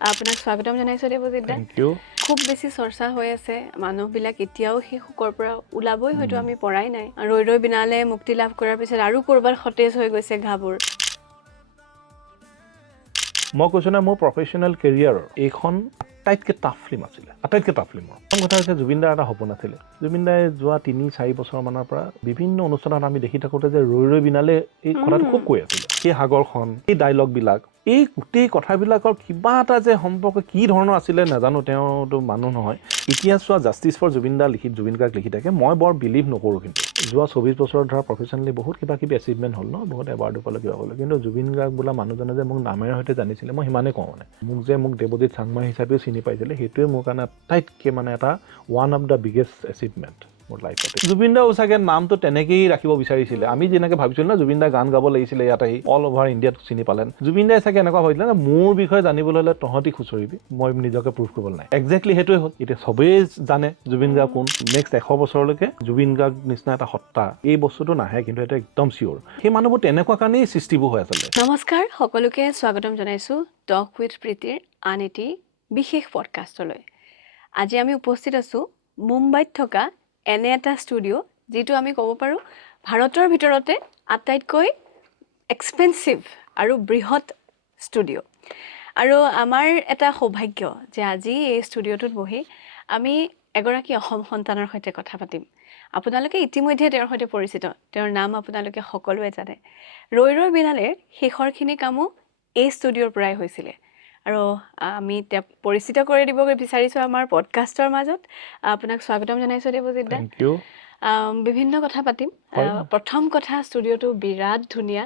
আপোনাক স্বাগতম জনাইছোঁ দেৱজিৎ দা। Thank you. খুব বেছি চৰ্চা হৈ আছে, মানুহবিলাক এতিয়াও সেই শোকৰ পৰা ওলাবই হয়তো আমি পৰাই নাই। ৰৈ ৰৈ বিনালে মুক্তি লাভ কৰাৰ পিছত আৰু ক'ৰবাত সতেজ হৈ গৈছে ঘাবোৰ। মই কৈছোঁ না মোৰ প্ৰফেশ্যনেল কেৰিয়াৰৰ এইখন আটাইতকৈ টাফ ফিল্ম আছিলে, আটাইতকৈ টাফ ফিল্ম। প্ৰথম কথা হৈছে জুবিন দাৰ এটা সপোন আছিলে। জুবিন দাই যোৱা ৩-৪ বছৰমানৰ পৰা বিভিন্ন অনুষ্ঠানত আমি দেখি থাকোঁতে যে ৰৈ ৰৈ বিনালে এই কথাটো খুব কৈ আছিলে। সেই সাগৰখন, এই ডাইলগবিলাক, এই গোটেই কথাবিলাকৰ কিবা এটা যে সম্পৰ্ক কি ধৰণৰ আছিলে নাজানো, তেওঁতো মানুহ নহয়। এতিয়া চোৱা জাষ্টিছ ফৰ জুবিন দা জুবিন গাৰ্গ লিখি থাকে, মই বৰ বিলিভ নকৰোঁ। কিন্তু যোৱা ২৪ বছৰত ধৰা প্ৰফেশ্যনেলি বহুত কিবা কিবি এচিভমেণ্ট হ'ল ন, বহুত এৱাৰ্ডো পালে কিবা হ'লে, কিন্তু জুবিন গাৰ্গ বোলা মানুহজনে যে মোক নামেৰে সৈতে জানিছিলে, মই সিমানেই কওঁ। মানে মোক দেৱজিৎ চাংমাই হিচাপেও চিনি পাইছিলে, সেইটোৱে মোৰ কাৰণে আটাইতকৈ মানে এটা one of the biggest achievement মোৰ লাইফতে। জুবিন দাও চাগে নামটো তেনেকেই ৰাখিব বিচাৰিছিলে। আমি যেনেকৈ ভাবিছিলোঁ ন জুবিন দাই গান গাব লাগিছিলে ইয়াত আহি অল অভাৰ ইণ্ডিয়াত চিনি পালে, জুবিন দাই চাগে এনেকুৱা ভাবিছিলে যে মোৰ বিষয়ে জানিবলৈ হ'লে তহঁতি খুচৰিবি, মই নিজকে প্ৰুভ কৰিবলৈ নাই। একজেক্টলি সেইটোৱে হ'ল। এতিয়া চবেই জানে জুবিন গাৰ্গ কোন। নেক্সট ১০০ বছৰলৈকে জুবিন গাৰ্গ নিচিনা এটা সত্তা এই বস্তুটো নাহে, কিন্তু এটা একদম চিয়'ৰ। সেই মানুহবোৰ তেনেকুৱা কাৰণেই সৃষ্টিবোৰ হৈ আচলতে। নমস্কাৰ, সকলোকে স্বাগতম জনাইছোঁ টক উইথ প্ৰীতিৰ আন এটি বিশেষ পডকাষ্টলৈ। আজি আমি উপস্থিত আছোঁ মুম্বাইত থকা এনে এটা ষ্টুডিঅ', যিটো আমি ক'ব পাৰোঁ ভাৰতৰ ভিতৰতে আটাইতকৈ এক্সপেঞ্চিভ আৰু বৃহৎ ষ্টুডিঅ'। আৰু আমাৰ এটা সৌভাগ্য যে আজি এই ষ্টুডিঅ'টোত বহি আমি এগৰাকী অসম সন্তানৰ সৈতে কথা পাতিম। আপোনালোকে ইতিমধ্যে তেওঁৰ সৈতে পৰিচিত, তেওঁৰ নাম আপোনালোকে সকলোৱে জানে। ৰৈ ৰৈ বিনালেৰ শেষৰখিনি কামো এই ষ্টুডিঅ'ৰ পৰাই হৈছিলে, আৰু আমি তেওঁক পৰিচিত কৰি দিব বিচাৰিছোঁ আমাৰ পডকাষ্টৰ মাজত। আপোনাক স্বাগতম জনাইছোঁ দেৱজিৎ দা। Thank U. বিভিন্ন কথা পাতিম। হয়। প্ৰথম কথা, ষ্টুডিঅ'টো বিৰাট ধুনীয়া,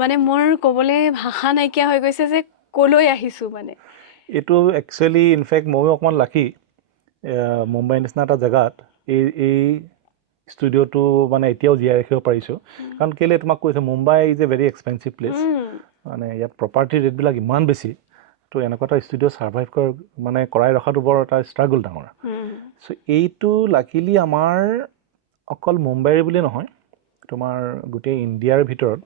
মানে মোৰ ক'বলৈ ভাষা নাইকিয়া হৈ গৈছে যে ক'লৈ আহিছোঁ। মানে এইটো একচুৱেলি ইনফেক্ট ময়ো অকণমান লাকি, মুম্বাই নিচিনা এটা জেগাত এই ষ্টুডিঅ'টো মানে এতিয়াও জীয়াই ৰাখিব পাৰিছোঁ। কাৰণ কেলৈ তোমাক কৈছোঁ, Mumbai is a very expensive place. মানে ইয়াত প্ৰপাৰ্টি ৰেটবিলাক ইমান বেছি, তো এনেকুৱা এটা ষ্টুডিঅ' ছাৰ্ভাইভ কৰাই ৰখাটো বৰ এটা ষ্ট্ৰাগল ডাঙৰ। চ' এইটো লাকিলি আমাৰ অকল মুম্বাইৰ বুলিয়ে নহয়, তোমাৰ গোটেই ইণ্ডিয়াৰ ভিতৰত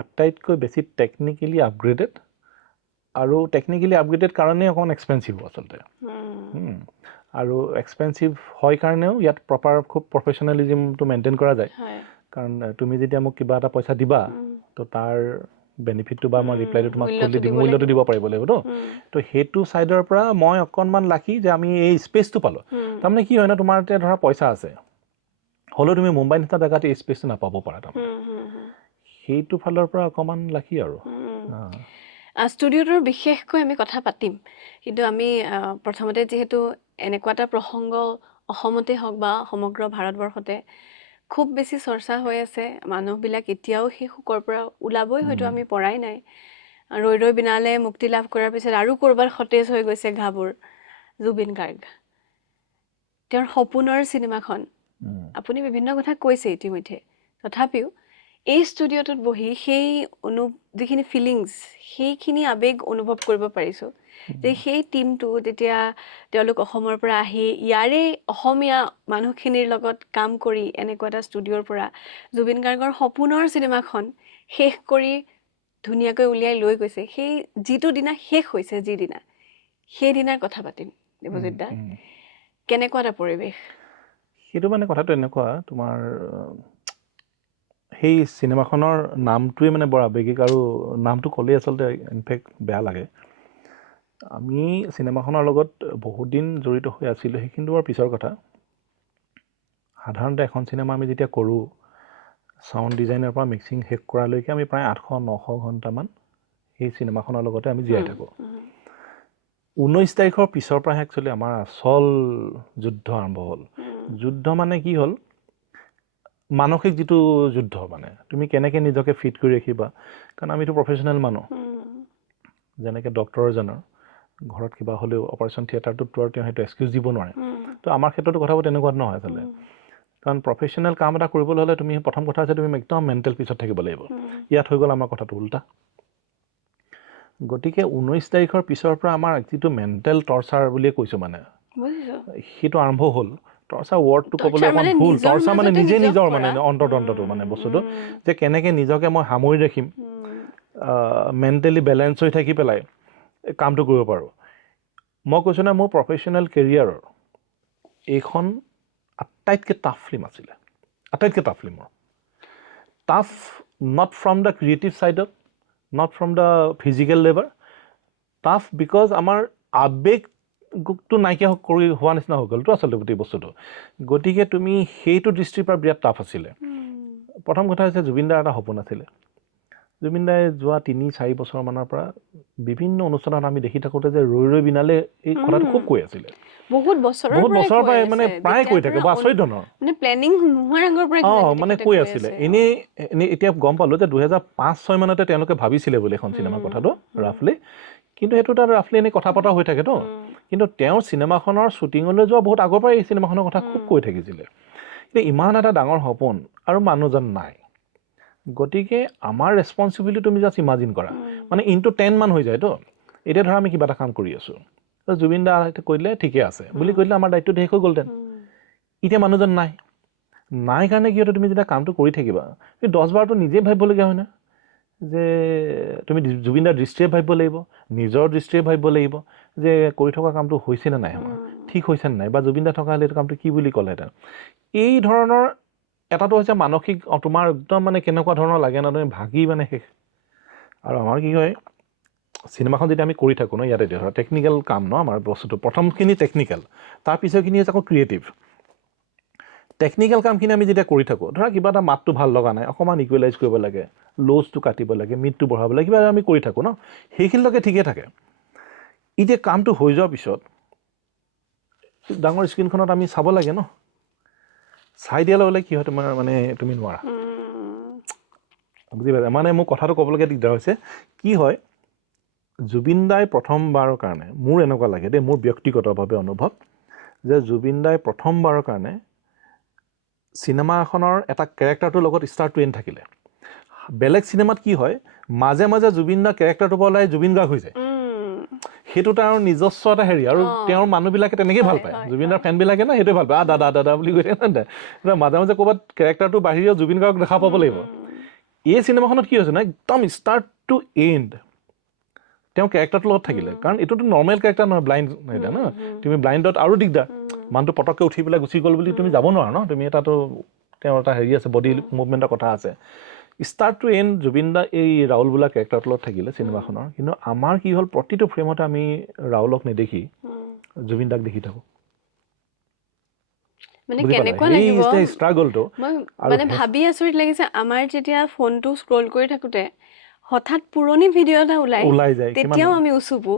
আটাইতকৈ বেছি টেকনিকেলি আপগ্ৰেডেড, আৰু টেকনিকেলি আপগ্ৰেডেড কাৰণেই অকণমান এক্সপেঞ্চিভ আচলতে। আৰু এক্সপেঞ্চিভ হয় কাৰণেও ইয়াত খুব প্ৰফেশ্যনেলিজিমটো মেইনটেইন কৰা যায়। কাৰণ তুমি যেতিয়া মোক কিবা এটা পইচা দিবা, তো তাৰ বেনিফিটটো বা মই ৰিপ্লাইটো তোমাক মূল্যটো দিব পাৰিব লাগিবতো। তো সেইটো ছাইডৰ পৰা মই অকণমান লাকি যে আমি এই স্পেচটো পালোঁ। তাৰমানে কি হয় ন, তোমাৰ এতিয়া ধৰা পইচা আছে, হ'লেও তুমি মুম্বাই নিচিনা জেগাত এই স্পেচটো নাপাব পাৰা। তাৰমানে সেইটো ফালৰ পৰা অকণমান লাকি আৰু। ষ্টুডিঅ'টোৰ বিশেষকৈ আমি কথা পাতিম, কিন্তু আমি প্ৰথমতে যিহেতু এনেকুৱা এটা প্ৰসংগ অসমতে হওক বা সমগ্ৰ ভাৰতবৰ্ষতে খুব বেছি চৰ্চা হৈ আছে, মানুহবিলাক এতিয়াও সেই শোকৰ পৰা ওলাবই হয়তো আমি পৰাই নাই। ৰৈ ৰৈ বিনালে মুক্তি লাভ কৰাৰ পিছত আৰু ক'ৰবাত সতেজ হৈ গৈছে ঘাবোৰ। জুবিন গাৰ্গ, তেওঁৰ সপোনৰ চিনেমাখন, আপুনি বিভিন্ন কথা কৈছে ইতিমধ্যে, তথাপিও এই ষ্টুডিঅ'টোত বহি সেই যিখিনি ফিলিংছ, সেইখিনি আৱেগ অনুভৱ কৰিব পাৰিছোঁ যে সেই টীমটো যেতিয়া তেওঁলোক অসমৰ পৰা আহি ইয়াৰে অসমীয়া মানুহখিনিৰ লগত কাম কৰি এনেকুৱা এটা ষ্টুডিঅ'ৰ পৰা জুবিন গাৰ্গৰ সপোনৰ চিনেমাখন শেষ কৰি ধুনীয়াকৈ উলিয়াই লৈ গৈছে, সেই যিটো দিনা শেষ হৈছে, যিদিনা, সেইদিনাৰ কথা পাতিম দেৱজিৎ দা। কেনেকুৱা এটা পৰিৱেশ? সেইটো মানে কথাটো এনেকুৱা, তোমাৰ সেই চিনেমাখনৰ নামটোৱে মানে বৰ আৱেগিক, আৰু নামটো ক'লেই আচলতে ইনফেক্ট বেয়া লাগে। আমি চিনেমাখনৰ লগত বহুত দিন জড়িত হৈ আছিলোঁ, সেইখিনিতো বৰ পিছৰ কথা। সাধাৰণতে এখন চিনেমা আমি যেতিয়া কৰোঁ, চাউণ্ড ডিজাইনৰ পৰা মিক্সিং শেষ কৰালৈকে আমি প্ৰায় 800-900 ঘণ্টামান সেই চিনেমাখনৰ লগতে আমি জীয়াই থাকোঁ। 19 তাৰিখৰ পিছৰ পৰাহে একচুৱেলি আমাৰ আচল যুদ্ধ আৰম্ভ হ'ল। যুদ্ধ মানে কি হ'ল, মানসিক যিটো যুদ্ধ, মানে তুমি কেনেকৈ নিজকে ফিট কৰি ৰাখিবা। কাৰণ আমিতো প্ৰফেশ্যনেল মানুহ, যেনেকৈ ডক্টৰ এজনৰ ঘৰত কিবা হ'লেও অপাৰেশ্যন থিয়েটাৰটোত আৰু তেওঁ সেইটো এক্সকিউজ দিব নোৱাৰে। তো আমাৰ ক্ষেত্ৰতো কথাবোৰ তেনেকুৱা নহয় আচলতে। কাৰণ প্ৰফেশ্যনেল কাম এটা কৰিবলৈ হ'লে তুমি প্ৰথম কথা হৈছে তুমি একদম মেণ্টেল পিছত থাকিব লাগিব। ইয়াত হৈ গ'ল আমাৰ কথাটো উল্টা। গতিকে 19 তাৰিখৰ পিছৰ পৰা আমাৰ যিটো মেণ্টেল টৰ্চাৰ বুলিয়ে কৈছোঁ, মানে সেইটো আৰম্ভ হ'ল। টৰ্চাৰ ৱৰ্ডটো ক'বলৈ অকণমান ভুল, টৰ্চাৰ মানে নিজৰ মানে অন্তৰতন্ত্ৰটো, মানে বস্তুটো যে কেনেকৈ নিজকে মই সামৰি ৰাখিম, মেণ্টেলি বেলেঞ্চ হৈ থাকি পেলাই কামটো কৰিব পাৰোঁ। মই কৈছোঁ না মোৰ প্ৰফেশ্যনেল কেৰিয়াৰৰ এইখন আটাইতকৈ টাফ ফিল্ম আছিলে, আটাইতকৈ টাফ ফিল্মৰ। Tough not from the creative ছাইডত, not from the physical labour, tough because আমাৰ আৱেগটো নাইকিয়া কৰি হোৱা নিচিনা হৈ গ'লতো আচলতে গোটেই বস্তুটো। গতিকে তুমি সেইটো দৃষ্টিৰ পৰা বিৰাট টাফ আছিলে। প্ৰথম কথা হৈছে জুবিন দাৰ এটা সপোন আছিলে। জুবিন দাই যোৱা ৩-৪ বছৰমানৰ পৰা বিভিন্ন অনুষ্ঠানত আমি দেখি থাকোঁতে যে ৰৈ ৰৈ বিনালে এই কথাটো খুব কৈ আছিলে। বহুত বছৰৰ পৰাই মানে প্ৰায় কৈ থাকে, বা আচৰিত ধৰণৰ মানে প্লেনিং নোহোৱাৰ আগৰ পৰাই মানে কৈ আছিলে। এনেই এতিয়া গম পালোঁ যে 2005-06 মানতে তেওঁলোকে ভাবিছিলে বুলি এখন চিনেমাৰ কথাটো ৰাফলি, কিন্তু সেইটো তাত ৰাফলি এনেই কথা পতা হৈ থাকেতো। কিন্তু তেওঁৰ চিনেমাখনৰ শ্বুটিঙলৈ যোৱা বহুত আগৰ পৰাই এই চিনেমাখনৰ কথা খুব কৈ থাকিছিলে। এতিয়া ইমান এটা ডাঙৰ সপোন আৰু মানুহজন নাই, গতিকে আমাৰ ৰেছপনচিবিলিটি তুমি জাষ্ট ইমাজিন কৰা, মানে ইনটু 10 মান হৈ যায়তো। এতিয়া ধৰা আমি কিবা এটা কাম কৰি আছোঁ, জুবিন দা কৰিলে ঠিকে আছে বুলি কৈ দিলে আমাৰ দায়িত্বটো শেষ হৈ গ'লহেঁতেন। এতিয়া মানুহজন নাই কাৰণে কি হয়, তুমি যেতিয়া কামটো কৰি থাকিবা সেই 10-বাৰটো নিজেই ভাবিবলগীয়া হয় না, যে তুমি জুবিন দাৰ দৃষ্টিৰে ভাবিব লাগিব, নিজৰ দৃষ্টিৰে ভাবিব লাগিব যে কৰি থকা কামটো হৈছেনে নাই, আমাৰ ঠিক হৈছেনে নাই, বা জুবিন দা থকা হ'লে এইটো কামটো কি বুলি ক'লেহেঁতেন। এই ধৰণৰ এটাটো হৈছে মানসিক, তোমাৰ একদম মানে কেনেকুৱা ধৰণৰ লাগে না, তুমি ভাগি মানে শেষ। আৰু আমাৰ কি হয়, চিনেমাখন যেতিয়া আমি কৰি থাকোঁ ন, ইয়াতে ধৰা টেকনিকেল কাম ন আমাৰ বস্তুটো, প্ৰথমখিনি টেকনিকেল, তাৰ পিছৰখিনি হৈছে আকৌ ক্ৰিয়েটিভ। টেকনিকেল কামখিনি আমি যেতিয়া কৰি থাকোঁ, ধৰা কিবা এটা মাতটো ভাল লগা নাই, অকণমান ইকুৱেলাইজ কৰিব লাগে, ল'জটো কাটিব লাগে, মিডটো বঢ়াব লাগে, কিবা আমি কৰি থাকোঁ ন, সেইখিনিলৈকে ঠিকে থাকে। এতিয়া কামটো হৈ যোৱাৰ পিছত ডাঙৰ স্ক্ৰীণখনত আমি চাব লাগে ন, চাই দিয়াৰ লগে লগে কি হয় তোমাৰ মানে তুমি নোৱাৰা, বুজি পাইছা? মানে মোৰ কথাটো ক'বলগীয়া দিগদাৰ হৈছে। কি হয়, জুবিন দাই প্ৰথমবাৰৰ কাৰণে মোৰ এনেকুৱা লাগে দেই, মোৰ ব্যক্তিগতভাৱে অনুভৱ যে জুবিন দাই প্ৰথমবাৰৰ কাৰণে চিনেমা এখনৰ এটা কেৰেক্টাৰটোৰ লগত ষ্টাৰ্ট টু এণ্ড থাকিলে। বেলেগ চিনেমাত কি হয়, মাজে মাজে জুবিন দা কেৰেক্টাৰটোৰ পৰা ওলাই জুবিন গাৰ্গ হৈ যায়, সেইটো তাৰ নিজস্ব এটা হেৰি, আৰু তেওঁৰ মানুহবিলাকে তেনেকেই ভাল পায়, জুবিন দাৰ ফেনবিলাকে না সেইটোৱে ভাল পায়, দাদা দাদা বুলি কৈ থাকে। মাজে মাজে ক'ৰবাত কেৰেক্টাৰটো বাহিৰেও জুবিন গাৰ্গক দেখা পাব লাগিব। এই চিনেমাখনত কি হৈছে ন, একদম ষ্টাৰ্ট টু এণ্ড তেওঁ কেৰেক্টাৰটোৰ লগত থাকিলে, কাৰণ এইটোতো নৰ্মেল কেৰেক্টাৰ নহয়, ব্লাইণ্ড এতিয়া ন, তুমি ব্লাইণ্ডত আৰু দিগদাৰ, মানুহটো পটককৈ উঠি পেলাই গুচি গ'ল বুলি তুমি যাব নোৱাৰা ন, তুমি এটাতো তেওঁৰ এটা হেৰি আছে, বডি মুভমেণ্টৰ কথা আছে। ষ্টাৰ্ট টু এণ্ড জুবিন দা এই ৰাহুল বোলা কেৰেক্টাৰটোৰ লগত থাকিলে চিনেমাখনৰ। কিন্তু আমাৰ কি হ'ল, প্ৰতিটো ফ্ৰেমতে আমি ৰাহুলক নেদেখি জুবিন দাক দেখি থাকোঁ। মানে কেনেকুৱা লাগিব, ষ্ট্ৰাগলটো মানে ভাবি আচৰিত লাগিছে। আমাৰ যেতিয়া ফোনটো স্ক্ৰল কৰি থাকোঁতে হঠাৎ পুৰণি ভিডিঅ' এটা ওলাই যায়, তেতিয়াও আমি উচুপো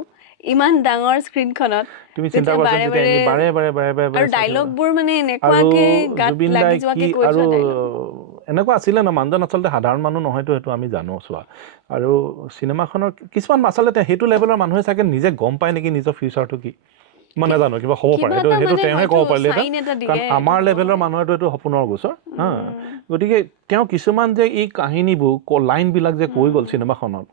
ইমান ডাঙৰ স্ক্ৰীণখনত। তুমি চিন্তা কৰাচোন, যেতিয়া আমি বাৰে আৰু ডাইলগবোৰ মানে এনেকুৱাকে গাত লাগি যোৱাকে কৈ যোৱা ডাইলগ। এনেকুৱা আছিলে ন, মানুহজন আচলতে সাধাৰণ মানুহ নহয়তো, সেইটো আমি জানো চোৱা। আৰু চিনেমাখনৰ কিছুমান আচলতে সেইটো লেভেলৰ মানুহে চাগে নিজে গম পায় নেকি নিজৰ ফিউচাৰটো কি, মই নাজানো, কিবা হ'ব পাৰে, সেইটো তেওঁহে ক'ব পাৰিলেহেঁতেন, কাৰণ আমাৰ লেভেলৰ মানুহৰতো এইটো সপোনৰ গোচৰ হা। গতিকে তেওঁ কিছুমান যে এই কাহিনীবোৰ লাইনবিলাক যে কৈ গ'ল চিনেমাখনত,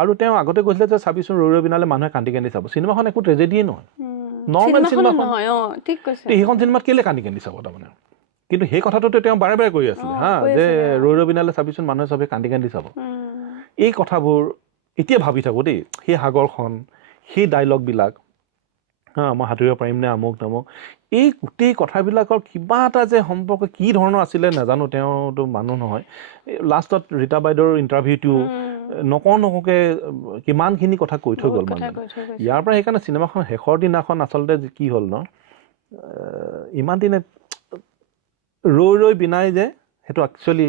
আৰু তেওঁ আগতে কৈছিলে যে চাবিচোন ৰৈ ৰৈ বিনালে মানুহে কান্দি কান্দি চাব, চিনেমাখন একো ট্ৰেজেডিয়ে নহয়, নৰ্মেল চিনেমাখন, সেইখন চিনেমাত কেলে কান্দি কান্দি চাব তাৰমানে। কিন্তু সেই কথাটোতো তেওঁ বাৰে বাৰে কৈ আছিলে হা, যে ৰৈ ৰৈ বিনালে চাবিচোন মানুহে চবে কান্দি কান্দি চাব। এই কথাবোৰ এতিয়া ভাবি থাকোঁ দেই, সেই সাগৰখন, সেই ডাইলগবিলাক হা, মই সাঁতুৰিব পাৰিম নে আমুক তামুক, এই গোটেই কথাবিলাকৰ কিবা এটা যে সম্পৰ্ক কি ধৰণৰ আছিলে নাজানো, তেওঁতো মানুহ নহয়। লাষ্টত ৰীতা বাইদেউৰ ইণ্টাৰভিউটো নকওঁকৈ কিমানখিনি কথা কৈ থৈ গ'ল মানুহে। ইয়াৰ পৰা সেইকাৰণে চিনেমাখন শেষৰ দিনাখন আচলতে কি হ'ল ন, ইমান দিনে ৰৈ ৰৈ বিনাই যে সেইটো একচুৱেলি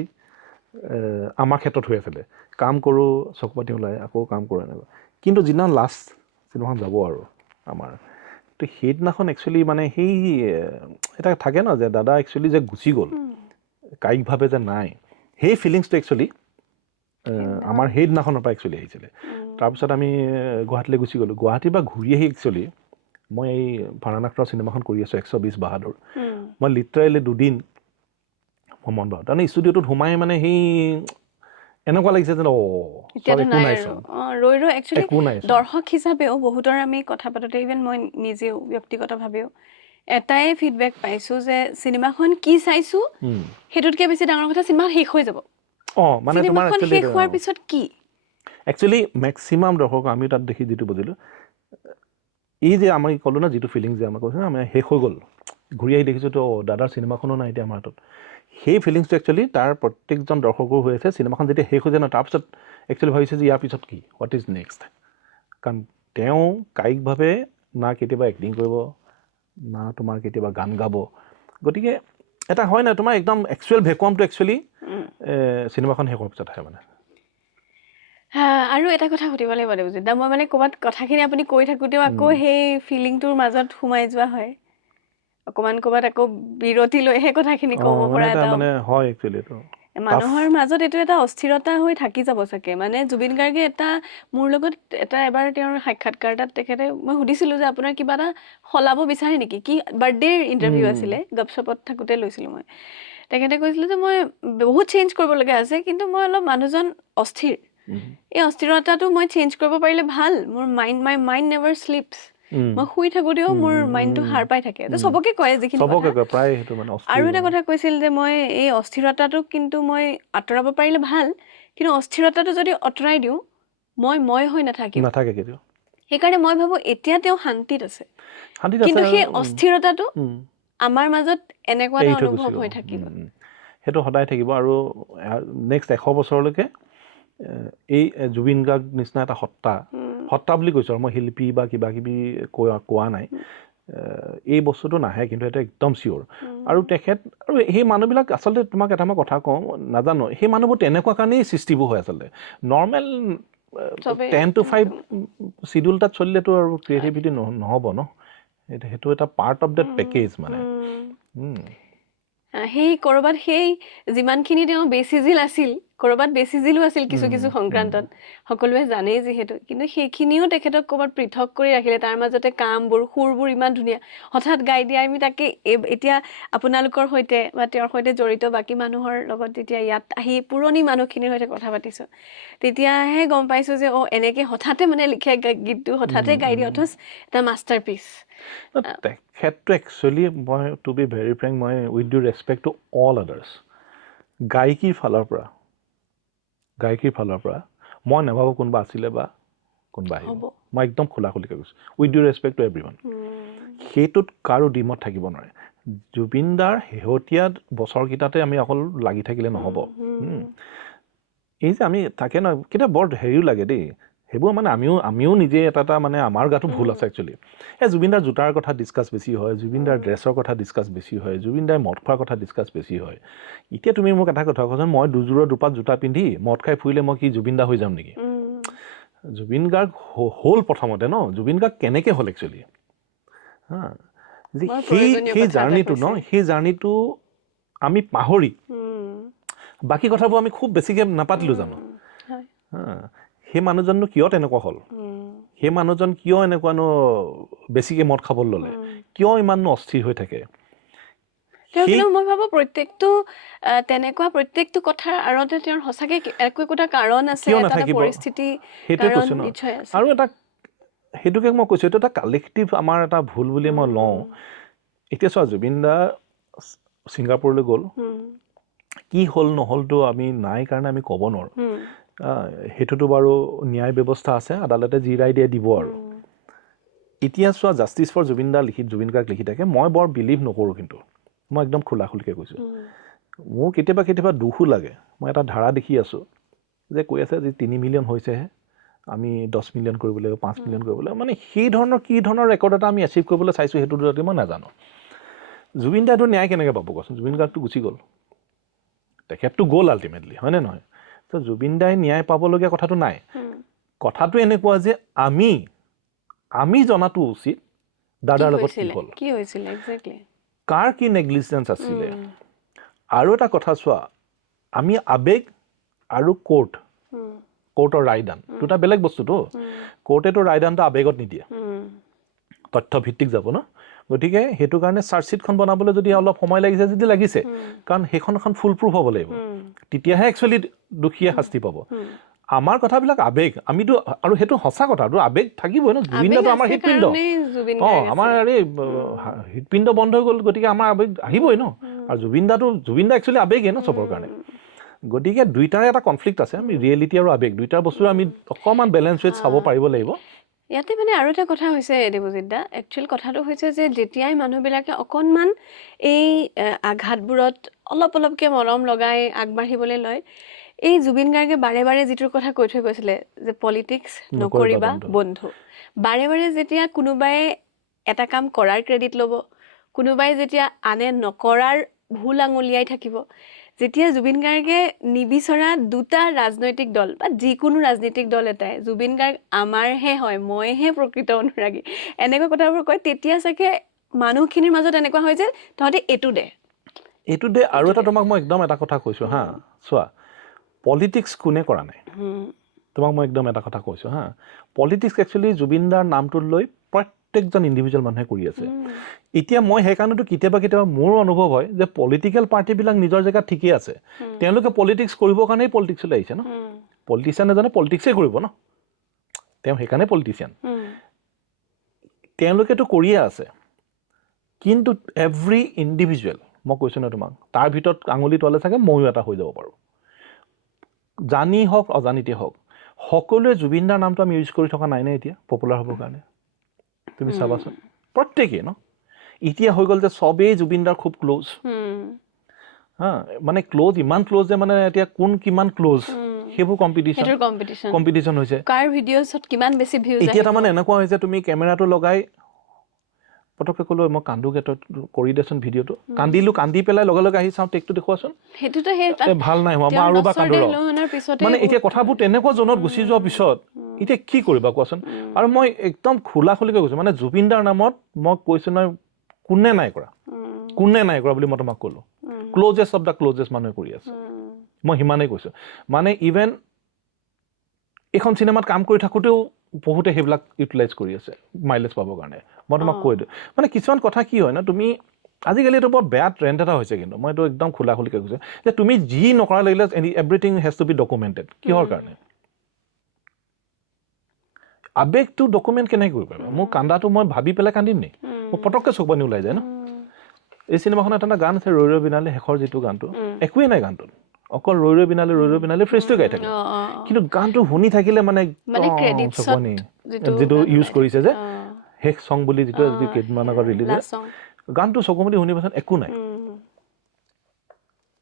আমাৰ ক্ষেত্ৰত হৈ আছিলে, কাম কৰোঁ চকুপাতি ওলাই আকৌ কাম কৰোঁ এনেকুৱা। কিন্তু যিদিনা লাষ্ট চিনেমাখন যাব আৰু আমাৰ, তো সেইদিনাখন একচুৱেলি মানে সেই এটা থাকে ন, যে দাদা একচুৱেলি যে গুচি গ'ল কায়িকভাৱে যে নাই, সেই ফিলিংছটো একচুৱেলি আমাৰ সেইদিনাখনৰ পৰা একচুৱেলি আহিছিলে। তাৰপিছত আমি গুৱাহাটীলৈ গুচি গ'লোঁ। গুৱাহাটীৰ পৰা ঘূৰি আহি একচুৱেলি মই এই ফাৰহান আখটাৰৰ চিনেমাখন কৰি আছোঁ 120 বাহাদুৰ, মই লিটাৰেলি 2 দিন মই মন পাওঁ, তাৰমানে ষ্টুডিঅ'টোত সোমাই মানে সেই এনেকুৱা লাগিছে যে দৰ্শক হিচাপেও বহুতৰ আমি কথা পাতোতে, ইভেন মই নিজেও ব্যক্তিগতভাৱেও এটাই ফিডবেক পাইছোঁ যে চিনেমাখন কি চাইছোঁ সেইটোতকৈ বেছি ডাঙৰ কথা চিনেমা শেষ হৈ যাব। মানে তোমাৰ শেষ হোৱাৰ পিছত কি একচুৱেলি মেক্সিমাম দৰ্শক আমি তাত দেখি যিটো বুজিলোঁ, এই যে আমি ক'লোঁ না যিটো ফিলিংছ যে আমাক কৈছে না আমি শেষ হৈ গ'ল ঘূৰি আহি দেখিছোঁ তো দাদাৰ চিনেমাখনো নাই এতিয়া আমাৰ হাতত সেই ফিলিংছটো একচুৱেলি তাৰ প্ৰত্যেকজন দৰ্শকৰ হৈ আছে চিনেমাখন যেতিয়া শেষ হৈ যায় ন তাৰপিছত একচুৱেলি ভাবিছে যে ইয়াৰ পিছত কি হোৱাট ইজ নেক্সট কাৰণ তেওঁ কায়িকভাৱে না কেতিয়াবা এক্টিং কৰিব না তোমাৰ কেতিয়াবা গান গাব গতিকে এটা হয় না তোমাৰ একদম একচুৱেল ভেকুৱামটো একচুৱেলি চিনেমাখন শেষ হোৱাৰ পিছত আহে মানে আৰু এটা কথা সুধিব লাগিব দেৱজিৎ দা মই মানে ক'ৰবাত কথাখিনি আপুনি কৈ থাকোঁতেও আকৌ সেই ফিলিংটোৰ মাজত সোমাই যোৱা হয় অকণমান ক'ৰবাত আকৌ বিৰতি লৈ সেই কথাখিনি ক'ব পৰা এটা এটা মানে হয় একচুৱেলি এইটো মানুহৰ মাজত এইটো এটা অস্থিৰতা হৈ থাকি যাব চাগে মানে জুবিন গাৰ্গে এটা মোৰ লগত এটা এবাৰ তেওঁৰ সাক্ষাৎকাৰ এটাত তেখেতে মই সুধিছিলোঁ যে আপোনাৰ কিবা এটা সলাব বিচাৰে নেকি কি বাৰ্থডেৰ ইণ্টাৰভিউ আছিলে গপশ্বপত থাকোঁতে লৈছিলোঁ মই তেখেতে কৈছিলে যে মই বহুত চেঞ্জ কৰিবলগীয়া আছে কিন্তু মই অলপ মানুহজন অস্থিৰ এই অস্থিৰতাটো মই চেঞ্জ কৰিব পাৰিলে ভাল মোৰ মাই মাইণ্ড নেভাৰ শ্লিপছ মই শুই থাকোঁতেও মোৰ মাইণ্ডটো সাৰ পাই থাকে তো চবকে কয় যিখিনি চবকে কথা প্ৰায় সেইটো মানে আৰু এটা কথা কৈছিল যে মই এই অস্থিৰতাটোক কিন্তু মই আঁতৰাব পাৰিলে ভাল কিন্তু অস্থিৰতাটো যদি আঁতৰাই দিওঁ মই হৈ নাথাকিম নাথাকে কেতিয়াও সেইকাৰণে মই ভাবোঁ এতিয়া তেওঁ শান্তিত আছে কিন্তু সেই অস্থিৰতাটো আমাৰ মাজত এনেকুৱা এটা অনুভৱ হৈ থাকিব সেইটো সদায় থাকিব আৰু নেক্সট 100 বছৰলৈকে এই জুবিন গাৰ্গ নিচিনা এটা সত্তা বুলি কৈছোঁ আৰু মই শিল্পী বা কিবা কিবি কোৱা নাই এই বস্তুটো নাহে কিন্তু এটা একদম চিয়'ৰ আৰু তেখেত আৰু সেই মানুহবিলাক আচলতে তোমাক এটা মই কথা কওঁ নাজানো সেই মানুহবোৰ তেনেকুৱা কাৰণেই সৃষ্টিবোৰ হয় আচলতে নৰ্মেল 10 to 5 চিডিউল তাত চলিলেতো আৰু ক্ৰিয়েটিভিটি নহ'ব ন সেইটো এটা পাৰ্ট অফ দেট পেকেজ মানে সেই ক'ৰবাত সেই যিমানখিনি তেওঁ বেচিজিল আছিল ক'ৰবাত বেচিজিলো আছিল কিছু কিছু সংক্ৰান্তত সকলোৱে জানেই যিহেতু কিন্তু সেইখিনিও তেখেতক ক'ৰবাত পৃথক কৰি ৰাখিলে তাৰ মাজতে কামবোৰ সুৰবোৰ ইমান ধুনীয়া হঠাৎ গাই দিয়া আমি তাকে এতিয়া আপোনালোকৰ সৈতে বা তেওঁৰ সৈতে জড়িত বাকী মানুহৰ লগত যেতিয়া ইয়াত আহি পুৰণি মানুহখিনিৰ সৈতে কথা পাতিছোঁ তেতিয়াহে গম পাইছোঁ যে এনেকৈ হঠাতে মানে লিখে গীতটো হঠাতে গাই দিয়ে অথচ এটা মাষ্টাৰ পিচ তেখেতটো একচুৱেলি মই টু বি ভেৰি ফ্ৰেংক মই with due respect to all others গায়কীৰ ফালৰ পৰা মই নাভাবোঁ কোনোবা আছিলে বা কোনোবা আহিব মই একদম খোলাখুলিকৈ কৈছোঁ with due respect to everyone সেইটোত কাৰো ডিমত থাকিব নোৱাৰে জুবিন দাৰ শেহতীয়া বছৰকেইটাতে আমি অকল লাগি থাকিলে নহ'ব এই যে আমি থাকে ন কেতিয়াবা বৰ হেৰিও লাগে দেই সেইবোৰ মানে আমিও নিজে এটা মানে আমাৰ গাতো ভুল আছে একচুৱেলি জুবিন দাৰ জোতাৰ কথা ডিছকাছ বেছি হয় জুবিন দাৰ ড্ৰেছৰ কথা ডিছকাছ বেছি হয় জুবিন দাৰ মদ খোৱাৰ কথা ডিছকাছ বেছি হয় এতিয়া তুমি মোক এটা কথা কোৱাচোন মই দুযোৰৰ দুপাত জোতা পিন্ধি মদ খাই ফুৰিলে মই কি জুবিন দা হৈ যাম নেকি জুবিন গাৰ্গ হ'ল প্ৰথমতে ন জুবিন গাৰ্গ কেনেকৈ হ'ল একচুৱেলি সেই জাৰ্ণিটো আমি পাহৰি বাকী কথাবোৰ আমি খুব বেছিকৈ নাপাতিলোঁ জানো সেই মানুহজননো কিয় তেনেকুৱা হ'ল সেই মানুহজন কিয় এনেকুৱানো বেছিকৈ মদ খাবলৈ ল'লে কিয় ইমাননো অস্থিৰ হৈ থাকে মই ভাবোঁ তেনেকুৱা প্ৰত্যেকটো কথাৰ আঁৰতে তেওঁৰ সঁচাকৈ একোটা কাৰণ আছে পৰিস্থিতি সেইটোৱে কৈছোঁ ন আৰু এটা সেইটোকে মই কৈছোঁ এইটো এটা কালেক্টিভ আমাৰ এটা ভুল বুলি মই লওঁ এতিয়া চোৱা জুবিন দা ছিংগাপুৰলৈ গ'ল কি হ'ল নহ'লতো আমি নাই কাৰণে আমি ক'ব নোৱাৰোঁ সেইটোতো বাৰু ন্যায় ব্যৱস্থা আছে আদালতে যি ৰায় দিয়ে দিব আৰু এতিয়া চোৱা জাষ্টিছ ফৰ জুবিন গাৰ্গ লিখি থাকে মই বৰ বিলিভ নকৰোঁ কিন্তু মই একদম খোলাখুলিকৈ কৈছোঁ মোৰ কেতিয়াবা দুখো লাগে মই এটা ধাৰা দেখি আছোঁ যে কৈ আছে যে 3 মিলিয়ন হৈছেহে আমি 10 মিলিয়ন কৰিব লাগিব 5 মিলিয়ন কৰিব লাগিব মানে কি ধৰণৰ ৰেকৰ্ড এটা আমি এচিভ কৰিবলৈ চাইছোঁ সেইটো যদি মই নাজানো জুবিন দাটো ন্যায় কেনেকৈ পাব কোৱাচোন জুবিন গাৰ্গটো গুচি গ'ল তেখেতটো গ'ল আল্টিমেটলি হয়নে নহয় তো জুবিন দাই ন্যায় পাবলগীয়া কথাটো নাই কথাটো এনেকুৱা যে আমি জনাটো উচিত দাদাৰ লগত কি হৈছিল এক্সেক্টলি কাৰ কি নেগলিজেঞ্চ আছিলে আৰু এটা কথা চোৱা আমি আবেগ আৰু কোৰ্টৰ ৰায়দান দুটা বেলেগ বস্তুটো কোৰ্টেতো ৰায়দানটো আবেগত নিদিয়ে তথ্য ভিত্তিক যাব ন গতিকে সেইটো কাৰণে চাৰ্জশ্বিটখন বনাবলৈ যদি অলপ সময় লাগিছে যদি লাগিছে কাৰণ সেইখন এখন ফুল প্ৰুফ হ'ব লাগিব তেতিয়াহে একচুৱেলি দুখীয়ে শাস্তি পাব আমাৰ কথাবিলাক আবেগ আমিতো আৰু সেইটো সঁচা কথা আৰু আবেগ থাকিবই ন জুবিন দাটো আমাৰ হৃদপিণ্ড আমাৰ হৃদপিণ্ড বন্ধ হৈ গ'ল গতিকে আমাৰ আবেগ আহিবই ন আৰু জুবিন দা একচুৱেলি আবেগেই ন চবৰ কাৰণে গতিকে দুইটাৰে এটা কনফ্লিক্ট আছে আমি ৰিয়েলিটি আৰু আবেগ দুইটাৰ বস্তু আমি অকণমান বেলেঞ্চ ৱেত চাব পাৰিব লাগিব ইয়াতে মানে আৰু এটা কথা হৈছে দেৱজিৎ দা, একচুৱেল কথাটো হৈছে যে যেতিয়াই মানুহবিলাকে অকণমান এই আঘাতবোৰত অলপকৈ মলম লগাই আগবাঢ়িবলৈ লয়, এই জুবিন গাৰ্গে বাৰে বাৰে যিটোৰ কথা কৈ থৈ গৈছিলে যে পলিটিক্স নকৰিবা বন্ধু, বাৰে বাৰে যেতিয়া কোনোবাই এটা কাম কৰাৰ ক্ৰেডিট ল'ব, কোনোবাই যেতিয়া আনে নকৰাৰ ভুল আঙুলিয়াই থাকিব, যেতিয়া জুবিন গাৰ্গে নিবিচৰা দুটা ৰাজনৈতিক দল বা যিকোনো ৰাজনৈতিক দল এটাই জুবিন গাৰ্গ আমাৰহে হয়, মইহে প্ৰকৃত অনুৰাগী, এনেকুৱা কথাবোৰ কয়, তেতিয়া চাগে মানুহখিনিৰ মাজত এনেকুৱা হয় যে তহঁতে এইটো দে। আৰু এটা তোমাক মই একদম এটা কথা কৈছোঁ হা, চোৱা পলিটিক্স কোনে কৰা নাই, তোমাক মই একদম এটা কথা কৈছোঁ হা, পলিটিক্স একচুৱেলি জুবিনদাৰ নামটো লৈ প্ৰত্যেকজন ইণ্ডিভিজুৱেল মানুহে কৰি আছে। এতিয়া মই সেইকাৰণেতো কেতিয়াবা মোৰ অনুভৱ হয় যে পলিটিকেল পাৰ্টিবিলাক নিজৰ জেগাত ঠিকেই আছে, তেওঁলোকে পলিটিক্স কৰিবৰ কাৰণেই পলিটিক্সলৈ আহিছে ন, পলিটিচিয়ান এজনে পলিটিক্সেই কৰিব ন, তেওঁ সেইকাৰণে পলিটিচিয়ান, তেওঁলোকেতো কৰিয়ে আছে, কিন্তু এভৰি ইণ্ডিভিজুৱেল মই কৈছোঁ ন তোমাক, তাৰ ভিতৰত আঙুলি তলে চাগে ময়ো এটা হৈ যাব পাৰোঁ, জানি হওক অজানিতে হওক, সকলোৱে জুবিনদাৰ নামটো আমি ইউজ কৰি থকা নাই নে এতিয়া পপুলাৰ হ'বৰ কাৰণে, তুমি চাবাচোন প্ৰত্যেকেই ন, এতিয়া হৈ গ'ল যে চবেই জুবিনদাৰ খুব ক্ল'জ, হা মানে ক্ল'জ, ইমান ক্ল'জ যে মানে এতিয়া কোন কিমান ক্ল'জ সেইবোৰ কম্পিটিশ্যন হৈছে, কাৰ ভিডিঅ'ছত কিমান বেছি ভিউজ, এতিয়া তাৰমানে এনেকুৱা হৈছে তুমি কেমেৰাটো লগাই পটককৈ ক'লো মই কান্দো গেটত কৰি দেচোন ভিডিঅ'টো, কান্দি পেলাই লগে লগে আহি চাওঁ টেকটো দেখুৱাচোন, ভাল নাই হোৱা, মই আৰু এবাৰ কান্দো ৰ, মানে এতিয়া কথাবোৰ তেনেকুৱা জোনত গুচি যোৱাৰ পিছত এতিয়া কি কৰিবা কোৱাচোন। আৰু মই একদম খোলাখুলিকৈ কৈছোঁ, মানে জুবিনদাৰ নামত মই কৈছোঁ নহয় কোনে নাই কৰা বুলি মই তোমাক ক'লোঁ, ক্ল'জেষ্ট অফ দ্য ক্ল'জেষ্ট মানুহে কৰি আছে, মই সিমানেই কৈছোঁ। মানে ইভেন এইখন চিনেমাত কাম কৰি থাকোঁতেও বহুতে সেইবিলাক ইউটিলাইজ কৰি আছে মাইলেজ পাবৰ কাৰণে, মই তোমাক কৈ দিওঁ। মানে কিছুমান কথা কি হয় ন, তুমি আজিকালি এইটো বৰ বেয়া ট্ৰেণ্ড এটা হৈছে, কিন্তু মই এইটো একদম খোলাখুলিকৈ কৈছোঁ যে তুমি যি নকৰা লাগিলে everything has to be documented, কিহৰ কাৰণে, আৱেগটো ডকুমেণ্ট কেনেকৈ কৰিব পাৰিবা, মোৰ কান্দাটো মই ভাবি পেলাই কান্দিম নি, মোৰ পটককৈ চকুপানী ওলাই যায় ন। এই চিনেমাখনত এটা গান আছে ৰৈ ৰৈ বিনালে, শেষৰ যিটো গানটো একোৱেই নাই গানটোত, অকল ৰৈ ৰৈ বিনালে ফ্ৰেজটো গাই থাকে, কিন্তু গানটো শুনি থাকিলে মানে চকুপানী, যিটো ইউজ কৰিছে যে শেষ চং বুলি যিটো কেইদিনমান আগত ৰিলিজ হয়, গানটো চকুপানী শুনি পাছত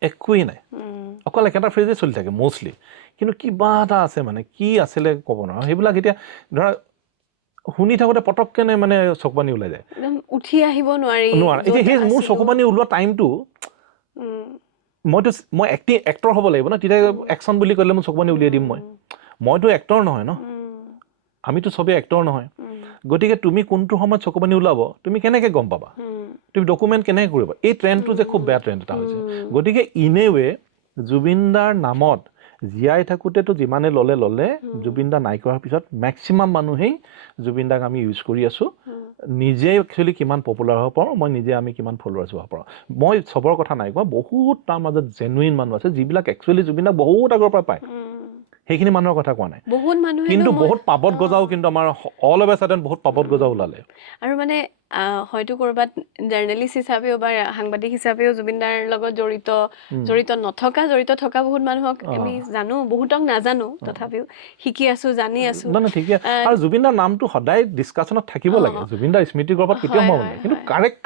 একোৱেই নাই, অকল একেটা ফ্ৰেজে চলি থাকে মষ্টলি, কিন্তু কিবা এটা আছে মানে কি আছিলে ক'ব নোৱাৰো, সেইবিলাক এতিয়া ধৰা শুনি থাকোঁতে পটককেনে মানে চকুপানী ওলাই যায়, উঠি আহিব নোৱাৰা। এতিয়া সেই মোৰ চকুপানী ওলোৱা টাইমটো, মই এক্টৰ হ'ব লাগিব ন, তেতিয়া একশ্যন বুলি ক'লে মোৰ চকুপানী উলিয়াই দিম, মইতো এক্টৰ নহয় ন, আমিতো চবেই এক্টৰ নহয়, গতিকে তুমি কোনটো সময়ত চকুপানী ওলাব তুমি কেনেকৈ গম পাবা, তুমি ডকুমেণ্ট কেনেকৈ কৰিবা, এই ট্ৰেণ্ডটো যে খুব বেয়া ট্ৰেণ্ড এটা হৈছে। গতিকে ইন এ ৱে জুবিনদাৰ নামত জীয়াই থাকোঁতেতো যিমানে ল'লে জুবিনদা নাই কৰাৰ পিছত মেক্সিমাম মানুহেই জুবিনদাক আমি ইউজ কৰি আছোঁ, নিজে একচুৱেলি কিমান পপুলাৰ হ'ব পাৰোঁ, আমি কিমান ফলোৱাৰ্ছ হ'ব পাৰোঁ, মই চবৰ কথা নাই কোৱা, বহুত তাৰ মাজত জেনুইন মানুহ আছে যিবিলাক একচুৱেলি জুবিনদাক বহুত আগৰ পৰা পায়, সেইখিনি মানুহৰ কথা কোৱা নাই, কিন্তু বহুত পাবত গজাও, কিন্তু আমাৰ অল অফ এ ছাডেন বহুত পাবত গজা ওলালে। আৰু মানে হয়তো ক'ৰবাত জাৰ্নেলিষ্ট হিচাপেও বা সাংবাদিক হিচাপেও জুবিনদাৰ লগত জড়িত থকা বহুত মানুহক আমি জানো, বহুতক নাজানো, তথাপিও শিকি আছো, জানি আছো। ঠিকে, আৰু জুবিনদাৰ নামটো সদায় ডিছকাশ্যনত থাকিব লাগে, জুবিনদাৰ স্মৃতি গৰ্ভত কেতিয়াও সোমাব লাগে, কিন্তু কাৰেক্ট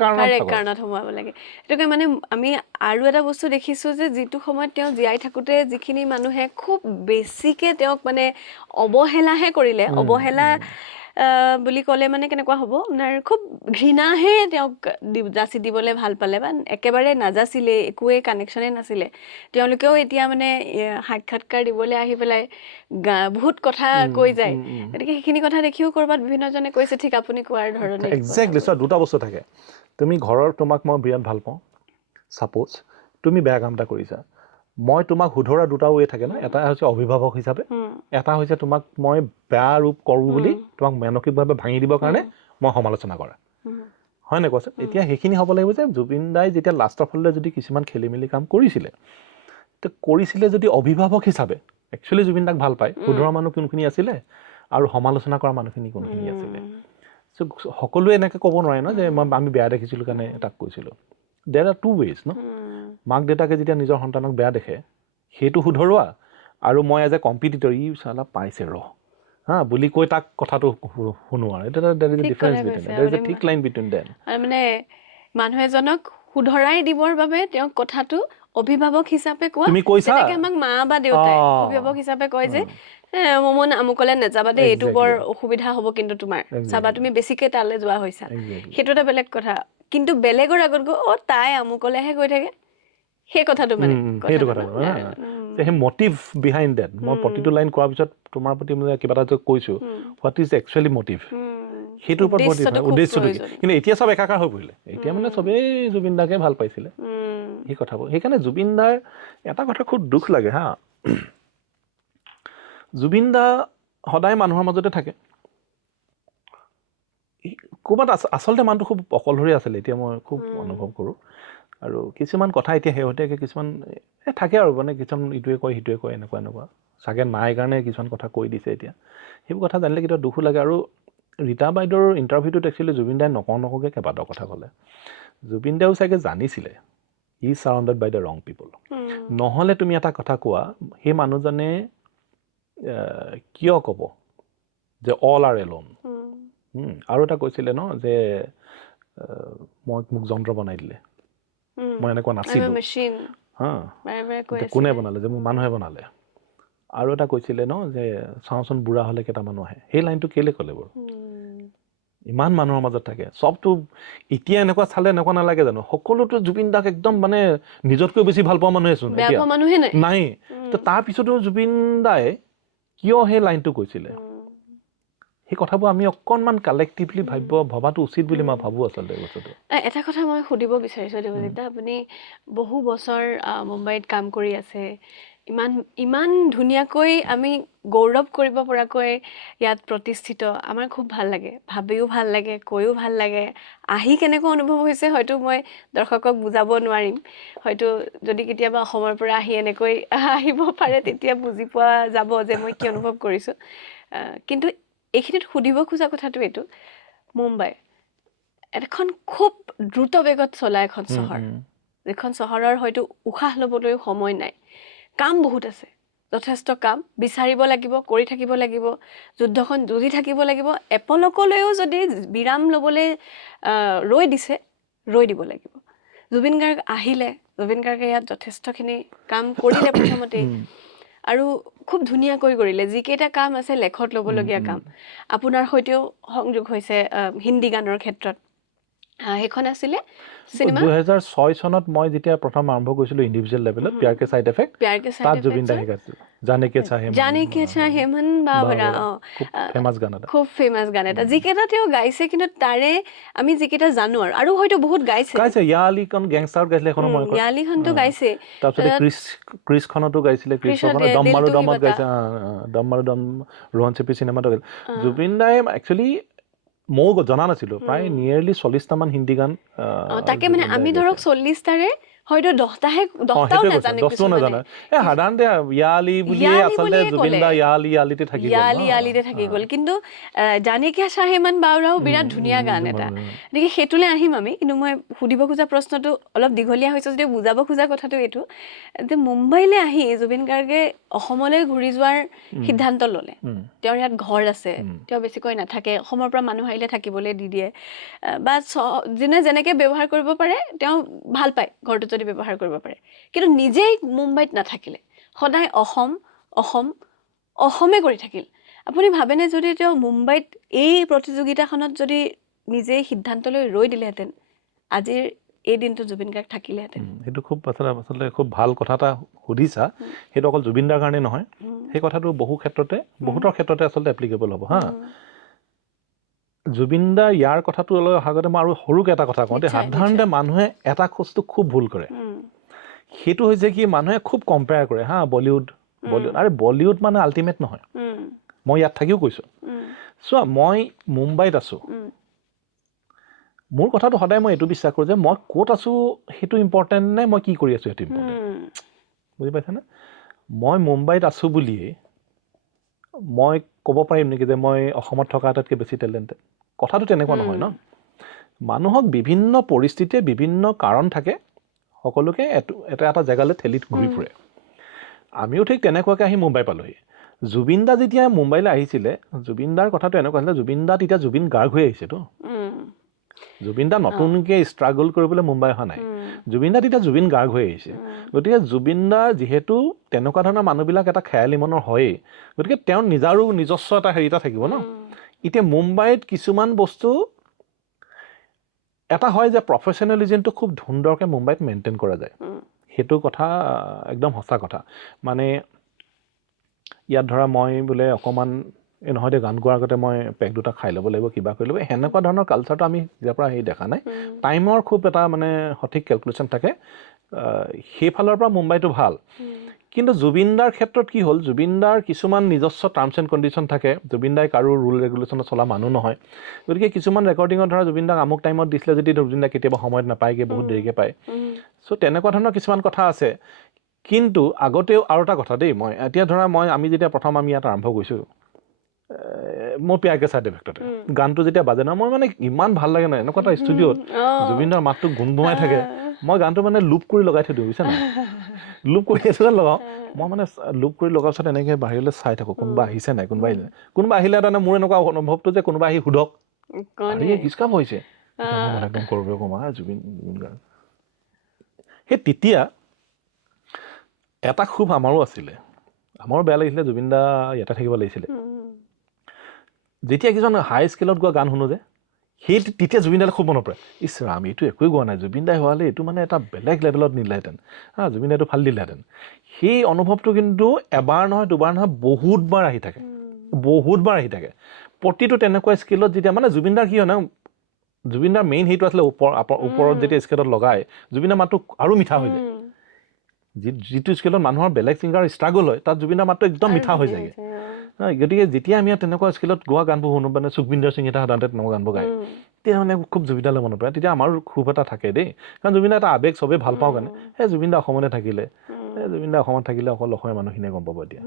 কাৰণত সোমাব লাগে। সেইটোকে মানে আমি আৰু এটা বস্তু দেখিছো যে যিটো সময়ত তেওঁ জীয়াই থাকোঁতে যিখিনি মানুহে খুব বেছিকে তেওঁক মানে অৱহেলাহে কৰিলে, অৱহেলা বুলি ক'লে মানে কেনেকুৱা হ'ব, আপোনাৰ খুব ঘৃণাহে তেওঁক যাচি দিবলৈ ভাল পালে, বা একেবাৰে নাযাচিলে, একোৱেই কানেকশ্যনে নাছিলে, তেওঁলোকেও এতিয়া মানে সাক্ষাৎকাৰ দিবলৈ আহি পেলাই বহুত কথা কৈ যায়, গতিকে সেইখিনি কথা দেখিও ক'ৰবাত বিভিন্নজনে কৈছে ঠিক আপুনি কোৱাৰ ধৰণে। একজেক্টলি, চোৱা দুটা বস্তু থাকে, তুমি ঘৰৰ তোমাক মই বিৰাট ভাল পাওঁ, ছাপ'জ তুমি বেয়া কাম এটা কৰিছা, মই তোমাক শুধৰা দুটা ৱে থাকে ন, এটা হৈছে অভিভাৱক হিচাপে, এটা হৈছে তোমাক মই বেয়া ৰূপ কৰোঁ বুলি তোমাক মানসিকভাৱে ভাঙি দিবৰ কাৰণে মই সমালোচনা কৰা, হয় নাই কোৱাচোন। এতিয়া সেইখিনি হ'ব লাগিব যে জুবিনদাই যেতিয়া লাষ্টৰ ফালে যদি কিছুমান খেলি মেলি কাম কৰিছিলে যদি অভিভাৱক হিচাপে একচুৱেলি জুবিনদাক ভাল পায়, শুধৰা মানুহ কোনখিনি আছিলে আৰু সমালোচনা কৰা মানুহখিনি কোনখিনি আছিলে, সকলোৱে এনেকৈ ক'ব নোৱাৰে ন যে আমি বেয়া দেখিছিলোঁ কাৰণে তাক কৈছিলোঁ, দেৰ আৰ টু ৱেজ ন, মাক দেউতাকে যেতিয়া নিজৰ সন্তানক বেয়া দেখে সেইটো শুধৰোৱা, আৰু মই এজ এ কম্পিটিটৰ ই চালা পাইছে হা বুলি কৈ তাক কথাটো শুনোৱাৰ এটা দেৰ ইজ এ ডিফাৰেন্স বিটুইন দেৰ ইজ এ থিক লাইন বিটুইন দেম আৰু মানে মানুহ এজনক শুধৰাই দিবৰ বাবে তেওঁ কথাটো অভিভাৱক হিচাপে কোৱা তুমি কৈছা যেনেকে আমাক মা বা দেউতাই অভিভাৱক হিচাপে কয় যে মমন আমুকলে নেযাবা দেই এইটো বৰ অসুবিধা হ'ব কিন্তু তোমাৰ চাবা তুমি বেছিকে তালৈ যোৱা হৈছা সেইটো এটা বেলেগ কথা কিন্তু বেলেগৰ আগত গৈ তাই আমুকলেহে গৈ থাকে সেই কথাটো মানে সেইটো কথা সেই মটিভ বিহাইণ্ড দেট মই প্ৰতিটো লাইন কোৱাৰ পিছত তোমাৰ প্ৰতি মই কিবা এটা কৈছো হোৱাট ইজ একচুৱেলি মটিভ সেইটোৰ ওপৰত উদ্দেশ্যটো কিন্তু এতিয়া চব একাকাৰ হৈ পৰিলে এতিয়া মানে চবেই জুবিন দাকে ভাল পাইছিলে সেই কথাবোৰ সেইকাৰণে জুবিন দাৰ এটা কথা খুব দুখ লাগে হা জুবিন দা সদায় মানুহৰ মাজতে থাকে ক'ৰবাত আচলতে মানুহটো খুব অকলশৰীয়া আছিলে এতিয়া মই খুব অনুভৱ কৰোঁ আৰু কিছুমান কথা এতিয়া শেহতীয়াকৈ কিছুমান থাকে আৰু মানে কিছুমান ইটোৱে কয় সিটোৱে কয় এনেকুৱা চাগে নাই কাৰণে কিছুমান কথা কৈ দিছে এতিয়া সেইবোৰ কথা জানিলে কেতিয়াবা দুখো লাগে আৰু ৰীতা বাইদেউৰ ইণ্টাৰভিউটোত একচুৱেলি জুবিন দাই নকওঁকে কেইবাটাও কথা ক'লে জুবিন দাও চাগে জানিছিলে ই চাৰাউণ্ডেড বাই দ্য ৰং পিপল নহ'লে তুমি এটা কথা কোৱা সেই মানুহজনে কিয় ক'ব যে অল আৰ এলোন আৰু এটা কৈছিলে ন যে মোক যন্ত্ৰ বনাই দিলে মই এনেকুৱা নাছিলোঁ হা কোনে বনালে যে মোক মানুহে বনালে আৰু এটা কৈছিলে ন যে চাওঁচোন বুঢ়া হ'লে কেইটা মানুহ আহে সেই লাইনটো কেলে ক'লে বাৰু ইমান মানুহৰ মাজত থাকে চবতো এতিয়া এনেকুৱা চালে এনেকুৱা নালাগে জানো সকলোতো জুবিন দাক একদম মানে নিজতকৈ বেছি ভাল পোৱা মানুহেচোন এতিয়া নাই তো তাৰপিছতো জুবিন দাই কিয় সেই লাইনটো কৈছিলে সেই কথাবোৰ আমি অকণমান কালেক্টিভলি ভবাটো উচিত বুলি মই ভাবোঁ আচলতে বস্তুটো এটা কথা মই সুধিব বিচাৰিছোঁ দেৱজিতা আপুনি বহু বছৰ মুম্বাইত কাম কৰি আছে ইমান ধুনীয়াকৈ আমি গৌৰৱ কৰিব পৰাকৈ ইয়াত প্ৰতিষ্ঠিত আমাৰ খুব ভাল লাগে ভাবিও ভাল লাগে কৈও ভাল লাগে আহি কেনেকুৱা অনুভৱ হৈছে হয়তো মই দৰ্শকক বুজাব নোৱাৰিম হয়তো যদি কেতিয়াবা অসমৰ পৰা আহি এনেকৈ আহিব পাৰে তেতিয়া বুজি পোৱা যাব যে মই কি অনুভৱ কৰিছোঁ কিন্তু এইখিনিত সুধিব খোজা কথাটো এইটো মুম্বাই এখন খুব দ্ৰুত বেগত চলা এখন চহৰ যিখন চহৰৰ হয়তো উশাহ ল'বলৈও সময় নাই কাম বহুত আছে যথেষ্ট কাম বিচাৰিব লাগিব কৰি থাকিব লাগিব যুদ্ধখন যুঁজি থাকিব লাগিব এপলকলৈও যদি বিৰাম ল'বলৈ ৰৈ দিছে ৰৈ দিব লাগিব জুবিন গাৰ্গ আহিলে জুবিন গাৰ্গে ইয়াত যথেষ্টখিনি কাম কৰিলে প্ৰথমতেই আৰু খুব ধুনীয়াকৈ কৰিলে যিকেইটা কাম আছে লেখত ল'বলগীয়া কাম আপোনাৰ সৈতেও সংযোগ হৈছে হিন্দী গানৰ ক্ষেত্ৰত সেইখন আছিলে চিনেমা 2006 চনত মই যেতিয়া প্ৰথম আৰম্ভ কৰিছিলোঁ ইণ্ডিভিজুৱেল লেভেলত প্যাৰ কে সাইড এফেক্ট তাত জুবিন দা শিকাইছিল জানে কে চাহে মন বাবৰা খুব ফেমাছ গান এটা যিকেইটা তেওঁ গাইছে কিন্তু তাৰে আমি যিকেইটা জানো আৰু হয়তো বহুত গাইছে ইয়া আলীখন গেংষ্টাৰ গাইছিলে এখন মই ইয়া আলীখনতো গাইছে তাৰপিছতে ক্ৰিছখনতো গাইছিলে ক্ৰিছখনত দম মাৰো দমত গাইছে দম মাৰো দম ৰোহন চেপি চিনেমাটো গাইছে জুবিন দাই একচুৱেলি ময়ো জনা নাছিলোঁ প্ৰায় নিয়েৰলি 40টামান হিন্দী গান তাকে মানে আমি ধৰক 40টাৰে হয়তো 10টাও নাজানে কিছুমানে সাধাৰণতে ইয়া আলী বুলিয়ে আচলতে জুবিন দা ইয়া আলীতে থাকি গ'ল কিন্তু জানে কিয়া চাহে মন বাৱৰাও বিৰাট ধুনীয়া গান এটা গতিকে সেইটোলৈ আহিম আমি কিন্তু মই সুধিব খোজা প্ৰশ্নটো অলপ দীঘলীয়া হৈছে যদি বুজাব খোজা কথাটো এইটো যে মুম্বাইলৈ আহি জুবিন গাৰ্গে অসমলৈ ঘূৰি যোৱাৰ সিদ্ধান্ত ল'লে তেওঁৰ ইয়াত ঘৰ আছে তেওঁ বেছিকৈ নাথাকে অসমৰ পৰা মানুহ আহিলে থাকিবলৈ দি দিয়ে বা যোনে যেনেকৈ ব্যৱহাৰ কৰিব পাৰে তেওঁ ভাল পায় ঘৰটো যদি ব্যৱহাৰ কৰিব পাৰে কিন্তু নিজেই মুম্বাইত নাথাকিলে সদায় অসমে কৰি থাকিল আপুনি ভাবেনে যদি তেওঁ মুম্বাইত এই প্ৰতিযোগিতাখনত যদি নিজেই সিদ্ধান্ত লৈ ৰৈ দিলেহেঁতেন আজিৰ এই দিনটো জুবিন গাৰ্গ থাকিলেহেঁতেন সেইটো খুব আচলতে খুব ভাল কথা এটা সুধিছা সেইটো অকল জুবিন দাৰ কাৰণে নহয় সেই কথাটো বহুতৰ ক্ষেত্ৰতে আচলতে এপ্লিকেবল হ'ব হা জুবিন দা ইয়াৰ কথাটো লৈ অহাৰ আগতে মই আৰু সৰুকৈ এটা কথা কওঁ সাধাৰণতে মানুহে এটা বস্তু খুব ভুল কৰে সেইটো হৈছে কি মানুহে খুব কম্পেয়াৰ কৰে হা বলিউড আৰে বলিউড মানে আল্টিমেট নহয় মই ইয়াত থাকিও কৈছোঁ চোৱা মই মুম্বাইত আছোঁ মোৰ কথাটো সদায় মই এইটো বিশ্বাস কৰোঁ যে মই ক'ত আছোঁ সেইটো ইম্পৰ্টেণ্ট নে মই কি কৰি আছোঁ সেইটো ইম্পৰ্টেণ্ট বুজি পাইছেনে মই মুম্বাইত আছোঁ বুলিয়ে মই ক'ব পাৰিম নেকি যে মই অসমত থকা আটাইতকৈ বেছি টেলেণ্টেড কথাটো তেনেকুৱা নহয় ন মানুহক বিভিন্ন পৰিস্থিতিয়ে বিভিন্ন কাৰণ থাকে সকলোকে এটা জেগালৈ ঠেলি ঘূৰি ফুৰে আমিও ঠিক তেনেকুৱাকৈ আহি মুম্বাই পালোহি জুবিন দা যেতিয়া মুম্বাইলৈ আহিছিলে জুবিন দাৰ কথাটো এনেকুৱা আছিলে জুবিন দা তেতিয়া জুবিন গাৰ্গ হৈ আহিছেতো জুবিন দা নতুনকৈ ষ্ট্ৰাগল কৰিবলৈ মুম্বাই অহা নাই জুবিন দা তেতিয়া জুবিন গাৰ্গ হৈ আহিছে গতিকে জুবিন দাৰ যিহেতু তেনেকুৱা ধৰণৰ মানুহবিলাক এটা খেয়ালি মনৰ হয়েই গতিকে তেওঁৰ নিজস্ব এটা হেৰি এটা থাকিব ন এতিয়া মুম্বাইত কিছুমান বস্তু এটা হয় যে প্ৰফেচনেলিজিমটো খুব সুন্দৰকৈ মুম্বাইত মেইনটেইন কৰা যায় সেইটো কথা একদম সঁচা কথা মানে ইয়াত ধৰা মই বোলে অকণমান নহয় দে গান গোৱাৰ আগতে মই পেক দুটা খাই ল'ব লাগিব কিবা কৰি ল'ব সেনেকুৱা ধৰণৰ কালচাৰটো আমি ইয়াৰ পৰা দেখা নাই টাইমৰ খুব এটা মানে সঠিক কেলকুলেশ্যন থাকে সেইফালৰ পৰা মুম্বাইটো ভাল কিন্তু জুবিন দাৰ ক্ষেত্ৰত কি হ'ল জুবিন দাৰ কিছুমান নিজস্ব টাৰ্মছ এণ্ড কণ্ডিশ্যন থাকে জুবিন দাই কাৰো ৰুল ৰেগুলেশ্যনত চলা মানুহ নহয় গতিকে কিছুমান ৰেকৰ্ডিঙত ধৰা জুবিন দাক আমুক টাইমত দিছিলে যদি জুবিন দাই কেতিয়াবা সময়ত নাপায়গৈ বহুত দেৰিকৈ পায় চ' তেনেকুৱা ধৰণৰ কিছুমান কথা আছে কিন্তু আগতেও আৰু এটা কথা দেই মই এতিয়া ধৰা আমি যেতিয়া প্ৰথম আমি ইয়াত আৰম্ভ কৰিছোঁ মোৰ প্যাৰকে চাইড এফেক্টতে গানটো যেতিয়া বাজে ন মই মানে ইমান ভাল লাগে নাই এনেকুৱা এটা ষ্টুডিঅ'ত জুবিন দাৰ মাতটো গুণগুমাই থাকে মই গানটো মানে লুপ কৰি লগাই থৈ দিওঁ বুজিছা নাই লুপ কৰি আছোঁ লগাওঁ মই মানে লুপ কৰি লগাৰ পিছত এনেকৈ বাহিৰলৈ চাই থাকোঁ কোনোবা আহিছে নাই কোনোবা আহিলে তাৰমানে মোৰ এনেকুৱা অনুভৱটো যে কোনোবা আহি সোধক ডিছকাপ হৈছে একদম কৰিব কমা জুবিন গাৰ্গ সেই তেতিয়া এটা খুব আমাৰো আছিলে আমাৰো বেয়া লাগিছিলে জুবিন দা ইয়াতে থাকিব লাগিছিলে যেতিয়া কিছুমান হাই স্কেলত গোৱা গান শুনো যে সেই তেতিয়া জুবিন দালে খুব মনত পৰে ইছ ৰাম এইটো একোৱেই গোৱা নাই জুবিন দাই হোৱালে এইটো মানে এটা বেলেগ লেভেলত নিলেহেঁতেন জুবিন দাইটো ফালি দিলেহেঁতেন সেই অনুভৱটো কিন্তু এবাৰ নহয় দুবাৰ নহয় বহুতবাৰ আহি থাকে প্ৰতিটো তেনেকুৱা স্কেলত যেতিয়া মানে জুবিন দাৰ কি হয় ন জুবিন দাৰ মেইন সেইটো আছিলে ওপৰত যেতিয়া স্কেলত লগায় জুবিন দাৰ মাতটো আৰু মিঠা হৈ যায় যিটো স্কেলত মানুহৰ বেলেগ ছিংগাৰ ষ্ট্ৰাগল হয় তাত জুবিন দাৰ মাতটো একদম মিঠা হৈ যায়গৈ গতিকে যেতিয়া আমি তেনেকুৱা স্কেলত গোৱা গানবোৰ শুনো মানে সুখবিন্দৰ সিং এটা সাধাৰণতে তেনেকুৱা গানবোৰ গায় তেতিয়া মানে খুব জুবিন দালৈ মনত পৰে তেতিয়া আমাৰো খুব এটা থাকে দেই কাৰণ জুবিন দা এটা আৱেগ চবেই ভাল পাওঁ কাৰণে জুবিন দা অসমতে থাকিলে জুবিন দা অসমত থাকিলে অকল অসমীয়া মানুহখিনিয়ে গম পাব এতিয়া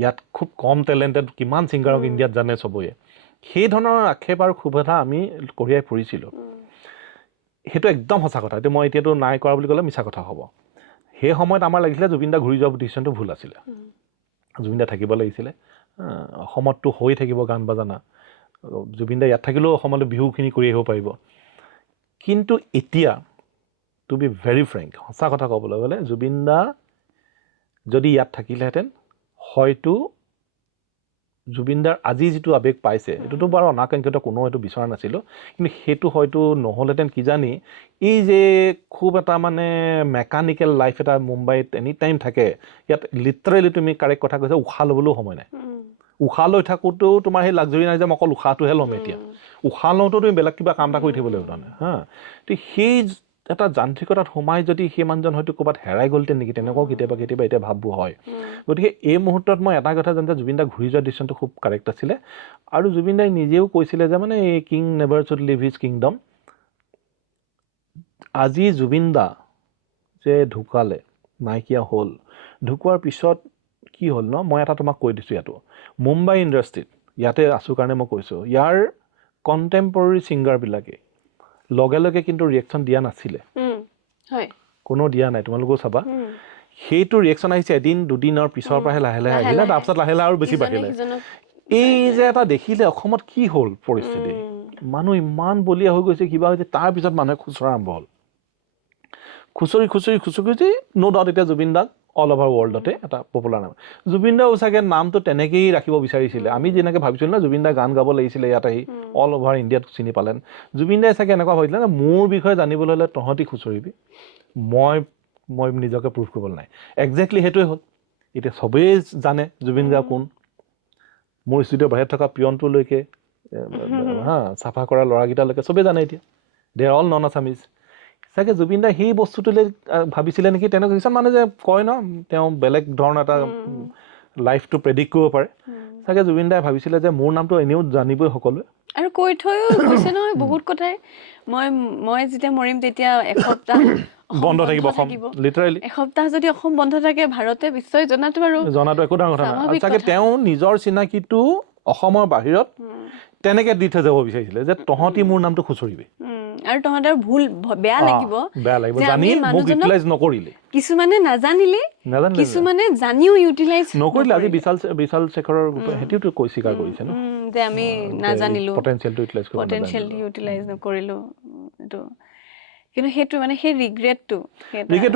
ইয়াত খুব কম টেলেণ্টেড কিমান ছিংগাৰক ইণ্ডিয়াত জানে চবয়ে সেই ধৰণৰ আক্ষেপ আৰু খুব এটা আমি কঢ়িয়াই ফুৰিছিলোঁ সেইটো একদম সঁচা কথা এতিয়া মই এতিয়াতো নাই কৰা বুলি ক'লে মিছা কথা হ'ব সেই সময়ত আমাৰ লাগিছিলে জুবিন দা ঘূৰি যোৱা ডিচিশ্যনটো ভুল আছিলে জুবিন দা থাকিব লাগিছিলে অসমততো হৈ থাকিব গান বাজানা জুবিন দা ইয়াত থাকিলেও অসমলৈ বিহুখিনি কৰি আহিব পাৰিব কিন্তু এতিয়া টু বি ভেৰি ফ্ৰেংক সঁচা কথা ক'বলৈ গ'লে জুবিন দা যদি ইয়াত থাকিলেহেঁতেন হয়তো জুবিন দাৰ আজি যিটো আৱেগ পাইছে এইটোতো বাৰু অনাকাংক্ষিত কোনো এইটো বিচৰা নাছিলোঁ কিন্তু সেইটো হয়তো নহ'লহেঁতেন কিজানি এই যে খুব এটা মানে মেকানিকেল লাইফ এটা মুম্বাইত এনি টাইম থাকে ইয়াত লিটাৰেলি তুমি কাৰেক্ট কথা কৈছা উশাহ ল'বলৈও সময় নাই উশাহ লৈ থাকোঁতেও তোমাৰ সেই লাক্সাৰী নাই যে মই অকল উশাহটোহে ল'ম এতিয়া উশাহ লওঁতেও তুমি বেলেগ কিবা কাম এটা কৰি থাকিব লাগিব তাৰমানে তো সেই এটা যান্ত্ৰিকতাত সোমাই যদি সেই মানুহজন হয়তো ক'ৰবাত হেৰাই গ'লহেঁতেন নেকি তেনেকুৱাও কেতিয়াবা এতিয়া ভাববোৰ হয় গতিকে এই মুহূৰ্তত মই এটা কথা জানো যে জুবিন দা ঘূৰি যোৱা ডিচিশ্যনটো খুব কাৰেক্ট আছিলে আৰু জুবিন দাই নিজেও কৈছিলে যে মানে এই king never should leave his kingdom আজি জুবিন দা যে ঢুকালে নাইকিয়া হ'ল ঢুকোৱাৰ পিছত কি হ'ল ন মই এটা তোমাক কৈ দিছোঁ ইয়াতো মুম্বাই ইণ্ডাষ্ট্ৰীত ইয়াতে আছোঁ কাৰণে মই কৈছোঁ ইয়াৰ কণ্টেম্পৰৰী ছিংগাৰবিলাকে লগে লগে কিন্তু ৰিয়েকশ্যন দিয়া নাছিলে কোনো দিয়া নাই তোমালোকেও চাবা সেইটো ৰিয়েকশ্যন আহিছে এদিন দুদিনৰ পিছৰ পৰাহে লাহে লাহে আহিলে তাৰপিছত লাহে লাহে আৰু বেছি বাঢ়িলে এই যে এটা দেখিলে অসমত কি হ'ল পৰিস্থিতি মানুহ ইমান বলীয়া হৈ গৈছে কিবা হৈছে তাৰপিছত মানুহে খুচৰা আৰম্ভ হ'ল খুচৰি ন' ডাউট এতিয়া জুবিন দাক অল অভাৰ ৱৰ্ল্ডতে এটা পপুলাৰ নাম জুবিন দাও চাগে নামটো তেনেকেই ৰাখিব বিচাৰিছিলে আমি যেনেকৈ ভাবিছিলোঁ ন জুবিন দা গান গাব লাগিছিলে ইয়াত আহি অল অভাৰ ইণ্ডিয়াত চিনি পালেন জুবিন দাই চাগে এনেকুৱা ভাবিছিলে যে মোৰ বিষয়ে জানিবলৈ হ'লে তহঁতি খুচৰিবি মই নিজকে প্ৰুভ কৰিবলৈ নাই একজেক্টলি সেইটোৱে হ'ল এতিয়া চবেই জানে জুবিন দা কোন মোৰ ষ্টুডিঅ'ৰ বাহিৰত থকা পিয়নটোলৈকে চাফা কৰা ল'ৰাকেইটালৈকে চবেই জানে এতিয়া দে অল নন আছামিজ চাগে জুবিন দাই সেই বস্তুটোলৈ ভাবিছিলে নেকি তেনেকুৱা কিছুমান মানুহে যে কয় ন তেওঁ বেলেগ ধৰণৰ এটা লাইফটো প্ৰেডিক্ট কৰিব পাৰে চাগে জুবিন দাই ভাবিছিলে যে মোৰ নামটো এনেও জানিবই সকলোৱে আৰু কৈ থৈও গৈছে নহয় বহুত কথাই মই যেতিয়া মৰিম তেতিয়া এসপ্তাহ বন্ধ থাকিব অসম লিটাৰেলি এসপ্তাহ যদি অসম বন্ধ থাকে ভাৰতে বিশ্বই জনাটো একো ডাঙৰ কথা নহয় চাগে তেওঁ নিজৰ চিনাকিটো অসমৰ বাহিৰত তেনেকৈ দি থৈ যাব বিচাৰিছিলে যে তহঁতি মোৰ নামটো খুচৰিবি আৰু তহঁতৰ ভুল বেয়া লাগিব যে জানি আমি মোক মানুহজনক ইউটিলাইজ নকৰিলে কিছুমানে নাজানিলে কিছুমানে জানিও ইউটিলাইজ নকৰিলে আজি বিশাল শেখৰৰ হেতিওটো কৈ স্বীকাৰ কৰিছে ন যে আমি নাজানিলো পটেনচিয়েলটো ইউটিলাইজ কৰিব পটেনচিয়েলটো ইউটিলাইজ নকৰিলো এইটো কিন্তু সেইটো মানে সেই ৰিগ্ৰেটটো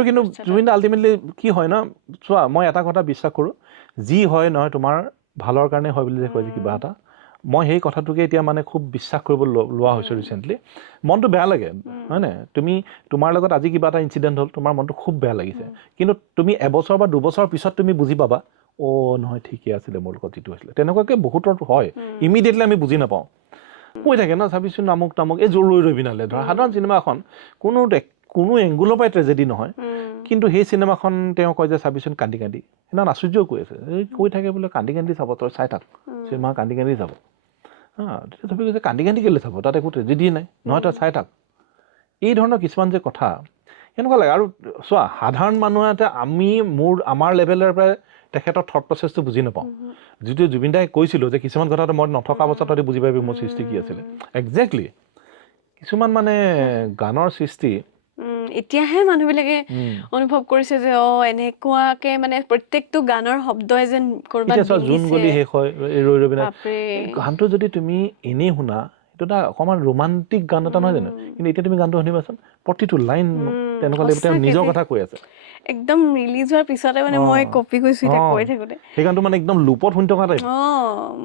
কিন্তু জুবিন দা আল্টিমেটলি কি হয় ন চোৱা মই এটা কথা বিশ্বাস কৰোঁ যি হয় নহয় তোমাৰ ভালৰ কাৰণে হয় বুলি যে কয় যে কিবা এটা মই সেই কথাটোকে এতিয়া মানে খুব বিশ্বাস কৰিব লোৱা হৈছোঁ ৰিচেণ্টলি মনটো বেয়া লাগে হয় নাই তুমি তোমাৰ লগত আজি কিবা এটা ইনচিডেণ্ট হ'ল তোমাৰ মনটো খুব বেয়া লাগিছে কিন্তু তুমি এবছৰ বা দুবছৰ পিছত তুমি বুজি পাবা নহয় ঠিকে আছিলে মোৰ লগত যিটো হৈছিলে তেনেকুৱাকৈ বহুতৰ হয় ইমিডিয়েটলি আমি বুজি নাপাওঁ কৈ থাকে ন চাবিচোন আমুক তামুক এই জৰুৰী ৰৈ বিনালে ধৰা সাধাৰণ চিনেমা এখন কোনো এংগুলৰ পৰাই ট্ৰেজেডি নহয় কিন্তু সেই চিনেমাখন তেওঁ কয় যে চাবিচোন কান্দি কান্দি সেইদিনা আশ্চৰ্যও কৈ আছে এই কৈ থাকে বোলে কান্দি কান্দি চাব তই চাই থাক চিনেমা কান্দি কান্দি চাব তেতিয়া ভাবি কৈছে কান্দি কান্দি কেলৈ চাব তাত একো ট্ৰেজেডি নাই নহয় তই চাই থাক এই ধৰণৰ কিছুমান যে কথা এনেকুৱা লাগে আৰু চোৱা সাধাৰণ মানুহ এটা আমাৰ লেভেলৰ পৰাই তেখেতৰ থট প্ৰচেছটো বুজি নাপাওঁ যিটো জুবিন দাই কৈছিলোঁ যে কিছুমান কথাটো মই নথকা অৱস্থাত তহঁতি বুজি পাবি মোৰ সৃষ্টি কি আছিলে একজেক্টলি কিছুমান মানে গানৰ সৃষ্টি এতিয়াহে মানুহবিলাকে অনুভৱ কৰিছে যে এনেকুৱাকে মানে প্ৰত্যেকটো গানৰ শব্দই যেন কৰবাত জোন গলি শেষ হয় ৰৈ ৰৈ বিনালে গানটো যদি তুমি এনেই শুনা এইটো এটা অকণমান ৰোমান্টিক গান এটা নহয় জানো কিন্তু এতিয়া তুমি গানটো শুনিবাচোন প্ৰতিটো লাইন তেনেকুৱা লাগিব তেওঁ নিজৰ কথা কৈ আছে একদম ৰিলিজ হোৱাৰ পিছতে মানে মই কপি কৰিছো এটা কৈ থাকোতে সেই গানটো মানে একদম লুপত শুনি থকা টাইপ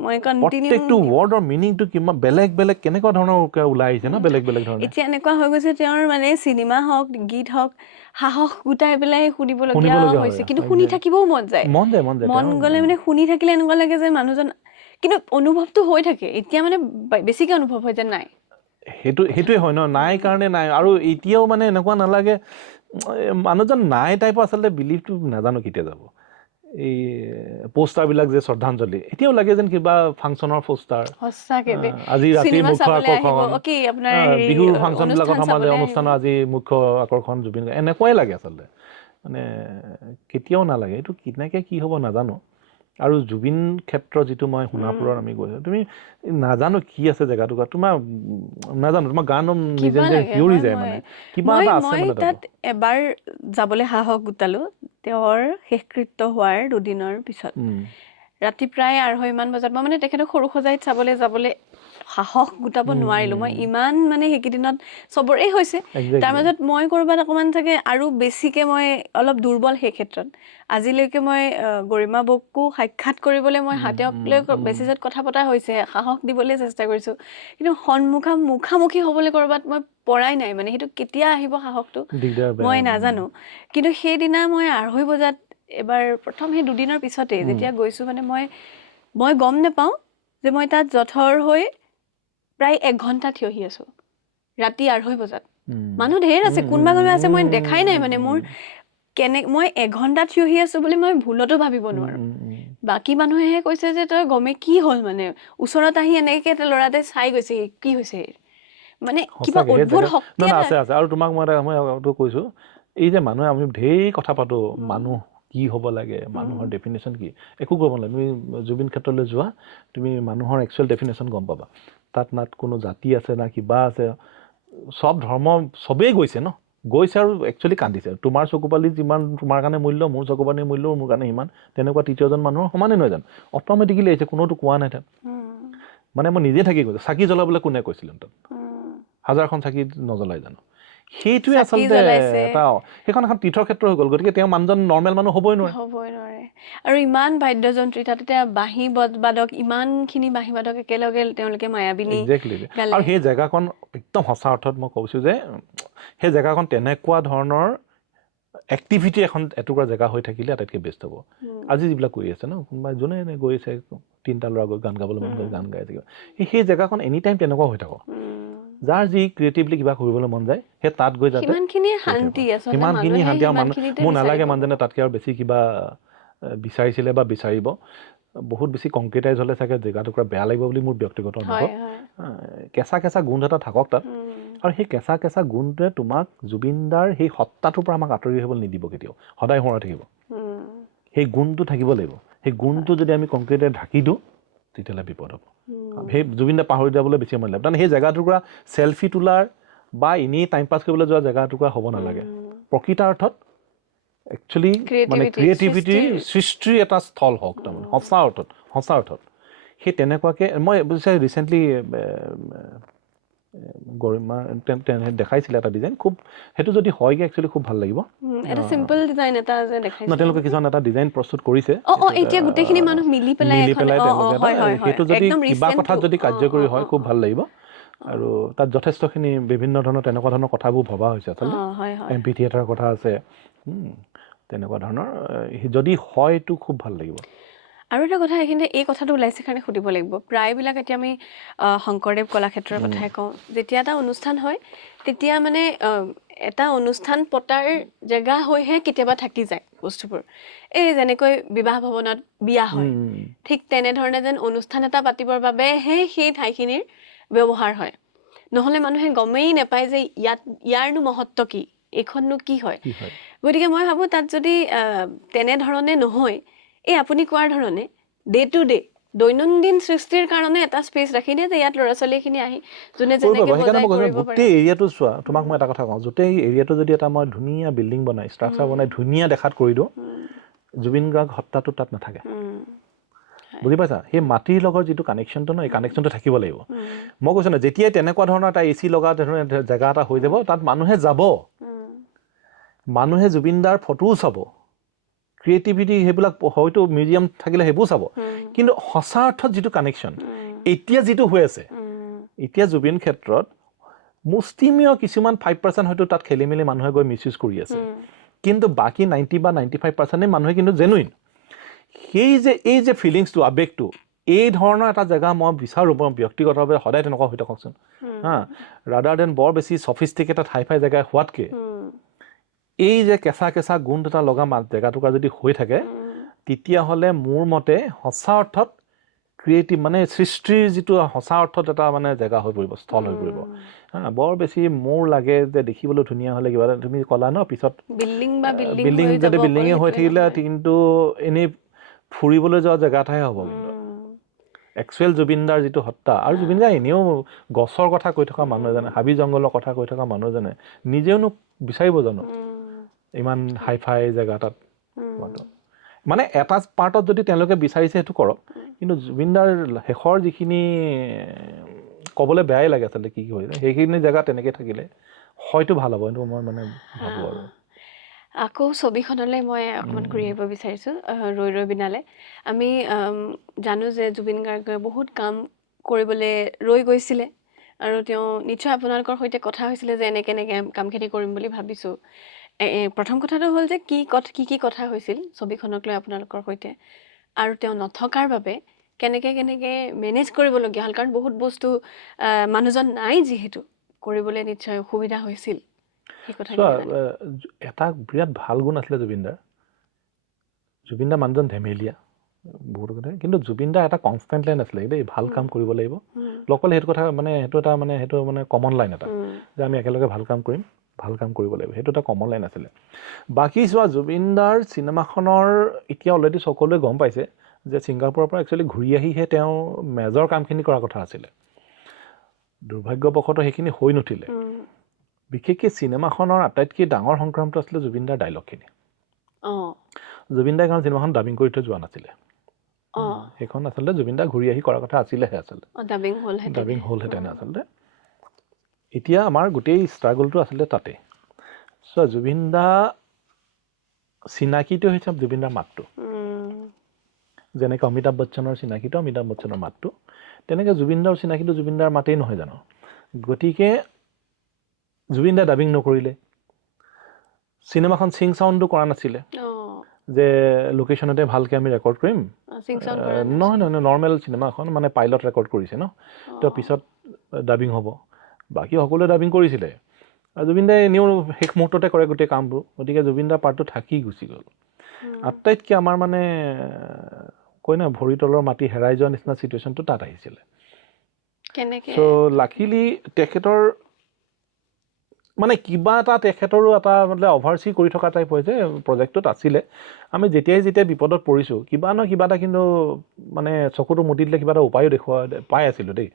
মই কন্টিনিউ প্ৰত্যেকটো ৱৰ্ডৰ মিনিংটো কিমান বেলেগ বেলেগ কেনেকুৱা ধৰণৰ ওলাই আহিছে ন বেলেগ বেলেগ ধৰণে এতিয়া এনেকুৱা হৈ গৈছে তেওঁৰ মানে চিনেমা হওক গীত হওক সাহস গোটাই পেলাই শুনিবলগীয়া হৈছে কিন্তু শুনি থাকিবও মন যায় মন গ'লে মানে শুনি থাকিলে এনেকুৱা লাগে যে মানুহজন কিন্তু অনুভৱটো হৈ থাকে এতিয়া মানে বেছিকে অনুভৱ হয় যে নাই সেইটোৱে হয় ন নাই কাৰণে নাই আৰু এতিয়াও মানে এনেকুৱা নালাগে মানুহজন নাই টাইপৰ আচলতে বিলিভটো নাজানো কেতিয়া যাব এই পোষ্টাৰবিলাক যে শ্ৰদ্ধাঞ্জলি এতিয়াও লাগে যেন কিবা ফাংচনৰ পোষ্টাৰ আজি ৰাতি মুখ্য আকৰ্ষণ বিহুৰ ফাংচনবিলাকত সমাজে অনুষ্ঠানৰ আজি মুখ্য আকৰ্ষণ জুবিন এনেকুৱাই লাগে আচলতে মানে কেতিয়াও নালাগে এইটো কেনেকৈ কি হ'ব নাজানো আৰু জুবিন ক্ষেত্ৰ যিটো মই সোণাপুৰৰ আমি গৈছোঁ তুমি নাজানো কি আছে জেগাটুকুৰা তোমাৰ নাজানো তোমাৰ গান নিজে নিজে শিয়ৰি যায় মানে কিবা এটা আছে মানে তাত এবাৰ যাবলৈ সাহস গোটালো তেওঁৰ শেষকৃত্য হোৱাৰ দুদিনৰ পিছত ৰাতি প্ৰায় 2:30 বজাত মই মানে তেখেতক সৰু সজাইত যাবলৈ সাহস গোটাব নোৱাৰিলো মই ইমান মানে সেইকেইদিনত চবৰে হৈছে তাৰ মাজত মই কৰবাত অকমান চাগে আৰু বেছিকে মই অলপ দুৰ্বল সেই ক্ষেত্ৰত আজিলৈকে মই গৰিমা বৌকো সাক্ষাৎ কৰিবলৈ মই তেওঁক লৈ বেছিছত কথা পতা হৈছে সাহস দিবলৈ চেষ্টা কৰিছো কিন্তু মুখামুখি হ'বলৈ কৰবাত মই পৰাই নাই মানে সেইটো কেতিয়া আহিব সাহসটো মই নাজানো কিন্তু সেইদিনা মই 2:30 বজাত এবাৰ প্ৰথম সেই দুদিনৰ পিছতে যেতিয়া গৈছো মানে মই গম নাপাওঁ যে মই তাত জঠৰ হৈ প্ৰায় 1 ঘণ্টা থিয়হি আছো ৰাতি 2:30 বজাত মানুহ ঢেৰ আছে কোনোবা আছে মই দেখাই নাই মানে মই 1 ঘণ্টা থিয়হি আছো বুলি মই ভুলতো ভাবিব নোৱাৰো বাকী মানুহেহে কৈছে যে তই গমে কি হ'ল মানে ওচৰত আহি এনেকে এটা ল'ৰাতে চাই গৈছে কি হৈছে মানে কিবা অদ্ভুত শক্তি আছে আৰু তোমাক মই কৈছো এই যে মানুহে আমি ঢেৰ কথা পাতো মানুহ কি হ'ব লাগে মানুহৰ ডেফিনেশ্যন কি একো ক'ব নালাগে তুমি জুবিন ক্ষেত্ৰলৈ যোৱা তুমি মানুহৰ একচুৱেল ডেফিনেশ্যন গম পাবা তাত না কোনো জাতি আছে না কিবা আছে সব ধৰ্ম সবেই গৈছে আৰু একচুৱেলি কান্দিছে তোমাৰ চকুপালি যিমান তোমাৰ কাৰণে মূল্য মোৰ চকুপালিৰ মূল্য মোৰ কাৰণে সিমান তেনেকুৱা তৃতীয়জন মানুহৰ সমানে নহয় জানো অট'মেটিকেলি আহিছে কোনোতো কোৱা নাই তাত মানে মই নিজে থাকি গৈছো চাকি জ্বলাবলৈ কোনে কৈছিলে তাত 1000খন চাকি নজ্বলাই জানো সেইটোৱে আচলতে এটা সেইখন এখন তীৰ্থক্ষেত্ৰ হৈ গ'ল গতিকে তেওঁ মানুহজন নৰ্মেল মানুহ হ'বই নোৱাৰে আৰু ইমান বাদ্যযন্ত্ৰী তাত এতিয়া বাঁহী বাদক ইমানখিনি বাঁহী বাদক একেলগে তেওঁলোকে মায়াবিনী আৰু সেই জেগাখন একদম সঁচা অৰ্থত মই কৈছোঁ যে সেই জেগাখন তেনেকুৱা ধৰণৰ এক্টিভিটি এটুকুৰা জেগা হৈ থাকিলে আটাইতকৈ বেষ্ট হ'ব আজি যিবিলাক কৰি আছে কোনোবাই যোনে গৈ আছে 3টা ল'ৰা গৈ গান গাবলৈ মন গ'ল গান গাই থাকিব সেই জেগাখন এনি টাইম তেনেকুৱা হৈ থাকক যাৰ যি ক্ৰিয়েটিভলি কিবা কৰিবলৈ মন যায় সেই তাত গৈ যাতে সিমানখিনি শান্তি আৰু মোৰ নালাগে মানুহজনে তাতকৈ আৰু বেছি কিবা বিচাৰিছিলে বা বিচাৰিব বহুত বেছি কংক্ৰিটাইজ হ'লে চাগে জেগাটুকুৰা বেয়া লাগিব বুলি মোৰ ব্যক্তিগত অনুভৱ কেঁচা গোন্ধ এটা থাকক তাত আৰু সেই কেঁচা গোন্ধটোৱে তোমাক জুবিনদাৰ সেই সত্তাটোৰ পৰা আমাক আঁতৰি আহিবলৈ নিদিব কেতিয়াও সদায় সোঁৱৰাই থাকিব সেই গুণটো থাকিব লাগিব সেই গুণটো যদি আমি কংক্ৰিটেৰে ঢাকি দিওঁ তেতিয়াহ'লে বিপদ হ'ব সেই জুবিনদা পাহৰি যাবলৈ বেছি সময় লাগিব তাৰমানে সেই জেগাটোৰ পৰা চেলফি তোলাৰ বা এনেই টাইম পাছ কৰিবলৈ যোৱা জেগা এটুকুৰা হ'ব নালাগে প্ৰকৃত অৰ্থত একচুৱেলি মানে ক্ৰিয়েটিভিটিৰ সৃষ্টিৰ এটা স্থল হওক তাৰমানে সঁচা অৰ্থত সেই তেনেকুৱাকৈ মই ৰিচেণ্টলি গৰিমা দেখাইছিলে এটা ডিজাইন খুব সেইটো যদি হয়গৈ একচুৱেলি খুব ভাল লাগিব এটা সিম্পল ডিজাইন এটা যে দেখাইছে তেওঁলোকে কিছুমান এটা ডিজাইন প্ৰস্তুত কৰিছে এতিয়া গোটেইখিনি মানুহ মিলি পেলাই সেইটো যদি কিবা কথাত যদি কাৰ্যকৰী হয় খুব ভাল লাগিব আৰু তাত যথেষ্টখিনি বিভিন্ন ধৰণৰ তেনেকুৱা ধৰণৰ কথাবোৰ ভবা হৈছে আচলতে এম্পি থিয়েটাৰৰ কথা আছে তেনেকুৱা ধৰণৰ যদি হয় এইটো খুব ভাল লাগিব আৰু এটা কথা এইখিনিতে এই কথাটো ওলাইছে কাৰণে সুধিব লাগিব প্ৰায়বিলাক এতিয়া আমি শংকৰদেৱ কলাক্ষেত্ৰৰ কথাই কওঁ যেতিয়া এটা অনুষ্ঠান হয় তেতিয়া মানে এটা অনুষ্ঠান পতাৰ জেগা হৈহে কেতিয়াবা থাকি যায় বস্তুবোৰ এই যেনেকৈ বিবাহ ভৱনত বিয়া হয় ঠিক তেনেধৰণে যেন অনুষ্ঠান এটা পাতিবৰ বাবেহে সেই ঠাইখিনিৰ ব্যৱহাৰ হয় নহ'লে মানুহে গমেই নাপায় যে ইয়াৰনো মহত্ব কি এইখননো কি হয় গতিকে মই ভাবোঁ তাত যদি তেনেধৰণে নহয় এই আপুনি কোৱাৰ ধৰণে ডে টু ডে দৈনন্দিন সৃষ্টিৰ কাৰণে এটা স্পেচ ৰাখি দিয়ে যে ইয়াত ল'ৰা ছোৱালীখিনি আহি যোনে যেনেকৈ বজাই কৰিব পাৰে গোটেই এৰিয়াটো চোৱা তোমাক মই এটা কথা কওঁ গোটেই এৰিয়াটো যদি এটা মই ধুনীয়া বিল্ডিং বনাই ষ্ট্ৰাকচাৰ বনাই ধুনীয়া দেখাত কৰি দিওঁ জুবিন গাৰ্গ হত্যাটো তাত নাথাকে বুজি পাইছা সেই মাটিৰ লগত যিটো কানেকশ্যনটো ন এই কানেকশ্যনটো থাকিব লাগিব মই কৈছোঁ না যেতিয়াই তেনেকুৱা ধৰণৰ এটা এচি লগা জেগা এটা হৈ যাব তাত মানুহে যাব মানুহে জুবিন দাৰ ফটোও চাব ক্ৰিয়েটিভিটি সেইবিলাক হয়তো মিউজিয়াম থাকিলে সেইবোৰ চাব কিন্তু সঁচা অৰ্থত যিটো কানেকশ্যন এতিয়া যিটো হৈ আছে এতিয়া জুবিন ক্ষেত্ৰত মুষ্টিমীয় কিছুমান 5% হয়তো তাত খেলি মেলি মানুহে গৈ মিছ ইউজ কৰি আছে কিন্তু বাকী 90 বা 95% মানুহে কিন্তু জেনুইন এই যে ফিলিংছটো আৱেগটো এই ধৰণৰ এটা জেগা মই বিচাৰোঁ মই ব্যক্তিগতভাৱে সদায় তেনেকুৱা হৈ থাককচোন ৰাডাৰ দেন বৰ বেছি ছফিষ্টিকেটেড হাই-ফাই জেগা হোৱাতকৈ এই যে কেঁচা গোন্ধ এটা লগা জেগাটুকুৰা যদি হৈ থাকে তেতিয়াহ'লে মোৰ মতে সঁচা অৰ্থত ক্ৰিয়েটিভ মানে সৃষ্টিৰ যিটো সঁচা অৰ্থত এটা মানে জেগা হৈ পৰিব স্থল হৈ পৰিব বৰ বেছি মোৰ লাগে যে দেখিবলৈ ধুনীয়া হ'লে কিবা তুমি ক'লা ন পিছত বিল্ডিং যদি বিল্ডিঙে হৈ থাকিলে কিন্তু এনেই ফুৰিবলৈ যোৱা জেগা এটাহে হ'ব কিন্তু একচুৱেল জুবিনদাৰ যিটো হত্যা আৰু জুবিনদা এনেও গছৰ কথা কৈ থকা মানুহ এজনে হাবি জংঘলৰ কথা কৈ থকা মানুহ এজনে নিজেওনো বিচাৰিব জানো ইমান হাই-ফাই জেগা তাত মানে এটা পাৰ্টত যদি তেওঁলোকে বিচাৰিছে সেইটো কৰক কিন্তু জুবিনদাৰ শেষৰ যিখিনি ক'বলৈ বেয়াই লাগে আচলতে কি হৈ সেইখিনি জেগা তেনেকৈ থাকিলে হয়তো ভাল হ'ব কিন্তু মই মানে ভাবোঁ আৰু আকৌ ছবিখনলৈ মই অকণমান ঘূৰি আহিব বিচাৰিছোঁ ৰৈ ৰৈ বিনালে আমি জানো যে জুবিন গাৰ্গে বহুত কাম কৰিবলৈ ৰৈ গৈছিলে আৰু তেওঁ নিশ্চয় আপোনালোকৰ সৈতে কথা হৈছিলে যে এনেকৈ কামখিনি কৰিম বুলি ভাবিছোঁ প্ৰথম কথাটো হ'ল যে কি কথা হৈছিল ছবিখনক লৈ আপোনালোকৰ সৈতে আৰু তেওঁ নথকাৰ বাবে কেনেকৈ মেনেজ কৰিবলগীয়া হ'ল কাৰণ বহুত বস্তু মানুহজন নাই যিহেতু কৰিবলৈ নিশ্চয় অসুবিধা হৈছিল এটা বিৰাট ভাল গুণ আছিলে জুবিনদাৰ মানুহজন ধেমেলীয়া বহুত কথা কিন্তু জুবিনদাৰ এটা কনষ্টেণ্ট লাইন আছিলে দেই ভাল কাম কৰিব লাগিব লগপালে সেইটো কথা মানে সেইটো মানে কমন লাইন এটা যে আমি একেলগে ভাল কাম কৰিম ভাল কাম কৰিব লাগিব সেইটো এটা কমন লাইন আছিলে বাকী চোৱা জুবিনদাৰ চিনেমাখনৰ এতিয়া অলৰেডি সকলোৱে গম পাইছে যে ছিংগাপুৰৰ পৰা একচুৱেলি ঘূৰি আহিহে তেওঁ মেজৰ কামখিনি কৰাৰ কথা আছিলে দুৰ্ভাগ্যবশতঃ সেইখিনি হৈ নুঠিলে বিশেষকৈ চিনেমাখনৰ আটাইতকৈ ডাঙৰ সংক্ৰামটো আছিলে জুবিনদাৰ ডাইলগখিনি জুবিনদাই কাৰণ চিনেমাখন ডাবিং কৰি থৈ যোৱা নাছিলে সেইখন আচলতে জুবিনদা ঘূৰি আহি কৰাৰ কথা আছিলেহে আচলতে ডাবিং হ'লহেঁতেন আচলতে এতিয়া আমাৰ গোটেই ষ্ট্ৰাগলটো আচলতে তাতে চ' জুবিনদা চিনাকিটো হৈছে জুবিনদাৰ মাতটো যেনেকৈ অমিতাভ বচ্চনৰ চিনাকিটো অমিতাভ বচ্চনৰ মাতটো তেনেকৈ জুবিনদাৰ চিনাকিটো জুবিনদাৰ মাতেই নহয় জানো গতিকে জুবিনদাই ডাবিং নকৰিলে চিনেমাখন চিং চাউণ্ডটো কৰা নাছিলে যে লোকেশ্যনতে ভালকৈ আমি ৰেকৰ্ড কৰিম নহয় নৰ্মেল চিনেমাখন মানে পাইলট ৰেকৰ্ড কৰিছে ন তো পিছত ডাবিং হ'ব বাকী সকলোৱে ডাবিং কৰিছিলে আৰু জুবিনদাই এনেও শেষ মুহূৰ্ততে কৰে গোটেই কামবোৰ গতিকে জুবিনদাৰ পাৰ্টটো থাকি গুচি গ'ল আটাইতকৈ আমাৰ মানে কয় না ভৰি তলৰ মাটি হেৰাই যোৱা নিচিনা চিটুৱেশ্যনটো তাত আহিছিলে চ' লাকিলি তেখেতৰ মানে কিবা এটা তেখেতৰো এটা মানে অভাৰচি কৰি থকা টাইপ হৈছে প্ৰজেক্টটোত আছিলে আমি যেতিয়াই বিপদত পৰিছোঁ কিবা এটা কিন্তু মানে চকুটো মুদি দিলে কিবা এটা উপায়ো পাই আছিলোঁ দেই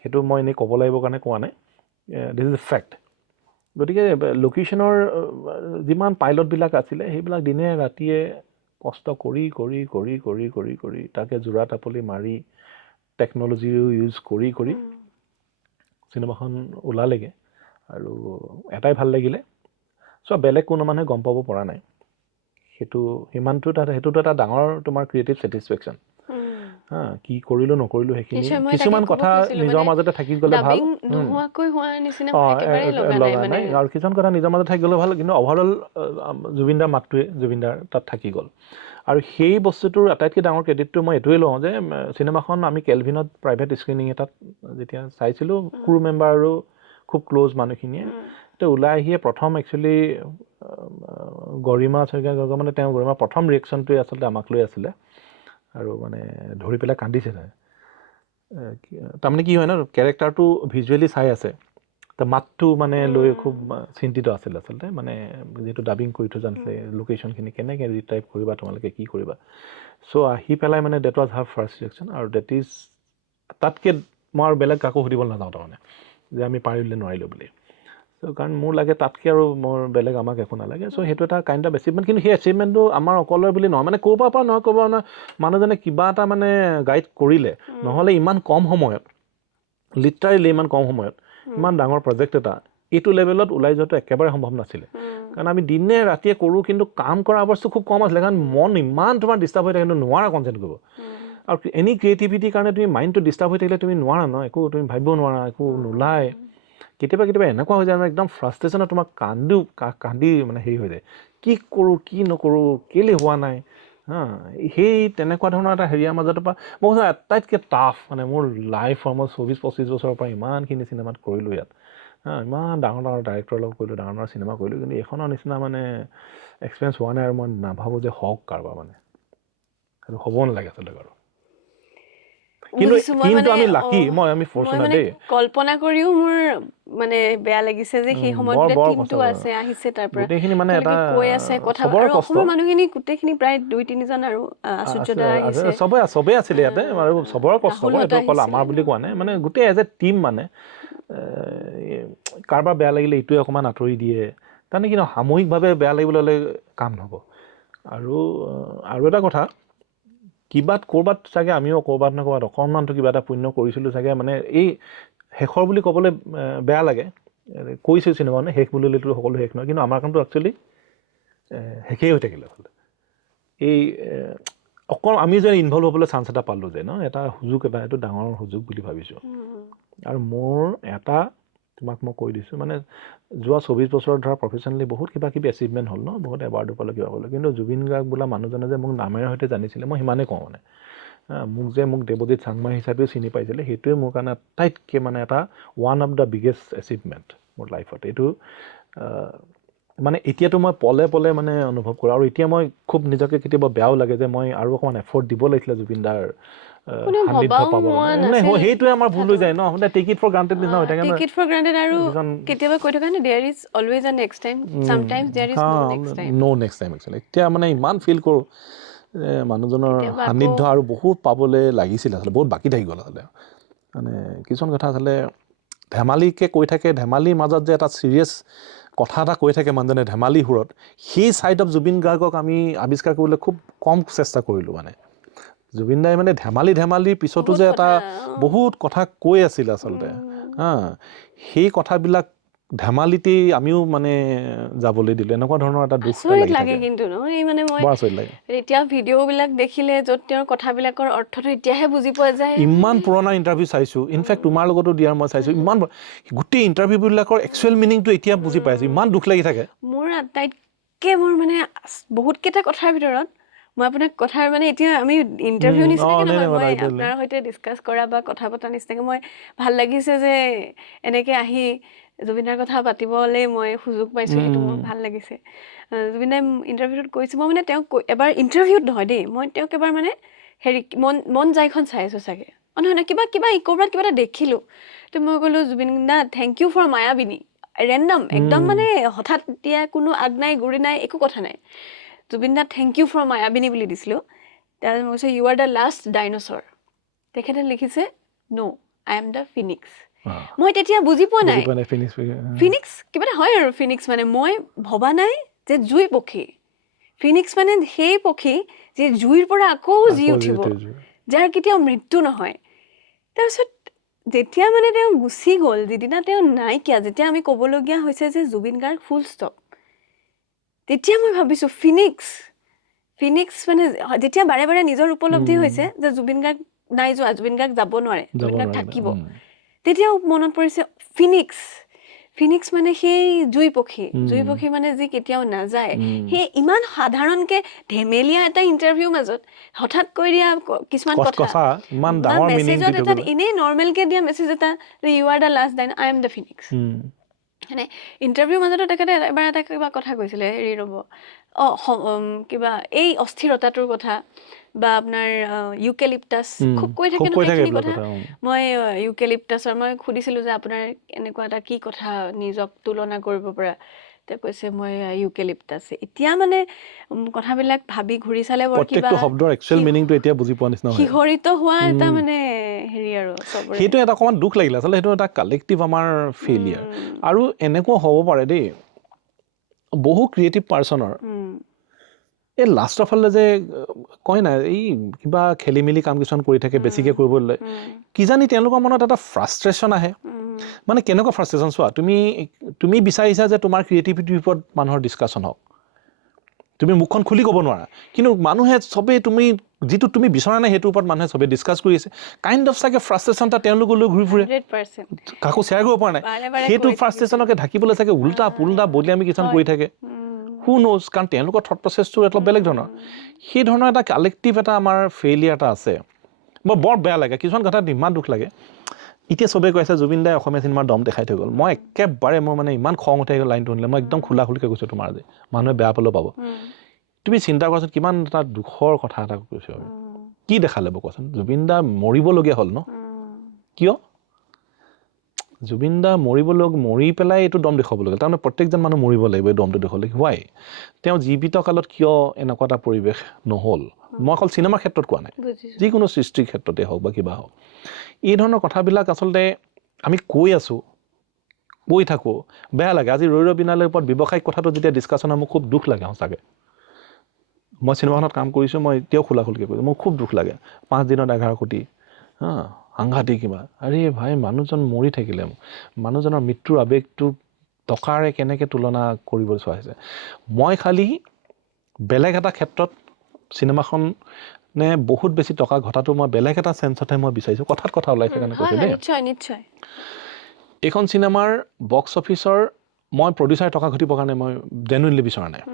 সেইটো মই এনেই ক'ব লাগিব কাৰণে কোৱা নাই দিছ ইজ এ ফেক্ট গতিকে লোকেশ্যনৰ যিমান পাইলটবিলাক আছিলে সেইবিলাক দিনে ৰাতিয়ে কষ্ট কৰি কৰি কৰি কৰি কৰি কৰি তাকে জোৰা টাপলি মাৰি টেকন'লজিও ইউজ কৰি কৰি চিনেমাখন ওলালেগৈ আৰু এটাই ভাল লাগিলে চ' বেলেগ কোনো মানুহে গম পাব পৰা নাই সেইটোতো এটা ডাঙৰ তোমাৰ ক্ৰিয়েটিভ ছেটিছফেকশ্যন হা কি কৰিলো নকৰিলো সেইখিনি কিছুমান কথা নিজৰ মাজতে থাকি গ'লে ভাল লগা নাই আৰু কিছুমান কথা নিজৰ মাজতে থাকি গ'লে ভাল কিন্তু অভাৰঅল জুবিনদাৰ মাতটোৱে জুবিনদাৰ তাত থাকি গ'ল আৰু সেই বস্তুটোৰ আটাইতকৈ ডাঙৰ ক্ৰেডিটটো মই এইটোৱে লওঁ যে চিনেমাখন আমি কেলভিনত প্ৰাইভেট স্ক্ৰিনিং এটাত যেতিয়া চাইছিলোঁ ক্ৰু মেম্বাৰ আৰু খুব ক্ল'জ মানুহখিনিয়ে তো ওলাই আহিয়ে প্ৰথম একচুৱেলি গৰিমা শইকীয়া মানে তেওঁ গৰিমাৰ প্ৰথম ৰিয়েকশ্যনটোৱে আচলতে আমাক লৈ আছিলে আৰু মানে ধৰি পেলাই কান্দিছে তাৰমানে কি হয় ন কেৰেক্টাৰটো ভিজুৱেলি চাই আছে তো মাতটো মানে লৈ খুব চিন্তিত আছিলে আচলতে মানে যিহেতু ডাবিং কৰি থৈ জানিছিলে লোকেশ্যনখিনি কেনেকৈ ৰিটাইপ কৰিবা তোমালোকে কি কৰিবা চ' আহি পেলাই মানে that was her first reaction আৰু ডেট ইজ তাতকৈ মই আৰু বেলেগ কাকো সুধিবলৈ নাযাওঁ তাৰমানে যে আমি পাৰিলে নোৱাৰিলোঁ বুলি চ' কাৰণ মোৰ লাগে তাতকৈ আৰু মোৰ বেলেগ আমাক একো নালাগে চ' সেইটো এটা কাইণ্ড অফ এচিভমেণ্ট কিন্তু সেই এচিভমেণ্টটো আমাৰ অকলৰ বুলি নহয় মানে ক'ৰবাৰ পৰা নহয় মানুহজনে কিবা এটা মানে গাইড কৰিলে নহ'লে ইমান কম সময়ত লিটাৰেলি ইমান কম সময়ত ইমান ডাঙৰ প্ৰজেক্ট এটা এইটো লেভেলত ওলাই যোৱাটো একেবাৰে সম্ভৱ নাছিলে কাৰণ আমি দিনে ৰাতিয়ে কৰোঁ কিন্তু কাম কৰা অৱস্থা খুব কম আছিলে কাৰণ মন ইমান তোমাৰ ডিষ্টাৰ্ব হৈ থাকে কিন্তু নোৱাৰা কনচেণ্ট কৰিব আৰু এনি ক্ৰিয়েটিভিটিৰ কাৰণে তুমি মাইণ্ডটো ডিষ্টাৰ্ব হৈ থাকিলে তুমি নোৱাৰা ন একো তুমি ভাবিব নোৱাৰা একো নোলায় কেতিয়াবা এনেকুৱা হৈ যায় একদম ফ্ৰাষ্ট্ৰেশ্যনত তোমাক কান্দি মানে হেৰি হৈ যায় কি কৰোঁ কি নকৰোঁ কেলৈ হোৱা নাই হা সেই তেনেকুৱা ধৰণৰ এটা হেৰিয়াৰ মাজৰ পৰা মই কৈছোঁ আটাইতকৈ টাফ মানে মোৰ লাইফৰ মই 24-25 বছৰৰ পৰা ইমানখিনি চিনেমাত কৰিলোঁ ইয়াত ইমান ডাঙৰ ডাইৰেক্টৰৰ লগত কৰিলোঁ ডাঙৰ চিনেমা কৰিলোঁ কিন্তু এইখনৰ নিচিনা মানে এক্সপিৰিয়েঞ্চ হোৱা নাই আৰু মই নাভাবোঁ যে হওক কাৰোবাৰ মানে সেইটো হ'ব নালাগে আচলতে বাৰু কিন্তু আমি লাকি আমি ফৰ্চুনেট দেই কল্পনা কৰিও মোৰ মানে বেয়া লাগিছে যে সেই সময়ত টিমটো আছে আহিছে তাৰ পৰা গোটেইখিনি মানে এটা কৈ আছে কথা আৰু অসমৰ মানুহখিনি গোটেইখিনি প্ৰায় 2-3জন আৰু আচুৰ্যদা আহিছে চবেই আছিলে ইয়াতে আৰু চবৰে কষ্ট এইটো অকল আমাৰ বুলি কোৱা নাই মানে গোটেই এজ এ টিম মানে কাৰোবাৰ বেয়া লাগিলে ইটোৱে অকণমান আঁতৰি দিয়ে তাৰমানে কি সামূহিকভাৱে বেয়া লাগিবলৈ হ'লে কাম নহ'ব আৰু এটা কথা ক'ৰবাত চাগে আমিও ক'ৰবাত অকণমানটো কিবা এটা পুণ্য কৰিছিলোঁ চাগে মানে এই শেষৰ বুলি ক'বলৈ বেয়া লাগে কৈছোঁ চিনেমাখনে শেষ বুলিলেতো সকলো শেষ নহয় কিন্তু আমাৰ কামটো একচুৱেলি শেষেই হৈ থাকিলে আচলতে এই অকল আমি যে ইনভলভ হ'বলৈ চান্স এটা পালোঁ যে এটা সুযোগ এটা এইটো ডাঙৰ সুযোগ বুলি ভাবিছোঁ আৰু মোৰ এটা তোমাক মই কৈ দিছোঁ মানে যোৱা 24 বছৰত ধৰা প্ৰফেচনেলি বহুত কিবা কিবি এচিভমেণ্ট হ'ল বহুত এৱাৰ্ডো পালোঁ কিবা পালোঁ কিন্তু জুবিন গাৰ্গ বোলা মানুহজনে যে মোক নামেৰে সৈতে জানিছিলে মই সিমানেই কওঁ মানে মোক দেৱজিৎ চাংমাই হিচাপেও চিনি পাইছিলে সেইটোৱে মোৰ কাৰণে আটাইতকৈ মানে এটা one of the biggest achievement মোৰ লাইফত এইটো মানে এতিয়াতো মই পলে মানে অনুভৱ কৰোঁ আৰু এতিয়া মই খুব নিজকে কেতিয়াবা বেয়াও লাগে যে মই আৰু অকণমান এফৰ্ট দিব লাগিছিলে জুবিনদাৰ সান্নিধ্য পাব সেইটোৱে আমাৰ ভুল হৈ যায় টেক ইট ফৰ গ্ৰাণ্টেড নিচিনা হৈ থাকে আৰু কেতিয়াবা কৈ থকা there is always a next time sometimes there is no next time actually এতিয়া মানে ইমান ফিল কৰোঁ মানুহজনৰ সান্নিধ্য আৰু বহুত পাবলৈ লাগিছিল আচলতে বহুত বাকী থাকি গ'ল আচলতে মানে কিছুমান কথা আচলতে ধেমালিকৈ কৈ থাকে ধেমালিৰ মাজত যে এটা ছিৰিয়াছ কথা এটা কৈ থাকে মানুহজনে ধেমালি সুৰত সেই ছাইড অফ জুবিন গাৰ্গক আমি আৱিষ্কাৰ কৰিবলৈ খুব কম চেষ্টা কৰিলোঁ মানে জুবিন দাই মানে ধেমালিৰ পিছতো যে এটা বহুত কথা কৈ আছিল আচলতে সেই কথাবিলাক ধেমালিতেই আমিও মানে যাবলৈ দিলোঁ এনেকুৱা ধৰণৰ এটা দুখ লাগে কিন্তু মানে মই এতিয়া ভিডিঅ'বিলাক দেখিলে য'ত তেওঁৰ কথাবিলাকৰ অৰ্থটো এতিয়াহে বুজি পোৱা যায় ইমান পুৰণা ইণ্টাৰভিউ চাইছোঁ ইনফেক্ট তোমাৰ লগতো দিয়াৰ মই চাইছোঁ ইমান গোটেই ইণ্টাৰভিউবিলাকৰ একচুৱেল মিনিংটো এতিয়া বুজি পাইছোঁ ইমান দুখ লাগি থাকে মোৰ আটাইতকৈ মোৰ মানে বহুতকেইটা কথাৰ ভিতৰত মই আপোনাক কথাৰ মানে এতিয়া আমি ইণ্টাৰভিউ নিচিনাকৈ নহয় মই আপোনাৰ সৈতে ডিছকাছ কৰা বা কথা পতা নিচিনাকৈ মই ভাল লাগিছে যে এনেকৈ আহি জুবিনদাৰ কথা পাতিবলৈ মই সুযোগ পাইছোঁ সেইটো মোৰ ভাল লাগিছে জুবিনদাই ইণ্টাৰভিউত কৈছোঁ মই মানে তেওঁক এবাৰ ইণ্টাৰভিউত নহয় দেই মই তেওঁক এবাৰ মানে হেৰি মন যায়খন চাই আছোঁ চাগে নহয় কিবা ক'ৰবাত কিবা এটা দেখিলোঁ তো মই ক'লোঁ জুবিনদা thank you for Mayabini random একদম মানে হঠাৎ দিয়া কোনো আগ নাই গুৰি নাই একো কথা নাই জুবিনদা থেংক ইউ ফৰ মায়াবিনী বুলি দিছিলোঁ তাৰপিছত মই কৈছোঁ ইউ আৰ দ্য লাষ্ট ডাইন'ছৰ তেখেতে লিখিছে ন' আই এম দ্য ফিনিক্স মই তেতিয়া বুজি পোৱা নাই ফিনিক্স ফিনিক্স কিবা এটা হয় আৰু ফিনিক্স মানে মই ভবা নাই যে জুই পক্ষী ফিনিক্স মানে সেই পক্ষী যে জুইৰ পৰা আকৌ জি উঠিব যাৰ কেতিয়াও মৃত্যু নহয় তাৰপিছত যেতিয়া মানে তেওঁ গুচি গ'ল যিদিনা তেওঁ নাইকিয়া যেতিয়া আমি ক'বলগীয়া হৈছে যে জুবিন গাৰ্গ ফুল ষ্টপ তেতিয়া মই ভাবিছোঁ ফিনিক্স মানে যেতিয়া বাৰে বাৰে নিজৰ উপলব্ধি হৈছে যে জুবিন গাৰ্গ নাই যোৱা জুবিন গাৰ্গ যাব নোৱাৰে জুবিন গাৰ্গ থাকিব তেতিয়াও মনত পৰিছে ফিনিক্স মানে সেই জুই পক্ষী মানে যি কেতিয়াও নাযায় সেই ইমান সাধাৰণকে ধেমেলীয়া এটা ইণ্টাৰভিউৰ মাজত হঠাৎ কৈ দিয়া কিছুমান কথা ইমান ডাঙৰ মিনিং মেছেজত এটা এনেই নৰ্মেলকে দিয়া মেছেজ এটা you are the last dying I am the phoenix মানে ইণ্টাৰভিউৰ মাজতো তেখেতে এবাৰ এটা কিবা কথা কৈছিলে হেৰি ৰ'ব কিবা এই অস্থিৰতাটোৰ কথা বা আপোনাৰ ইউকেলিপ্টাছ খুব কৈ থাকে নহয় এইখিনি কথা মই ইউকেলিপ্টাছৰ মই সুধিছিলোঁ যে আপোনাৰ এনেকুৱা এটা কি কথা নিজক তুলনা কৰিব পৰা তেওঁ কৈছে মই ইউকেলিপ্টাছ এতিয়া মানে কথাবিলাক ভাবি ঘূৰি চালে বৰ কিবা শব্দৰ একচুৱেল মিনিংটো এতিয়া বুজি পোৱা নিচিনা হয় শিহৰিত হোৱা এটা মানে হেৰি আৰু চবৰে সেইটো এটা অকণমান দুখ লাগিলে আচলতে সেইটো এটা কালেক্টিভ আমাৰ ফেইলিয়াৰ আৰু এনেকুৱা হ'ব পাৰে দেই বহু ক্ৰিয়েটিভ পাৰ্চনৰ এই লাষ্টৰ ফালে যে কয় নাই এই কিবা খেলি মেলি কাম কিছুমান কৰি থাকে বেছিকৈ কৰিবলৈ কিজানি তেওঁলোকৰ মনত এটা ফ্ৰাষ্ট্ৰেশ্যন আহে মানে কেনেকুৱা ফ্ৰাষ্ট্ৰেশ্যন চোৱা তুমি বিচাৰিছা যে তোমাৰ ক্ৰিয়েটিভিটিৰ ওপৰত মানুহৰ ডিছকাশ্যন হওক তুমি মুখখন খুলি ক'ব নোৱাৰা কিন্তু মানুহে চবেই যিটো তুমি বিচৰা নাই সেইটোৰ ওপৰত মানুহে চবেই ডিছকাছ কৰি আছে কাইণ্ড অফ চাগে ফ্ৰাষ্ট্ৰেশ্যন এটা তেওঁলোকলৈ ঘূৰি ফুৰে কাকো শ্বেয়াৰ কৰিব পৰা নাই সেইটো ফ্ৰাষ্ট্ৰেশ্যনকে ঢাকিবলৈ চাগে উল্টা পুল্টা বদলি কিছুমান কৰি থাকে হু ন'জ কাৰণ তেওঁলোকৰ থট প্ৰচেছটো অলপ বেলেগ ধৰণৰ সেই ধৰণৰ এটা কালেক্টিভ এটা আমাৰ ফেইলিয়াৰ এটা আছে মই বৰ বেয়া লাগে কিছুমান কথাত ইমান দুখ লাগে এতিয়া চবেই কৈ আছে জুবিন দাই অসমীয়া চিনেমাৰ দম দেখাই থৈ গ'ল মই একেবাৰে মই মানে ইমান খং উঠি গ'ল লাইনটো শুনিলে মই একদম খোলা খুলিকৈ কৈছোঁ তোমাৰ যে মানুহে বেয়া পালেও পাব তুমি চিন্তা কৰাচোন কিমান এটা দুখৰ কথা এটা কৈছোঁ আৰু কি দেখালে বাৰু কোৱাচোন জুবিন দা মৰিবলগীয়া হ'ল ন কিয় জুবিন দা মৰি পেলাই এইটো দম দেখুৱাবলগীয়া তাৰমানে প্ৰত্যেকজন মানুহ মৰিব লাগিব এই দমটো দেখুৱাবলৈ হোৱাই তেওঁ জীৱিত কালত কিয় এনেকুৱা এটা পৰিৱেশ নহ'ল মই অকল চিনেমাৰ ক্ষেত্ৰত কোৱা নাই যিকোনো সৃষ্টিৰ ক্ষেত্ৰতে হওক বা কিবা হওক এই ধৰণৰ কথাবিলাক আচলতে আমি কৈ থাকোঁ বেয়া লাগে আজি ৰৈ বিনালৈৰ ওপৰত ব্যৱসায়িক কথাটো যেতিয়া ডিছকাশ্যন হয় মোৰ খুব দুখ লাগে সঁচাকৈ মই চিনেমাখনত কাম কৰিছোঁ মই এতিয়াও খোলা খুলিকৈ কৈছোঁ মোৰ খুব দুখ লাগে 5 দিনত 11 কোটি সাংঘাতিক কিবা আৰে ভাই মানুহজন মৰি থাকিলে মানুহজনৰ মৃত্যুৰ আৱেগটো টকাৰে কেনেকৈ তুলনা কৰিব চোৱা হৈছে মই খালি বেলেগ এটা ক্ষেত্ৰত চিনেমাখনে বহুত বেছি টকা ঘটাটো মই বেলেগ এটা চেন্সতহে মই বিচাৰিছোঁ কথা ওলাইছে কাৰণে কৈছোঁ দেই নিশ্চয় এইখন চিনেমাৰ বক্স অফিচৰ মই প্ৰডিউচাৰ টকা ঘটিবৰ কাৰণে মই জেনুইনলি বিচৰা নাই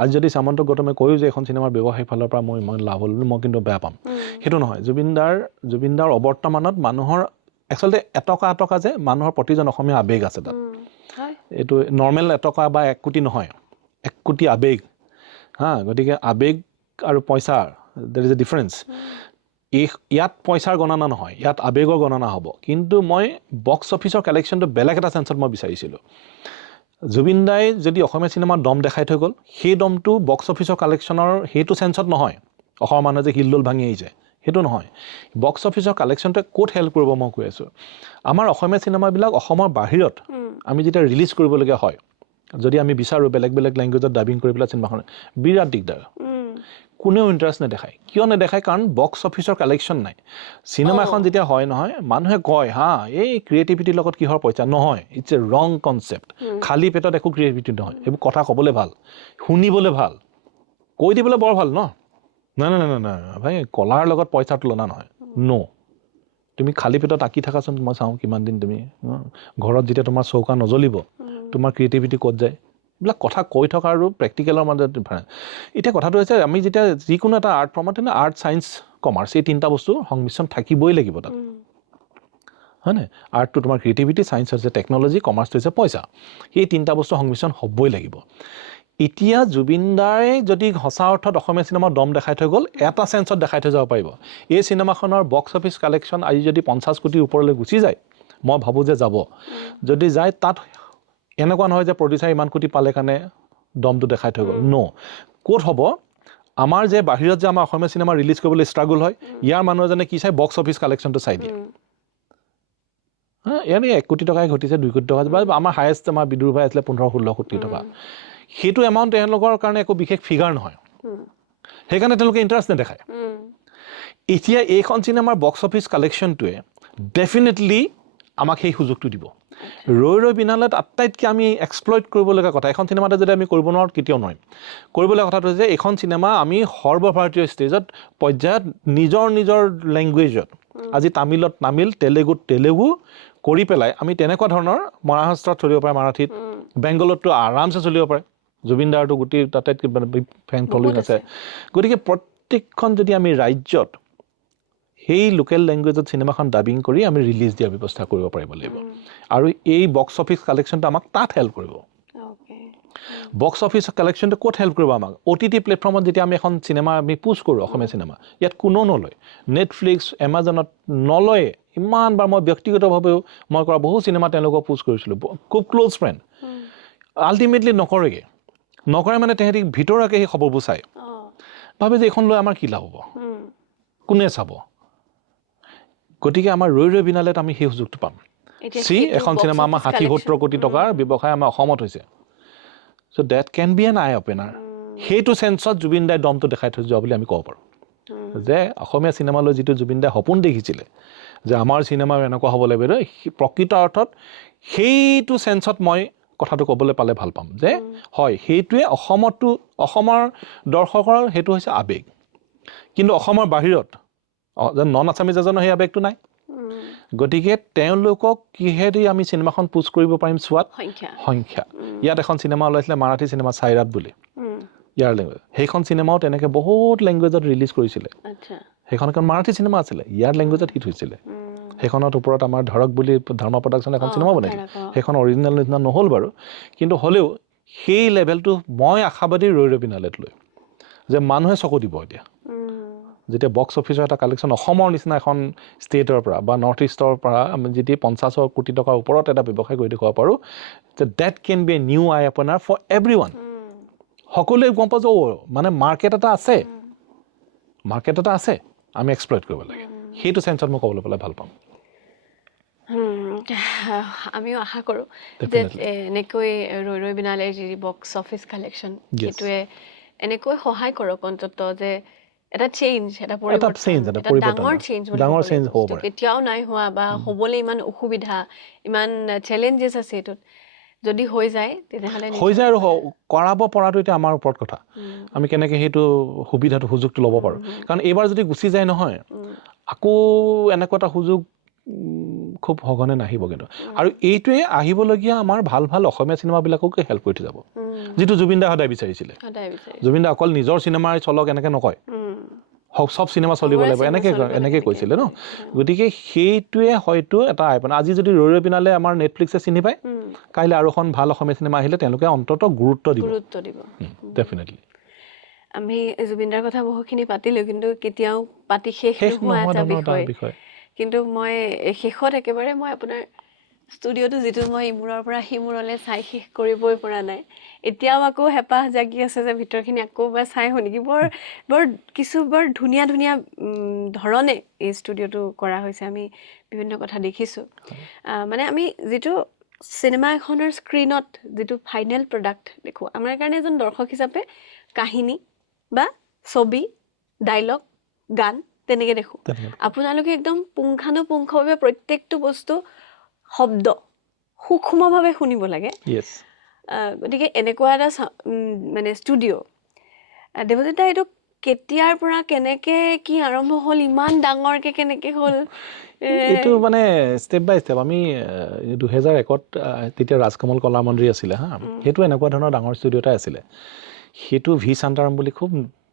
আজি যদি সামন্ত গৌতমে কৈও যে এখন চিনেমাৰ ব্যৱসায়িক ফালৰ পৰা মই লাভ হ'ল মই কিন্তু বেয়া পাম সেইটো নহয় জুবিন দাৰ অৱৰ্তমানত মানুহৰ একচুৱেলি এটকা যে মানুহৰ প্ৰতিজন অসমীয়া আৱেগ আছে তাত এইটো নৰ্মেল এটকা বা 1 কোটি নহয় 1 কোটি আৱেগ গতিকে আৱেগ আৰু পইচা দেৰ ইজ এ ডিফাৰেঞ্চ ইয়াত পইচাৰ গণনা নহয় ইয়াত আৱেগৰ গণনা হ'ব কিন্তু মই বক্স অফিচৰ কালেকশ্যনটো বেলেগ এটা চেন্সত মই বিচাৰিছিলোঁ জুবিন দাই যদি অসমীয়া চিনেমাৰ দম দেখাই থৈ গ'ল সেই দমটো বক্স অফিচৰ কালেকশ্যনৰ সেইটো চেন্সত নহয় অসমৰ মানুহে যে হিলদোল ভাঙি আহিছে সেইটো নহয় বক্স অফিচৰ কালেকশ্যনটোৱে ক'ত হেল্প কৰিব মই কৈ আছোঁ আমাৰ অসমীয়া চিনেমাবিলাক অসমৰ বাহিৰত আমি যেতিয়া ৰিলিজ কৰিবলগীয়া হয় যদি আমি বিচাৰোঁ বেলেগ লেংগুৱেজত ডাবিং কৰি পেলাই চিনেমাখন বিৰাট দিগদাৰ কোনেও ইণ্টাৰেষ্ট নেদেখায় কিয় নেদেখায় কাৰণ বক্স অফিচৰ কালেকশ্যন নাই চিনেমা এখন যেতিয়া হয় নহয় মানুহে কয় এই ক্ৰিয়েটিভিটিৰ লগত কিহৰ পইচা নহয় ইটছ এ ৰং কনচেপ্ট খালী পেটত একো ক্ৰিয়েটিভিটি নহয় এইবোৰ কথা ক'বলৈ ভাল শুনিবলৈ ভাল কৈ দিবলৈ বৰ ভাল ন নাই ভাই কলাৰ লগত পইচাৰ তুলনা নহয় তুমি খালী পেটত আঁকি থাকাচোন মই চাওঁ কিমান দিন তুমি ঘৰত যেতিয়া তোমাৰ চৌকা নজ্বলিব তোমাৰ ক্ৰিয়েটিভিটি ক'ত যায় এইবিলাক কথা কৈ থকা আৰু প্ৰেক্টিকেলৰ মাজত এতিয়া কথাটো হৈছে আমি যেতিয়া যিকোনো এটা আৰ্ট ফৰ্মত আৰ্ট ছায়েন্স কমাৰ্চ এই 3টা বস্তু সংমিশ্ৰণ থাকিবই লাগিব তাত হয়নে আৰ্টটো তোমাৰ ক্ৰিয়েটিভিটি ছায়েন্স হৈছে টেকন'লজি কমাৰ্চটো হৈছে পইচা এই 3টা বস্তু সংমিশ্ৰণ হ'বই লাগিব এতিয়া জুবিন দাই যদি সঁচা অৰ্থত অসমীয়া চিনেমাৰ দম দেখাই থৈ গ'ল এটা চেন্সত দেখাই থৈ যাব পাৰিব এই চিনেমাখনৰ বক্স অফিচ কালেকশ্যন আজি যদি 50 কোটিৰ ওপৰলৈ গুচি যায় মই ভাবোঁ যে যাব যদি যায় তাত এনেকুৱা নহয় যে প্ৰডিউচাৰ ইমান কোটি পালে কাৰণে দমটো দেখাই থৈ গ'ল ক'ত হ'ব আমাৰ যে বাহিৰত যে আমাৰ অসমীয়া চিনেমা ৰিলিজ কৰিবলৈ ষ্ট্ৰাগল হয় ইয়াৰ মানুহ এজনে কি চাই বক্স অফিচ কালেকশ্যনটো চাই দিয়ে ইয়াৰ 1 কোটি টকাই ঘটিছে 2 কোটি টকা বা আমাৰ হায়েষ্ট আমাৰ বিদুৰ ভাই আছিলে 15-16 কোটি টকা সেইটো এমাউণ্ট তেওঁলোকৰ কাৰণে একো বিশেষ ফিগাৰ নহয় সেইকাৰণে তেওঁলোকে ইণ্টাৰেষ্ট নেদেখায় এতিয়া এইখন চিনেমাৰ বক্স অফিচ কালেকশ্যনটোৱে ডেফিনেটলি আমাক সেই সুযোগটো দিব ৰৈ ৰৈ বিনালত আটাইতকৈ আমি এক্সপ্লইট কৰিবলগীয়া কথা এখন চিনেমাতে যদি আমি কৰিব নোৱাৰোঁ কেতিয়াও নোৱাৰিম কৰিবলগীয়া কথাটো হৈছে এইখন চিনেমা আমি সৰ্বভাৰতীয় ষ্টেজত পৰ্যায়ত নিজৰ লেংগুৱেজত আজি তামিলত তামিল তেলেগুত তেলেগু কৰি পেলাই আমি তেনেকুৱা ধৰণৰ মহাৰাষ্ট্ৰত চলিব পাৰে মাৰাঠীত বেংগলতটো আৰামছে চলিব পাৰে জুবিন দাৰটো গোটেই আটাইতকৈ ফেন ফলোইং আছে গতিকে প্ৰত্যেকখন যদি আমি ৰাজ্যত সেই লোকেল লেংগুৱেজত চিনেমাখন ডাবিং কৰি আমি ৰিলিজ দিয়াৰ ব্যৱস্থা কৰিব পাৰিব লাগিব আৰু এই বক্স অফিচ কালেকশ্যনটো আমাক তাত হেল্প কৰিব বক্স অফিচ কালেকশ্যনটো ক'ত হেল্প কৰিব আমাক OTT প্লেটফৰ্মত যেতিয়া আমি এখন চিনেমা আমি পুছ কৰোঁ অসমীয়া চিনেমা ইয়াত কোনো নলয় নেটফ্লিক্স এমাজনত নলয়ে ইমানবাৰ মই ব্যক্তিগতভাৱেও মই কৰা বহু চিনেমা তেওঁলোকক পুছ কৰিছিলোঁ খুব ক্ল'জ ফ্ৰেণ্ড আল্টিমেটলি নকৰে মানে তেহেঁতি ভিতৰুৱাকৈ সেই খবৰবোৰ চায় ভাবে যে এইখন লৈ আমাৰ কি লাভ হ'ব কোনে চাব গতিকে আমাৰ ৰৈ ৰৈ বিনালেত আমি সেই সুযোগটো পাম এখন চিনেমা আমাৰ 60-70 কোটি টকাৰ ব্যৱসায় আমাৰ অসমত হৈছে চ' ডেট কেন বি এন আই অপেনাৰ সেইটো চেন্সত জুবিন দাই দমটো দেখাই থৈ যোৱা বুলি আমি ক'ব পাৰোঁ যে অসমীয়া চিনেমালৈ যিটো জুবিন দাই সপোন দেখিছিলে যে আমাৰ চিনেমা এনেকুৱা হ'ব লাগিব প্ৰকৃত অৰ্থত সেইটো চেন্সত মই কথাটো ক'বলৈ পালে ভাল পাম যে হয় সেইটোৱে অসমৰ দৰ্শকৰ সেইটো হৈছে আৱেগ কিন্তু অসমৰ বাহিৰত নন আছামিজ এজনৰ সেই আৱেগটো নাই গতিকে তেওঁলোকক কিহেদি আমি চিনেমাখন পুছ কৰিব পাৰিম চোৱাত সংখ্যা ইয়াত এখন চিনেমা ওলাইছিলে মাৰাঠী চিনেমা চাইৰাত বুলি ইয়াৰ লেংগুৱেজ সেইখন চিনেমাও তেনেকৈ বহুত লেংগুৱেজত ৰিলিজ কৰিছিলে সেইখন এখন মাৰাঠী চিনেমা আছিলে ইয়াৰ লেংগুৱেজত হিট হৈছিলে সেইখনত ওপৰত আমাৰ ধৰক বুলি ধৰ্ম প্ৰডাকশ্যন এখন চিনেমা বনাইছিল সেইখন অৰিজিনেল নিচিনা নহ'ল বাৰু কিন্তু হ'লেও সেই লেভেলটো মই আশাবাদী ৰৈ ৰৈ বিনালেত লৈ যে মানুহে চকু দিব এতিয়া যেতিয়া বক্স অফিচৰ এটা কালেকশ্যন অসমৰ নিচিনা এখন ষ্টেটৰ পৰা বা নৰ্থ ইষ্টৰ পৰা আমি যদি 50 কোটি টকাৰ ওপৰত এটা ব্যৱসায় কৰি দেখুৱাব পাৰোঁ যে that can be a new eye opener for everyone সকলোৱে গম পাব যে মানে মাৰ্কেট এটা আছে আমি এক্সপ্লইট কৰিব লাগে সেইটো চেন্সত মই ক'বলৈ পালে ভাল পাম আমিও আশা কৰোঁ যে এনেকৈ ৰৈ ৰৈ বিনালেৰ যি বক্স অফিচ কালেকশ্যন সেইটোৱে এনেকৈ সহায় কৰক অন্তত যে এটা চেঞ্জ এটা পৰিৱৰ্তন ডাঙৰ চেঞ্জ হ'ব কেতিয়াও নাই হোৱা বা হ'বলৈ ইমান অসুবিধা ইমান চেলেঞ্জেছ আছে এইটোত যদি হৈ যায় তেনেহ'লে হৈ যায় আৰু কৰাব পৰাটো এতিয়া আমাৰ ওপৰত কথা আমি কেনেকৈ সেইটো সুযোগটো ল'ব পাৰোঁ কাৰণ এইবাৰ যদি গুচি যায় নহয় আকৌ এনেকুৱা এটা সুযোগ খুব সঘনে নাহিব কিন্তু আৰু এইটোৱে আহিবলগীয়া আমাৰ ভাল অসমীয়া চিনেমাবিলাককে হেল্প কৰি থৈ যাব যিটো জুবিন দা সদায় বিচাৰিছিলে জুবিন দা অকল নিজৰ চিনেমাই চলক এনেকৈ নকয় সব চিনেমা চলিব লাগিব এনেকৈ কৈছিলে ন গতিকে সেইটোৱে হয়তো এটা আইপন আজি যদি ৰৈ ৰৈ বিনালে আমাৰ নেটফ্লিক্সে চিনি পায় কাইলৈ আৰু এখন ভাল অসমীয়া চিনেমা আহিলে তেওঁলোকে অন্তত গুৰুত্ব দিব ডেফিনেটলি আমি জুবিন দাৰ কথা বহুখিনি পাতিলোঁ কিন্তু কেতিয়াও পাতি শেষ নোহোৱা এটা বিষয় কিন্তু মই শেষত একেবাৰে মই আপোনাৰ ষ্টুডিঅ'টো যিটো মই ইমূৰৰ পৰা সিমূৰলৈ চাই শেষ কৰিবই পৰা নাই এতিয়াও আকৌ হেঁপাহ জাগি আছে যে ভিতৰখিনি আকৌ এবাৰ চাই শুনি নেকি বৰ ধুনীয়া ধৰণে এই ষ্টুডিঅ'টো কৰা হৈছে আমি বিভিন্ন কথা দেখিছোঁ মানে আমি যিটো চিনেমা এখনৰ স্ক্ৰীণত যিটো ফাইনেল প্ৰডাক্ট দেখোঁ আমাৰ কাৰণে এজন দৰ্শক হিচাপে কাহিনী বা ছবি ডাইলগ গান তেনেকৈ দেখোঁ আপোনালোকে একদম পুংখানুপুংখভাৱে প্ৰত্যেকটো বস্তু শব্দ সূক্ষ্মভাৱে শুনিব লাগে গতিকে এনেকুৱা এটা মানে ষ্টুডিঅ' দেৱজিৎ দা এইটো কেতিয়াৰ পৰা কেনেকৈ কি আৰম্ভ হ'ল ইমান ডাঙৰকৈ কেনেকৈ হ'ল এইটো মানে ষ্টেপ বাই ষ্টেপ আমি 2001ত তেতিয়া ৰাজকমল কলা মন্দিৰ আছিলে সেইটো এনেকুৱা ধৰণৰ ডাঙৰ ষ্টুডিঅ' এটাই আছিলে সেইটো ভি শান্তাৰাম বুলি খুব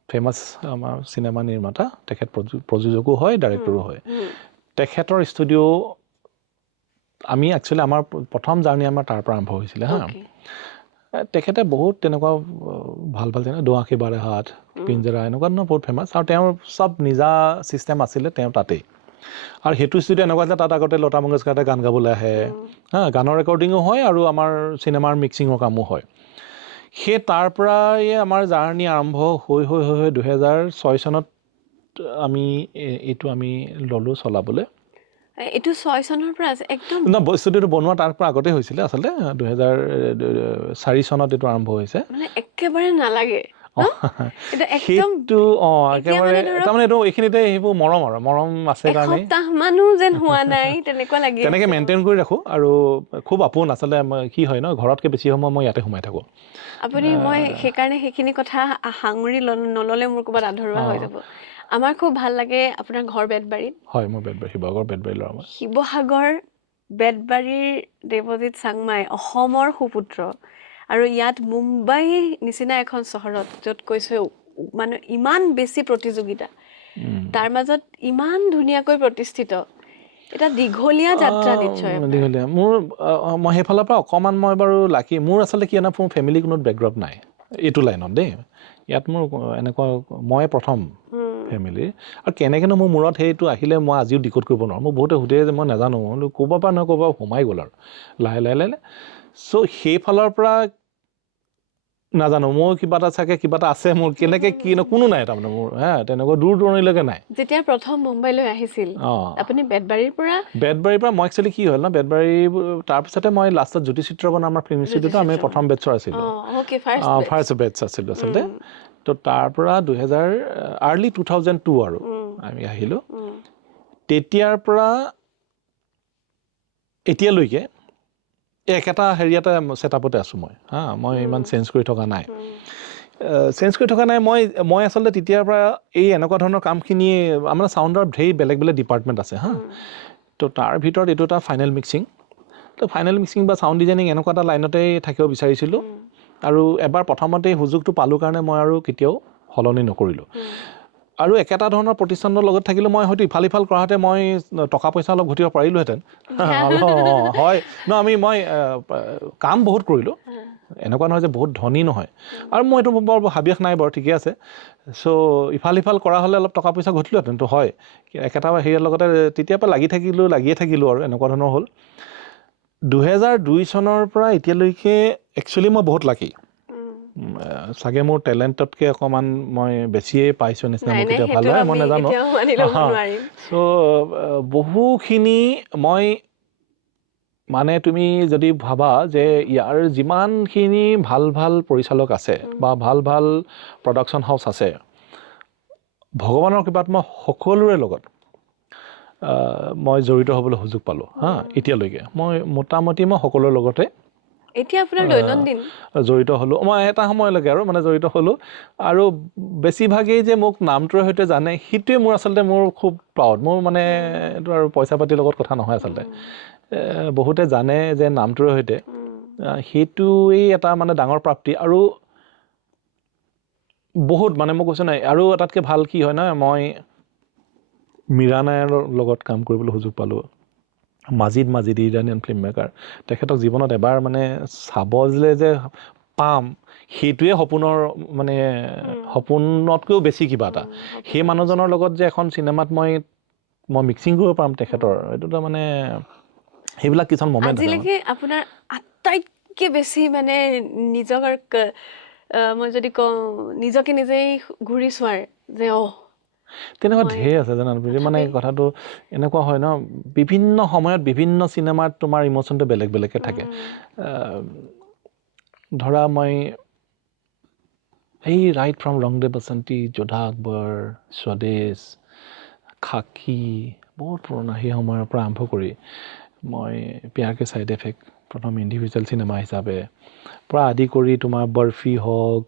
ফেমাছ আমাৰ চিনেমা নিৰ্মাতা তেখেত প্ৰযোজকো হয় ডাইৰেক্টৰো হয় তেখেতৰ ষ্টুডিঅ' আমি একচুৱেলি আমাৰ প্ৰথম জাৰ্ণি আমাৰ তাৰ পৰা আৰম্ভ হৈছিলে তেখেতে বহুত তেনেকুৱা ভাল দুআঁশী বাৰে হাত পিঞ্জৰা এনেকুৱা ধৰণৰ বহুত ফেমাছ আৰু তেওঁৰ চব নিজা ছিষ্টেম আছিলে তেওঁ তাতেই আৰু সেইটো ষ্টুডিঅ' এনেকুৱা যে তাত আগতে লতা মংগেশকাৰে গান গাবলৈ আহে গানৰ ৰেকৰ্ডিঙো হয় আৰু আমাৰ চিনেমাৰ মিক্সিঙৰ কামো হয় সেই তাৰ পৰাই আমাৰ জাৰ্ণি আৰম্ভ হৈ 2006 চনত আমি এইটো আমি ল'লোঁ চলাবলৈ এইটো 6 চনৰ পৰা আছে একদম না ষ্টুডিঅ'টো বনোৱা তাৰ পৰা আগতে হৈছিলে আচলতে 2004 চনত এইটো আৰম্ভ হৈছে মানে একেবাৰে নালাগে এটা একদম সেইটো এতিয়া একেবাৰে মানে ধৰক তাৰমানে এইটো এইখিনিতে সেইবোৰ মৰম আছে কাৰণে এসপ্তাহ মানো যেন হোৱা নাই তেনেকুৱা লাগি তেনেকৈ আছে মেইনটেইন কৰি ৰাখোঁ আৰু খুব আপোন আচলতে কি হয় ন ঘৰতকৈ বেছি সময় মই ইয়াতে সোমাই থাকোঁ আপুনি মই সেইকাৰণে সেইখিনি কথা সাঙুৰি নল'লে মোৰ ক'ৰবাত আধৰুৱা হৈ যাব আমাৰ খুব ভাল লাগে আপোনাৰ ঘৰ বেতবাৰীত হয় মই বেতবাৰী শিৱসাগৰ বেতবাৰী ল'ৰা মই শিৱসাগৰ বেতবাৰীৰ দেৱজিৎ চাংমাই অসমৰ সুপুত্ৰ আৰু ইয়াত মুম্বাই নিচিনা এখন চহৰত য'ত কৈছে মানে ইমান বেছি প্ৰতিযোগিতা তাৰ মাজত ইমান ধুনীয়াকৈ প্ৰতিষ্ঠিত এটা দীঘলীয়া যাত্ৰা নিশ্চয় দীঘলীয়া মোৰ মই সেইফালৰ পৰা অকণমান মই বাৰু লাকি মোৰ আচলতে কি মোৰ ফেমিলি কোনো বেকগ্ৰাউণ্ড নাই এইটো লাইনত দেই ইয়াত মোৰ এনেকুৱা মই প্ৰথম ফেমিলিৰ আৰু কেনেকৈনো মোৰ মূৰত সেইটো আহিলে মই আজিও ডিকোড কৰিব নোৱাৰোঁ মোক বহুতে সোধে যে মই নাজানো মই ক'ব পৰা নহয় ক'ব সোমাই গ'ল আৰু লাহে লাহে চ' সেইফালৰ পৰা নাজানো মোৰ কিবা এটা চাগে কিবা এটা আছে মোৰ কেনেকৈ কি কোনো নাই তাৰমানে মোৰ তেনেকুৱা দূৰ দূৰণিলৈকে নাই যেতিয়া প্ৰথম মুম্বাইলৈ আহিছিল আপুনি বেতবাৰীৰ পৰা মই একচুৱেলি কি হ'ল ন বেতবাৰী তাৰপিছতে মই লাষ্টত জ্যোতিচিত্ৰবন আমাৰ ফিল্ম ইনষ্টিটিউটত আমি প্ৰথম বেটছৰ আছিলোঁ ফাৰ্ষ্ট বেটছ আছিলোঁ আচলতে তো তাৰ পৰা 2000 আৰ্লি 2002 আৰু আমি আহিলোঁ তেতিয়াৰ পৰা এতিয়ালৈকে একেটা হেৰিয়াতে ছেটআপতে আছোঁ মই ইমান চেঞ্জ কৰি থকা নাই মই আচলতে তেতিয়াৰ পৰা এই এনেকুৱা ধৰণৰ কামখিনি আমাৰ চাউণ্ডৰ ধেৰ বেলেগ বেলেগ ডিপাৰ্টমেণ্ট আছে তো তাৰ ভিতৰত এইটো এটা ফাইনেল মিক্সিং তো ফাইনেল মিক্সিং বা চাউণ্ড ডিজাইনিং এনেকুৱা এটা লাইনতেই থাকিব বিচাৰিছিলোঁ আৰু এবাৰ প্ৰথমতেই সুযোগটো পালোঁ কাৰণে মই আৰু কেতিয়াও সলনি নকৰিলোঁ আৰু একেটা ধৰণৰ প্ৰতিষ্ঠানৰ লগত থাকিলে মই হয়তো ইফাল সিফাল কৰাহেঁতে মই টকা পইচা অলপ ঘটিব পাৰিলোহেঁতেন হয় মই কাম বহুত কৰিলোঁ এনেকুৱা নহয় যে বহুত ধনী নহয় আৰু মই এইটো বৰ হাবিয়াস নাই বাৰু ঠিকে আছে চ' ইফাল সিফাল কৰা হ'লে অলপ টকা পইচা ঘটিলোহেঁতেন তো হয় একেটা হেৰিয়াৰ লগতে তেতিয়াৰ পৰা লাগিয়ে থাকিলোঁ আৰু এনেকুৱা ধৰণৰ হ'ল 2002 চনৰ পৰা এতিয়ালৈকে একচুৱেলি মই বহুত লাকি চাগে মোৰ টেলেণ্টতকৈ অকণমান মই বেছিয়ে পাইছোঁ নিচিনা মোৰ কেতিয়া ভাল হয় মই নাজানো চ' বহুখিনি মই মানে তুমি যদি ভাবা যে ইয়াৰ যিমানখিনি ভাল ভাল পৰিচালক আছে বা ভাল ভাল প্ৰডাকশ্যন হাউচ আছে ভগৱানৰ কৃপাত মই সকলোৰে লগত মই জড়িত হ'বলৈ সুযোগ পালোঁ এতিয়ালৈকে মই মোটামুটি মই সকলোৰে লগতে এতিয়া আপোনাৰ দৈনন্দিন জড়িত হ'লোঁ মই এটা সময়লৈকে আৰু মানে জড়িত হ'লোঁ আৰু বেছিভাগেই যে মোক নামটোৰ সৈতে জানে সেইটোৱে মোৰ আচলতে মোৰ খুব প্ৰাউড মোৰ মানে এইটো আৰু পইচা পাতিৰ লগত কথা নহয় আচলতে বহুতে জানে যে নামটোৰ সৈতে সেইটোৱেই এটা মানে ডাঙৰ প্ৰাপ্তি আৰু বহুত মানে মই কৈছোঁ নাই আৰু এটাতকৈ ভাল কি হয় নহয় মই মীৰা নায়াৰৰ লগত কাম কৰিবলৈ সুযোগ পালোঁ মাজিদ ইৰাণিয়ান ফিল্ম মেকাৰ তেখেতক জীৱনত এবাৰ মানে চাবলৈ যে পাম সেইটোৱে সপোনৰ মানে সপোনতকৈও বেছি কিবা এটা সেই মানুহজনৰ লগত যে এখন চিনেমাত মই মিক্সিং কৰিব পাৰিম তেখেতৰ এইটো তাৰ মানে সেইবিলাক কিছুমান মমেণ্ট আজিলৈকে আপোনাৰ আটাইতকৈ বেছি মানে নিজক মই যদি কওঁ নিজকে নিজেই ঘূৰি চোৱাৰ যে তেনেকুৱা ঢেৰ আছে জানা মানে কথাটো এনেকুৱা হয় ন বিভিন্ন সময়ত বিভিন্ন চিনেমাত তোমাৰ ইম'শ্যনটো বেলেগ বেলেগকৈ থাকে ধৰা মই এই ৰাইট ফ্ৰম ৰং দে বসন্তী যোধা আকবৰ স্বদেশ খাকী বহুত পুৰণা সেই সময়ৰ পৰা আৰম্ভ কৰি মই প্যাৰ কে ছাইড এফেক্ট প্ৰথম ইণ্ডিভিজুৱেল চিনেমা হিচাপে পৰা আদি কৰি তোমাৰ বৰফি হওক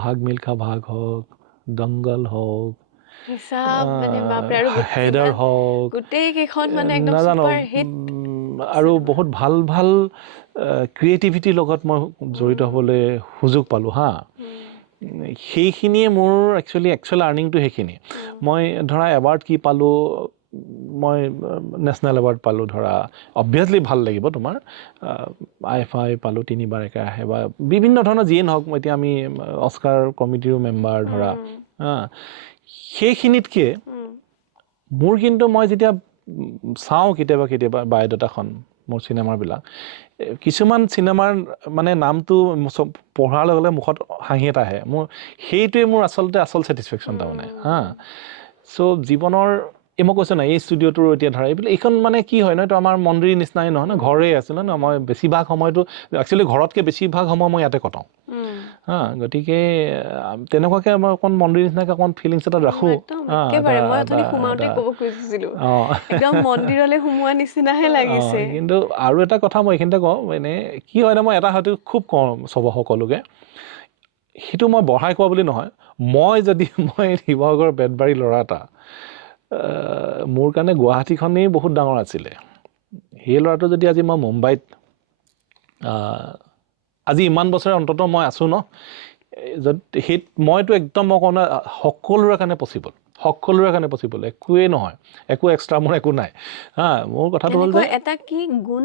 ভাগ মিল্খা ভাগ হওক দংগল হওক হেডাৰ হওক নাজানো আৰু বহুত ভাল ভাল ক্ৰিয়েটিভিটিৰ লগত মই জড়িত হ'বলৈ সুযোগ পালোঁ সেইখিনিয়ে মোৰ একচুৱেলি আৰ্নিংটো সেইখিনি মই ধৰা এৱাৰ্ড কি পালোঁ মই নেশ্যনেল এৱাৰ্ড পালোঁ ধৰা অবভিয়াছলি ভাল লাগিব তোমাৰ IFI পালোঁ 3বাৰ একেৰাহে বা বিভিন্ন ধৰণৰ যিয়ে নহওক এতিয়া আমি অস্কাৰ কমিটিৰো মেম্বাৰ ধৰা সেইখিনিতকৈ মোৰ কিন্তু মই যেতিয়া চাওঁ কেতিয়াবা বায়'ডাটাখন মোৰ চিনেমাবিলাক কিছুমান চিনেমাৰ মানে নামটো পঢ়াৰ লগে লগে মুখত হাঁহি এটা আহে মোৰ সেইটোৱে মোৰ আচল ছেটিছফেকশ্যন তাৰমানে চ' জীৱনৰ মই কৈছোঁ না এই ষ্টুডিঅ'টোৰ এতিয়া ধৰা এইবিলাক এইখন মানে কি হয় ন এইটো আমাৰ মন্দিৰ নিচিনাই নহয় ন ঘৰে আছিলে ন মই বেছিভাগ সময়টো একচুৱেলি ঘৰতকৈ বেছিভাগ সময় মই ইয়াতে কটাওঁ হা গতিকে তেনেকুৱাকৈ মই অকণ মন্দিৰ নিচিনাকৈ অকণ ফিলিংছ এটা ৰাখোঁ একেবাৰে মই অথনি সোমাওঁতে ক'ব খুজিছিলোঁ অঁ একদম মন্দিৰলৈ সোমোৱা নিচিনাহে লাগিছে কিন্তু আৰু এটা কথা মই এইখিনিতে কওঁ মানে কি হয় ন মই এটা হয়তো খুব কওঁ সকলোকে সেইটো মই বঢ়াই কোৱা বুলি নহয় মই শিৱসাগৰৰ বেতবাৰী ল'ৰা এটা মোৰ কাৰণে গুৱাহাটীখনেই বহুত ডাঙৰ আছিলে সেই ল'ৰাটো যদি আজি মই মুম্বাইত আজি ইমান বছৰে অন্ততঃ মই আছোঁ ন যদি সেই মইতো একদম মই কওঁ সকলোৰে কাৰণে পচিবল একোৱেই নহয় একো এক্সট্ৰা মোৰ একো নাই হা মোৰ কথাটো হ'ল যে এটা কি গুণ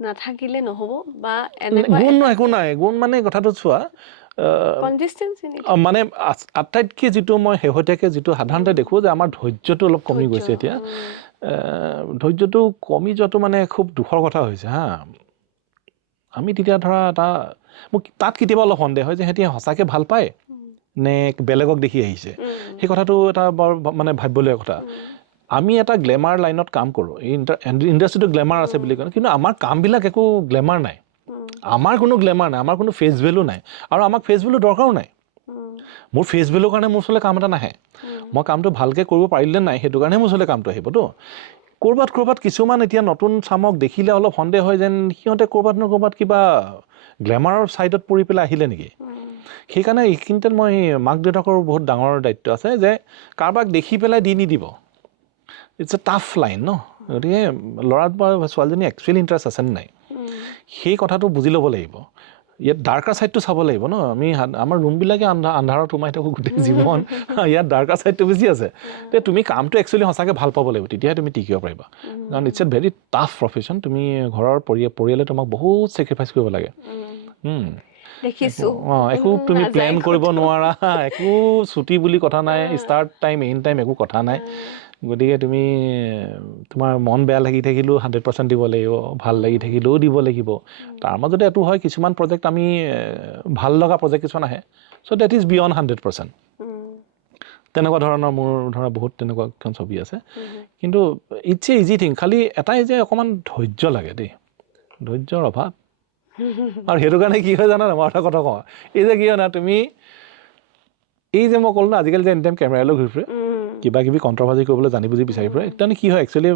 নাথাকিলে নহ'ব বা গুণ একো নাই গুণ মানে কথাটো চোৱা মানে আটাইতকৈ যিটো মই শেহতীয়াকৈ যিটো সাধাৰণতে দেখোঁ যে আমাৰ ধৈৰ্যটো অলপ কমি গৈছে এতিয়া ধৈৰ্যটো কমি যোৱাটো মানে খুব দুখৰ কথা হৈছে হা আমি তেতিয়া ধৰা মোক তাত কেতিয়াবা অলপ সন্দেহ হয় যে সিহঁতি সঁচাকৈ ভাল পায় নে বেলেগক দেখি আহিছে সেই কথাটো এটা বৰ মানে ভাবিবলগীয়া কথা আমি এটা গ্লেমাৰ লাইনত কাম কৰোঁ এই ইণ্ডাষ্ট্ৰিটো গ্লেমাৰ আছে বুলি কয় কিন্তু আমাৰ কামবিলাক একো গ্লেমাৰ নাই আমাৰ কোনো গ্লেমাৰ নাই আমাৰ কোনো ফেচ ভেলু নাই আৰু আমাক ফেচ ভেলু দৰকাৰো নাই মোৰ ফেচ ভেলুৰ কাৰণে মোৰ ওচৰলৈ কাম এটা নাহে মই কামটো ভালকৈ কৰিব পাৰিলে নাই সেইটো কাৰণে মোৰ ওচৰলৈ কামটো আহিবতো ক'ৰবাত কিছুমান এতিয়া নতুন চামক দেখিলে অলপ সন্দেহ হয় যেন সিহঁতে ক'ৰবাত কিবা গ্লেমাৰৰ ছাইডত পৰি পেলাই আহিলে নেকি সেইকাৰণে এইখিনিতে মই মাক দেউতাকৰ বহুত ডাঙৰ দায়িত্ব আছে যে কাৰোবাক দেখি পেলাই দি নিদিব ইটছ এ টাফ লাইন ন গতিকে ল'ৰাত বা ছোৱালীজনী একচুৱেলি ইণ্টাৰেষ্ট আছে নাই সেই কথাটো বুজি ল'ব লাগিব ইয়াত ডাৰ্কাৰ ছাইডটো চাব লাগিব ন আমি আমাৰ ৰুমবিলাকে আন্ধাৰত সোমাই থাকোঁ গোটেই জীৱন ইয়াত ডাৰ্কাৰ ছাইডটো বেছি আছে তে তুমি কামটো একচুৱেলি সঁচাকৈ ভাল পাব লাগিব তেতিয়াহে তুমি টিকিব পাৰিবা কাৰণ it's a very tough profession তুমি ঘৰৰ পৰিয়ালে তোমাক বহুত ছেক্ৰিফাইচ কৰিব লাগে একো তুমি প্লেন কৰিব নোৱাৰা একো ছুটি বুলি কথা নাই ষ্টাৰ্ট টাইম এণ্ড টাইম একো কথা নাই গতিকে তুমি তোমাৰ মন বেয়া লাগি থাকিলেও 100% দিব লাগিব ভাল লাগি থাকিলেও দিব লাগিব তাৰ মাজতে এইটো হয় কিছুমান প্ৰজেক্ট আমি ভাল লগা প্ৰজেক্ট কিছুমান আহে চ' ডেট ইজ বিয়ণ্ড 100% তেনেকুৱা ধৰণৰ মোৰ ধৰা বহুত তেনেকুৱা এখন ছবি আছে কিন্তু ইটছ এ ইজি থিং খালি এটাই যে অকণমান ধৈৰ্য লাগে দেই ধৈৰ্যৰ অভাৱ আৰু সেইটো কাৰণে কি হয় জানা মই এটা কথা কওঁ এই যে কি হয় না তুমি এই যে মই ক'লো না আজিকালি যে এনি টাইম কেমেৰালৈ ঘূৰি ফুৰে কিবা কিবি কণ্ট্ৰভাৰ্চি কৰিবলৈ জানি বুজি বিচাৰি ফুৰে তাৰমানে কি হয় একচুৱেলি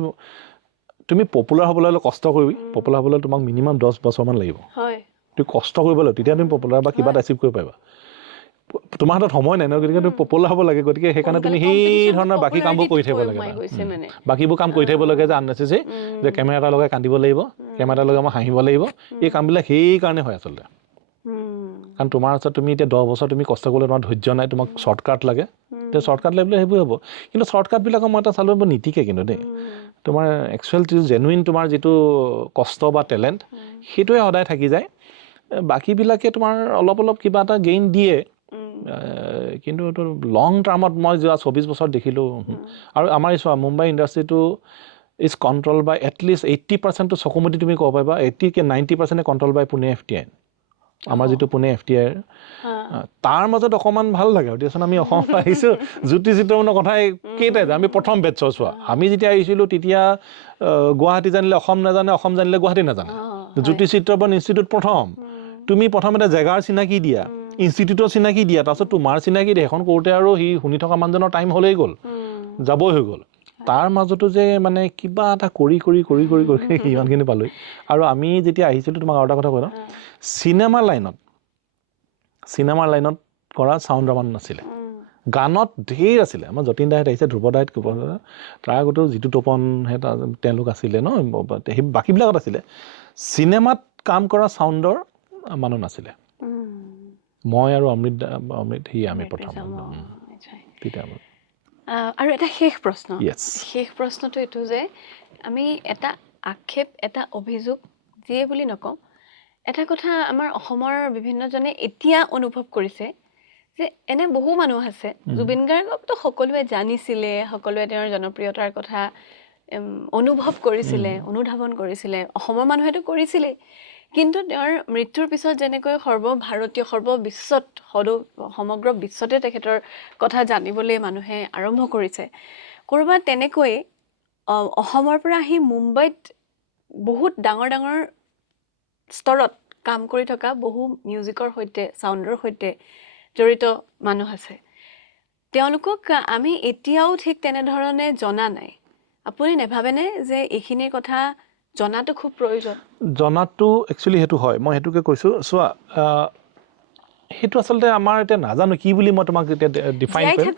তুমি পপুলাৰ হ'বলৈ হ'লে কষ্ট কৰিবি পপুলাৰ হ'বলৈ তোমাক মিনিমাম 10 বছৰমান লাগিব তুমি কষ্ট কৰিব লাগিব তেতিয়া তুমি পপুলাৰ বা কিবা এটা এচিভ কৰিব পাৰিবা তোমাৰ হাতত সময় নাই ন গতিকে তুমি পপুলাৰ হ'ব লাগে গতিকে সেইকাৰণে তুমি সেই ধৰণৰ বাকী কামবোৰ কৰি থাকিব লাগে বাকীবোৰ কাম কৰি থাকিব লাগে যে আননেচেছেৰী যে কেমেৰা এটা লগাই কান্দিব লাগিব কেমেৰা এটা লগাই মই হাঁহিব লাগিব এই কামবিলাক সেইকাৰণে হয় আচলতে কাৰণ তোমাৰ ওচৰত তুমি এতিয়া 10 বছৰ তুমি কষ্ট কৰিলে তোমাৰ ধৈৰ্য নাই তোমাক শ্বৰ্টকাট লাগে এতিয়া শ্বৰ্টকাট লাগিলে সেইবোৰ হ'ব কিন্তু শ্বৰ্টকাটবিলাকৰ মই এটা চালোঁ বৰ নীতিকে কিন্তু দেই তোমাৰ একচুৱেল জেনুইন তোমাৰ যিটো কষ্ট বা টেলেণ্ট সেইটোৱে সদায় থাকি যায় বাকীবিলাকে তোমাৰ অলপ কিবা এটা গেইন দিয়ে কিন্তু এইটো লং টাৰ্মত মই যোৱা 24 বছৰ দেখিলোঁ আৰু আমাৰ এই চোৱা মুম্বাই ইণ্ডাষ্ট্ৰিটো ইজ কণ্ট্ৰল বাই এটলিষ্ট 80%টো চকুমুটি তুমি ক'ব পাৰিবা 90% কণ্ট্ৰল বাই পুনে FTI আমাৰ যিটো পুনে FTI তাৰ মাজত অকণমান ভাল লাগে আৰু দিয়াচোন আমি অসমত আহিছোঁ জ্যোতি চিত্ৰমনৰ কথাই কেইটাই আমি প্ৰথম বেটছৰ চোৱা আমি যেতিয়া আহিছিলোঁ তেতিয়া গুৱাহাটী জানিলে অসম নাজানে অসম জানিলে গুৱাহাটী নাজানে জ্যোতি চিত্ৰবন ইনষ্টিটিউট প্ৰথম তুমি প্ৰথমতে জেগাৰ চিনাকি দিয়া ইনষ্টিটিউটৰ চিনাকি দিয়া তাৰপিছত তোমাৰ চিনাকি দিয়া এখন কৰোঁতে আৰু সি শুনি থকা মানুহজনৰ টাইম হ'লেই গ'ল যাবই হৈ গ'ল তাৰ মাজতো যে মানে কিবা এটা কৰি ইমানখিনি পালোঁ আৰু আমি যেতিয়া আহিছিলোঁ তোমাক আৰু এটা কথা কৈ লওঁ চিনেমাৰ লাইনত কৰা চাউণ্ড ৰামান নাছিলে গানত ঢেৰ আছিলে আমাৰ যতীন দাহঁত আহিছে ধ্ৰুৱ দাহঁত তাৰ আগতো যিটো তপনহঁত তেওঁলোক আছিলে ন সেই বাকীবিলাকত আছিলে চিনেমাত কাম কৰা চাউণ্ডৰ মানুহ নাছিলে মই আৰু অমৃত আমি প্ৰথম তেতিয়া আৰু এটা শেষ প্ৰশ্নটো এইটো যে আমি এটা আক্ষেপ এটা অভিযোগ যিয়ে বুলি নকওঁ এটা কথা আমাৰ অসমৰ বিভিন্নজনে এতিয়া অনুভৱ কৰিছে যে এনে বহু মানুহ আছে জুবিন গাৰ্গকতো সকলোৱে জানিছিলে সকলোৱে তেওঁৰ জনপ্ৰিয়তাৰ কথা অনুভৱ কৰিছিলে অনুধাৱন কৰিছিলে অসমৰ মানুহেতো কৰিছিলেই কিন্তু তেওঁৰ মৃত্যুৰ পিছত যেনেকৈ সমগ্ৰ বিশ্বতে তেখেতৰ কথা জানিবলৈ মানুহে আৰম্ভ কৰিছে ক'ৰবাত তেনেকৈ অসমৰ পৰা আহি মুম্বাইত বহুত ডাঙৰ ডাঙৰ স্তৰত কাম কৰি থকা বহু মিউজিকৰ সৈতে চাউণ্ডৰ সৈতে জড়িত মানুহ আছে তেওঁলোকক আমি এতিয়াও ঠিক তেনেধৰণে জনা নাই আপুনি নেভাবেনে যে এইখিনিৰ কথা জনাটো খুব প্ৰয়োজন জনাটো একচুৱেলি সেইটো হয় মই সেইটোকে কৈছোঁ চোৱা সেইটো আচলতে আমাৰ এতিয়া নাজানো কি বুলি মই তোমাক এতিয়া ডিফাইন কৰিম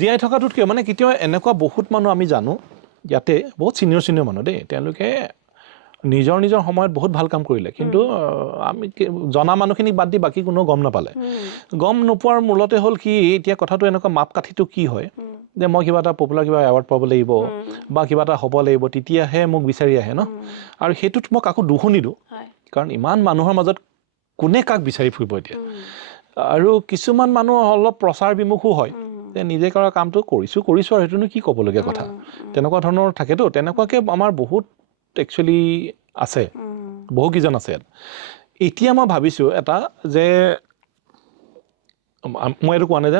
জীয়াই থকাটোত কিয় মানে কেতিয়াবা এনেকুৱা বহুত মানুহ আমি জানো ইয়াতে বহুত চিনিয়ৰ মানুহ দেই তেওঁলোকে নিজৰ নিজৰ সময়ত বহুত ভাল কাম কৰিলে কিন্তু আমি জনা মানুহখিনিক বাদ দি বাকী কোনো গম নাপালে গম নোপোৱাৰ মূলতে হ'ল কি এতিয়া কথাটো এনেকুৱা মাপকাঠিটো কি হয় যে মই কিবা এটা পপুলাৰ কিবা এৱাৰ্ড পাব লাগিব বা কিবা এটা হ'ব লাগিব তেতিয়াহে মোক বিচাৰি আহে ন আৰু সেইটোত মই কাকো দুখো নিদিওঁ কাৰণ ইমান মানুহৰ মাজত কোনে কাক বিচাৰি ফুৰিব এতিয়া আৰু কিছুমান মানুহ অলপ প্ৰচাৰ বিমুখো হয় যে নিজে কৰা কামটো কৰিছোঁ আৰু সেইটোনো কি ক'বলগীয়া কথা তেনেকুৱা ধৰণৰ থাকেতো তেনেকুৱাকৈ আমাৰ বহুত একচুৱেলি আছে বহুকেইজন আছে এতিয়া মই ভাবিছোঁ এটা যে মই এইটো কোৱা নাই যে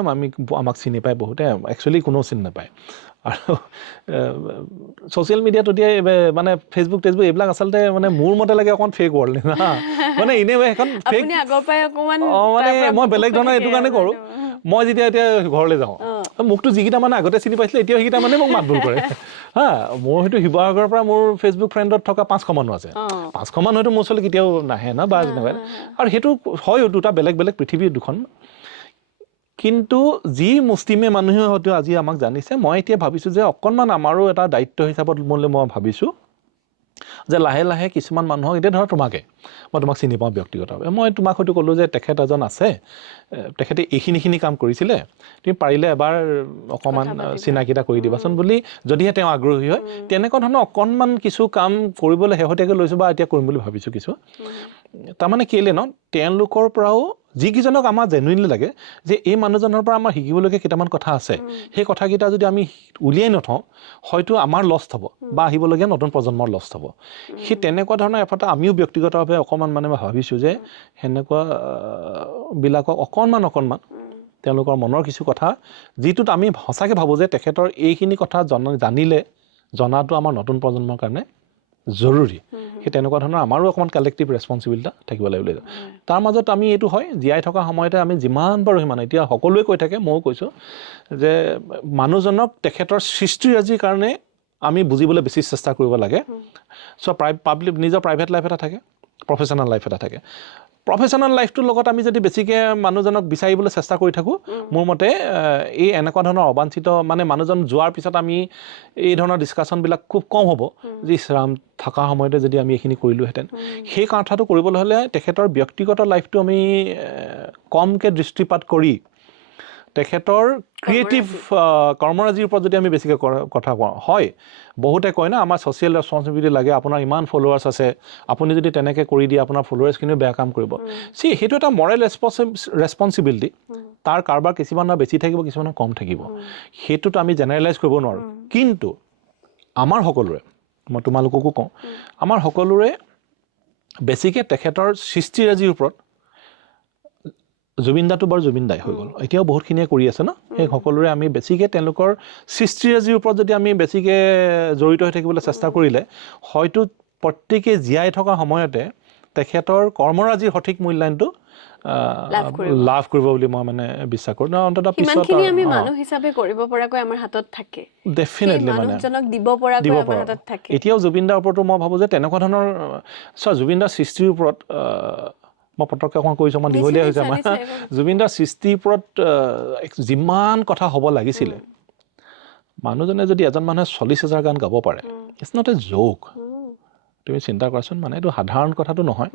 আমাক চিনি পায় বহুতে একচুৱেলি কোনেও চিনি নাপায় আৰু ছ'চিয়েল মিডিয়াত এতিয়া মানে ফেচবুক এইবিলাক আচলতে মানে মোৰ মতে লাগে অকণমান ফেক ৱৰ্ল্ড না মানে এনেই এখন ফেক মানে মই বেলেগ ধৰণৰ এইটো কাৰণে কৰোঁ মই যেতিয়া এতিয়া ঘৰলৈ যাওঁ মোকতো যিকেইটা মানে আগতে চিনি পাইছিলে এতিয়া সেইকেইটা মানে মোক মাতবোল কৰে হা মোৰ হয়তো শিৱসাগৰৰ পৰা মোৰ ফেচবুক ফ্ৰেণ্ডত থকা 500 মানুহ আছে 500 মান হয়তো মোৰ ওচৰলৈ কেতিয়াও নাহে না বা তেনেকুৱা আৰু সেইটো হয়ো দুটা বেলেগ বেলেগ পৃথিৱীৰ দুখন কিন্তু যি মুষ্টিমে মানুহে হয়তো আজি আমাক জানিছে মই এতিয়া ভাবিছোঁ যে অকণমান আমাৰো এটা দায়িত্ব হিচাপত মই ভাবিছোঁ যে লাহে লাহে কিছুমান মানুহক এতিয়া ধৰা মই তোমাক চিনি পাওঁ ব্যক্তিগতভাৱে মই তোমাক হয়তো ক'লোঁ যে তেখেত এজন আছে তেখেতে এইখিনিখিনি কাম কৰিছিলে তুমি পাৰিলে এবাৰ অকণমান চিনাকি এটা কৰি দিবাচোন বুলি যদিহে তেওঁ আগ্ৰহী হয় তেনেকুৱা ধৰণৰ অকণমান কিছু কাম কৰিবলৈ শেহতীয়াকৈ লৈছোঁ বা এতিয়া কৰিম বুলি ভাবিছোঁ কিছু তাৰমানে কেলে ন তেওঁলোকৰ পৰাও যিকেইজনক আমাৰ জেনুইনলি লাগে যে এই মানুহজনৰ পৰা আমাৰ শিকিবলগীয়া কেইটামান কথা আছে সেই কথাকেইটা যদি আমি উলিয়াই নথওঁ হয়তো আমাৰ লষ্ট হ'ব বা আহিবলগীয়া নতুন প্ৰজন্মৰ লষ্ট হ'ব সেই তেনেকুৱা ধৰণৰ এফালে আমিও ব্যক্তিগতভাৱে অকণমান মানে ভাবিছোঁ যে সেনেকুৱা বিলাকক অকণমান তেওঁলোকৰ মনৰ কিছু কথা যিটোত আমি সঁচাকৈ ভাবোঁ যে তেখেতৰ এইখিনি কথা জানিলে জনাটো আমাৰ নতুন প্ৰজন্মৰ কাৰণে জৰুৰী সেই তেনেকুৱা ধৰণৰ আমাৰো অকণমান কালেক্টিভ ৰেছপনচিবিলিটি থাকিব লাগিব তাৰ মাজত আমি এইটো হয় জীয়াই থকা সময়তে আমি যিমান পাৰোঁ সিমান এতিয়া সকলোৱে কৈ থাকে ময়ো কৈছোঁ যে মানুহজনক তেখেতৰ সৃষ্টিৰাজিৰ কাৰণে আমি বুজিবলৈ বেছি চেষ্টা কৰিব লাগে চ' পাব্লিক নিজৰ প্ৰাইভেট লাইফ এটা থাকে প্ৰফেশ্যনেল লাইফ এটা থাকে প্ৰফেশ্যনেল লাইফটোৰ লগত আমি যদি বেছিকৈ মানুহজনক বিচাৰিবলৈ চেষ্টা কৰি থাকোঁ মোৰ মতে এই এনেকুৱা ধৰণৰ অবাঞ্ছিত মানে মানুহজন যোৱাৰ পিছত আমি এই ধৰণৰ ডিছকাশ্যনবিলাক খুব কম হ'ব যি ৰাম থকা সময়তে যদি আমি এইখিনি কৰিলোঁহেঁতেন সেই কথাটো কৰিবলৈ হ'লে তেখেতৰ ব্যক্তিগত লাইফটো আমি কমকৈ দৃষ্টিপাত কৰি তেখেতৰ ক্ৰিয়েটিভ কৰ্মৰাজিৰ ওপৰত যদি আমি বেছিকৈ কথা কওঁ হয় বহুতে কয় না আমাৰ ছ'চিয়েল ৰেছপনচিবিলিটি লাগে আপোনাৰ ইমান ফলোৱাৰ্ছ আছে আপুনি যদি তেনেকৈ কৰি দিয়ে আপোনাৰ ফলোৱাৰ্ছখিনিও বেয়া কাম কৰিব সেইটো এটা মৰেল ৰেছপনচিবিলিটি তাৰ কাৰোবাৰ কিছুমানৰ বেছি থাকিব কিছুমানৰ কম থাকিব সেইটোতো আমি জেনেৰেলাইজ কৰিব নোৱাৰোঁ কিন্তু আমাৰ সকলোৰে মই তোমালোককো কওঁ আমাৰ সকলোৰে বেছিকৈ তেখেতৰ সৃষ্টিৰাজিৰ ওপৰত জুবিনদাটো বাৰু জুবিনদাই হৈ গ'ল এতিয়াও বহুতখিনিয়ে কৰি আছে ন সেই সকলোৰে আমি বেছিকৈ তেওঁলোকৰ সৃষ্টিৰাজিৰ ওপৰত যদি আমি বেছিকৈ জড়িত হৈ থাকিবলৈ চেষ্টা কৰিলে হয়তো প্ৰত্যেকেই জীয়াই থকা সময়তে তেখেতৰ কৰ্মৰাজিৰ সঠিক মূল্যায়নটো লাভ কৰিব বুলি মই মানে বিশ্বাস কৰোঁ অন্ততঃ পিছত আমি মানুহ হিচাপে কৰিব পৰাকৈ আমাৰ হাতত থাকে ডেফিনেটলি মানে দিব পৰাকৈ আমাৰ হাতত থাকে এতিয়াও জুবিনদাৰ ওপৰতো মই ভাবোঁ যে তেনেকুৱা ধৰণৰ জুবিনদাৰ সৃষ্টিৰ ওপৰত মই পটককৈ অকণমান কৈছোঁ মই দীঘলীয়া হৈছে আমাৰ জুবিনদাৰ সৃষ্টিৰ ওপৰত যিমান কথা হ'ব লাগিছিলে মানুহজনে যদি এজন মানুহে 40,000 গান গাব পাৰে ইটছ নট এ জ'ক তুমি চিন্তা কৰাচোন মানে এইটো সাধাৰণ কথাটো নহয়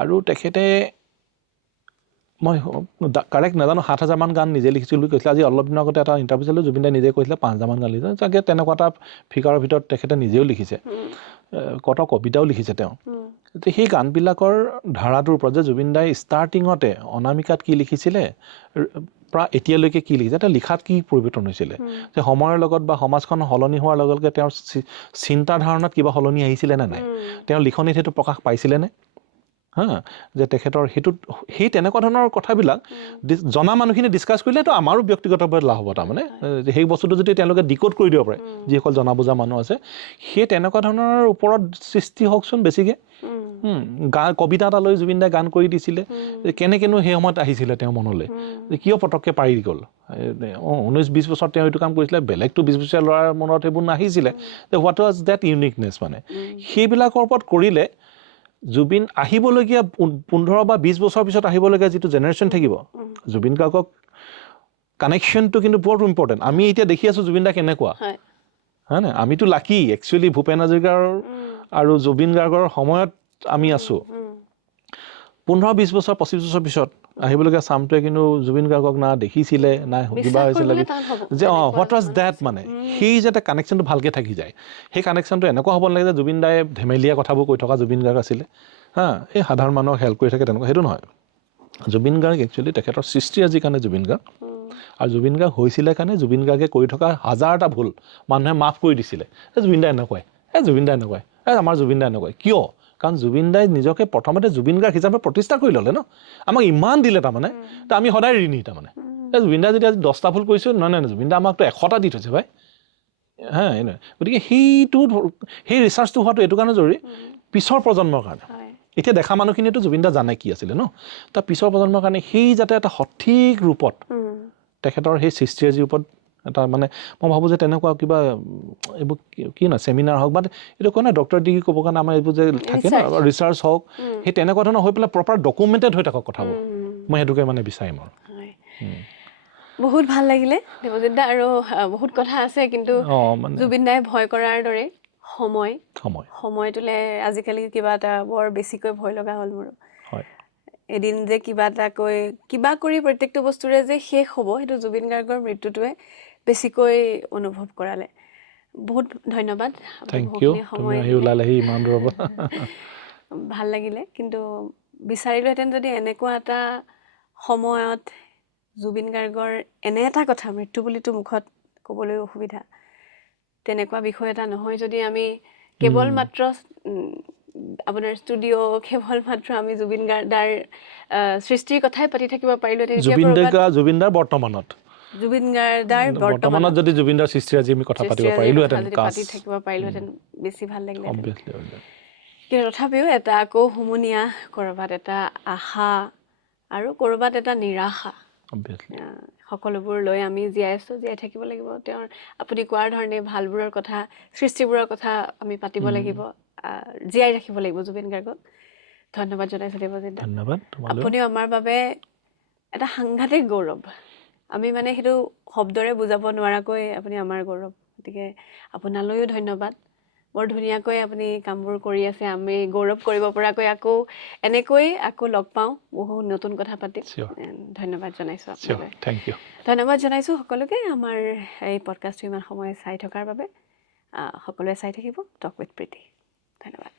আৰু তেখেতে মই কাৰেক্ট নাজানো 7,000 মান গান নিজে লিখিছিল বুলি কৈছিলে আজি অলপ দিনৰ আগতে এটা ইণ্টাৰভিউ চালোঁ জুবিনদাই নিজে কৈছিলে 5,000 মান গান লিখিছে চাগে তেনেকুৱা এটা ফিগাৰৰ ভিতৰত তেখেতে নিজেও লিখিছে কত কবিতাও লিখিছে তেওঁ সেই গানবিলাকৰ ধাৰাটোৰ ওপৰত যে জুবিনদাই ষ্টাৰ্টিঙতে অনামিকাত কি লিখিছিলে প্ৰায় এতিয়ালৈকে কি লিখিছে এটা লিখাত কি পৰিৱৰ্তন হৈছিলে যে সময়ৰ লগত বা সমাজখন সলনি হোৱাৰ লগে লগে তেওঁৰ চিন্তা ধাৰণাত কিবা সলনি আহিছিলে নে নাই তেওঁৰ লিখনিত সেইটো প্ৰকাশ পাইছিলেনে হা যে তেখেতৰ সেই তেনেকুৱা ধৰণৰ কথাবিলাক জনা মানুহখিনি ডিছকাছ কৰিলেতো আমাৰো ব্যক্তিগতভাৱে লাভ হ'ব তাৰমানে সেই বস্তুটো যদি তেওঁলোকে ডিকোড কৰি দিব পাৰে যিসকল জনা বুজা মানুহ আছে সেই তেনেকুৱা ধৰণৰ ওপৰত সৃষ্টি হওকচোন বেছিকৈ কবিতা এটা লৈ জুবিন দাই গান কৰি দিছিলে কেনেকেনো সেই সময়ত আহিছিলে তেওঁ মনলৈ কিয় পটককৈ পাৰি গ'ল 19-20 বছৰ তেওঁ এইটো কাম কৰিছিলে বেলেগটো 20 বছৰীয়া ল'ৰাৰ মনত সেইবোৰ নাহিছিলে হোৱাট ৱাজ ডেট ইউনিকনেছ মানে সেইবিলাকৰ ওপৰত কৰিলে জুবিন আহিবলগীয়া 15 বা 20 বছৰ পিছত আহিবলগীয়া যিটো জেনেৰেশ্যন থাকিব জুবিন গাৰ্গক কানেকশ্যনটো কিন্তু বৰ ইম্পৰ্টেণ্ট আমি এতিয়া দেখি আছোঁ জুবিন দা কেনেকুৱা হয় না আমিতো লাকি একচুৱেলি ভূপেন হাজৰিকাৰ আৰু জুবিন গাৰ্গৰ সময়ত আমি আছোঁ 15-20 বছৰ 25 বছৰ পিছত আহিবলগীয়া চামটোৱে কিন্তু জুবিন গাৰ্গক না দেখিছিলে না কিবা হৈছিলে যে হোৱাট ৱাজ ডেট মানে সেই যাতে কানেকশ্যনটো ভালকৈ থাকি যায় সেই কানেকশ্যনটো এনেকুৱা হ'ব নালাগে যে জুবিন দাই ধেমেলীয়া কথাবোৰ কৈ থকা জুবিন গাৰ্গ আছিলে এই সাধাৰণ মানুহক হেল্প কৰি থাকে তেনেকুৱা সেইটো নহয় জুবিন গাৰ্গ একচুৱেলি তেখেতৰ সৃষ্টিৰাজিৰ কাৰণে জুবিন গাৰ্গ আৰু জুবিন গাৰ্গ হৈছিলে কাৰণে জুবিন গাৰ্গে কৰি থকা হাজাৰটা ভুল মানুহে মাফ কৰি দিছিলে জুবিন দা এনেকুৱাই জুবিন দা এনেকুৱাই আমাৰ জুবিন দা এনেকুৱাই কিয় কাৰণ জুবিন দাই নিজকে প্ৰথমতে জুবিন গাৰ্গ হিচাপে প্ৰতিষ্ঠা কৰি ল'লে ন আমাক ইমান দিলে তাৰমানে তো আমি সদায় ঋণী তাৰমানে জুবিন দা যদি আজি 10টা ভুল কৰিছোঁ নহয় জুবিন দা আমাকতো 100টা দি থৈছে ভাই গতিকে সেই ৰিচাৰ্চটো হোৱাটো এইটো কাৰণে জৰুৰী পিছৰ প্ৰজন্মৰ কাৰণে এতিয়া দেখা মানুহখিনিয়েতো জুবিন দা জানে কি আছিলে ন তাৰ পিছৰ প্ৰজন্মৰ কাৰণে সেই যাতে এটা সঠিক ৰূপত তেখেতৰ সেই সৃষ্টিৰাজিৰ ওপৰত এটা মানে মই ভাবোঁ যে তেনেকুৱা কিবা এইবোৰ কি নহয় চেমিনাৰ হওক বা এইটো কয় নহয় ডক্টৰ ডিগ্ৰী ক'বৰ কাৰণে আমাৰ এইবোৰ যে থাকে ন ৰিচাৰ্চ হওক সেই তেনেকুৱা ধৰণৰ হৈ পেলাই প্ৰপাৰ ডকুমেণ্টেড হৈ থাকক কথাবোৰ মই সেইটোকে মানে বিচাৰিম আৰু বহুত ভাল লাগিলে দেৱজিৎ দা আৰু বহুত কথা আছে কিন্তু জুবিন দাই ভয় কৰাৰ দৰে সময়টোলে আজিকালি কিবা এটা বৰ বেছিকৈ ভয় লগা হ'ল মোৰ এদিন যে কিবা কৰি প্ৰত্যেকটো বস্তুৰে যে শেষ হ'ব সেইটো জুবিন গাৰ্গৰ মৃত্যুটোৱে বেছিকৈ অনুভৱ কৰালে বহুত ধন্যবাদ ভাল লাগিলে কিন্তু বিচাৰিলোহেঁতেন যদি এনেকুৱা এটা সময়ত জুবিন গাৰ্গৰ এনে এটা কথা মৃত্যু বুলিতো মুখত ক'বলৈ অসুবিধা তেনেকুৱা বিষয় এটা নহয় যদি আমি কেৱল মাত্ৰ আপোনাৰ ষ্টুডিঅ' কেৱল মাত্ৰ আমি জুবিন দাৰ সৃষ্টিৰ কথাই পাতি থাকিব পাৰিলোহেঁতেন জুবিন দাৰ বৰ্তমানত যদি জুবিন দাৰ সৃষ্টিৰাজি আমি কথা পাতিব পাৰিলোহেঁতেন পাতি থাকিব পাৰিলোহেঁতেন বেছি ভাল লাগিলেহেঁতেন কিন্তু তথাপিও এটা আকৌ হুমুনিয়া ক'ৰবাত এটা আশা আৰু ক'ৰবাত এটা নিৰাশা সকলোবোৰ লৈ আমি জীয়াই থাকিব লাগিব তেওঁৰ আপুনি কোৱাৰ ধৰণে ভালবোৰৰ কথা সৃষ্টিবোৰৰ কথা আমি পাতিব লাগিব জীয়াই ৰাখিব লাগিব জুবিন গাৰ্গক ধন্যবাদ জনাইছোঁ দেৱজিৎ দা আপুনিও আমাৰ বাবে এটা সাংঘাতিক গৌৰৱ আমি মানে সেইটো শব্দৰে বুজাব নোৱাৰাকৈ আপুনি আমাৰ গৌৰৱ গতিকে আপোনালৈও ধন্যবাদ বৰ ধুনীয়াকৈ আপুনি কামবোৰ কৰি আছে আমি গৌৰৱ কৰিব পৰাকৈ এনেকৈ লগ পাওঁ বহুত নতুন কথা পাতিম ধন্যবাদ জনাইছোঁ আপোনালৈ ধন্যবাদ জনাইছোঁ সকলোকে আমাৰ এই পডকাষ্টটো ইমান সময় চাই থকাৰ বাবে সকলোৱে চাই থাকিব টক উইথ প্ৰীতি ধন্যবাদ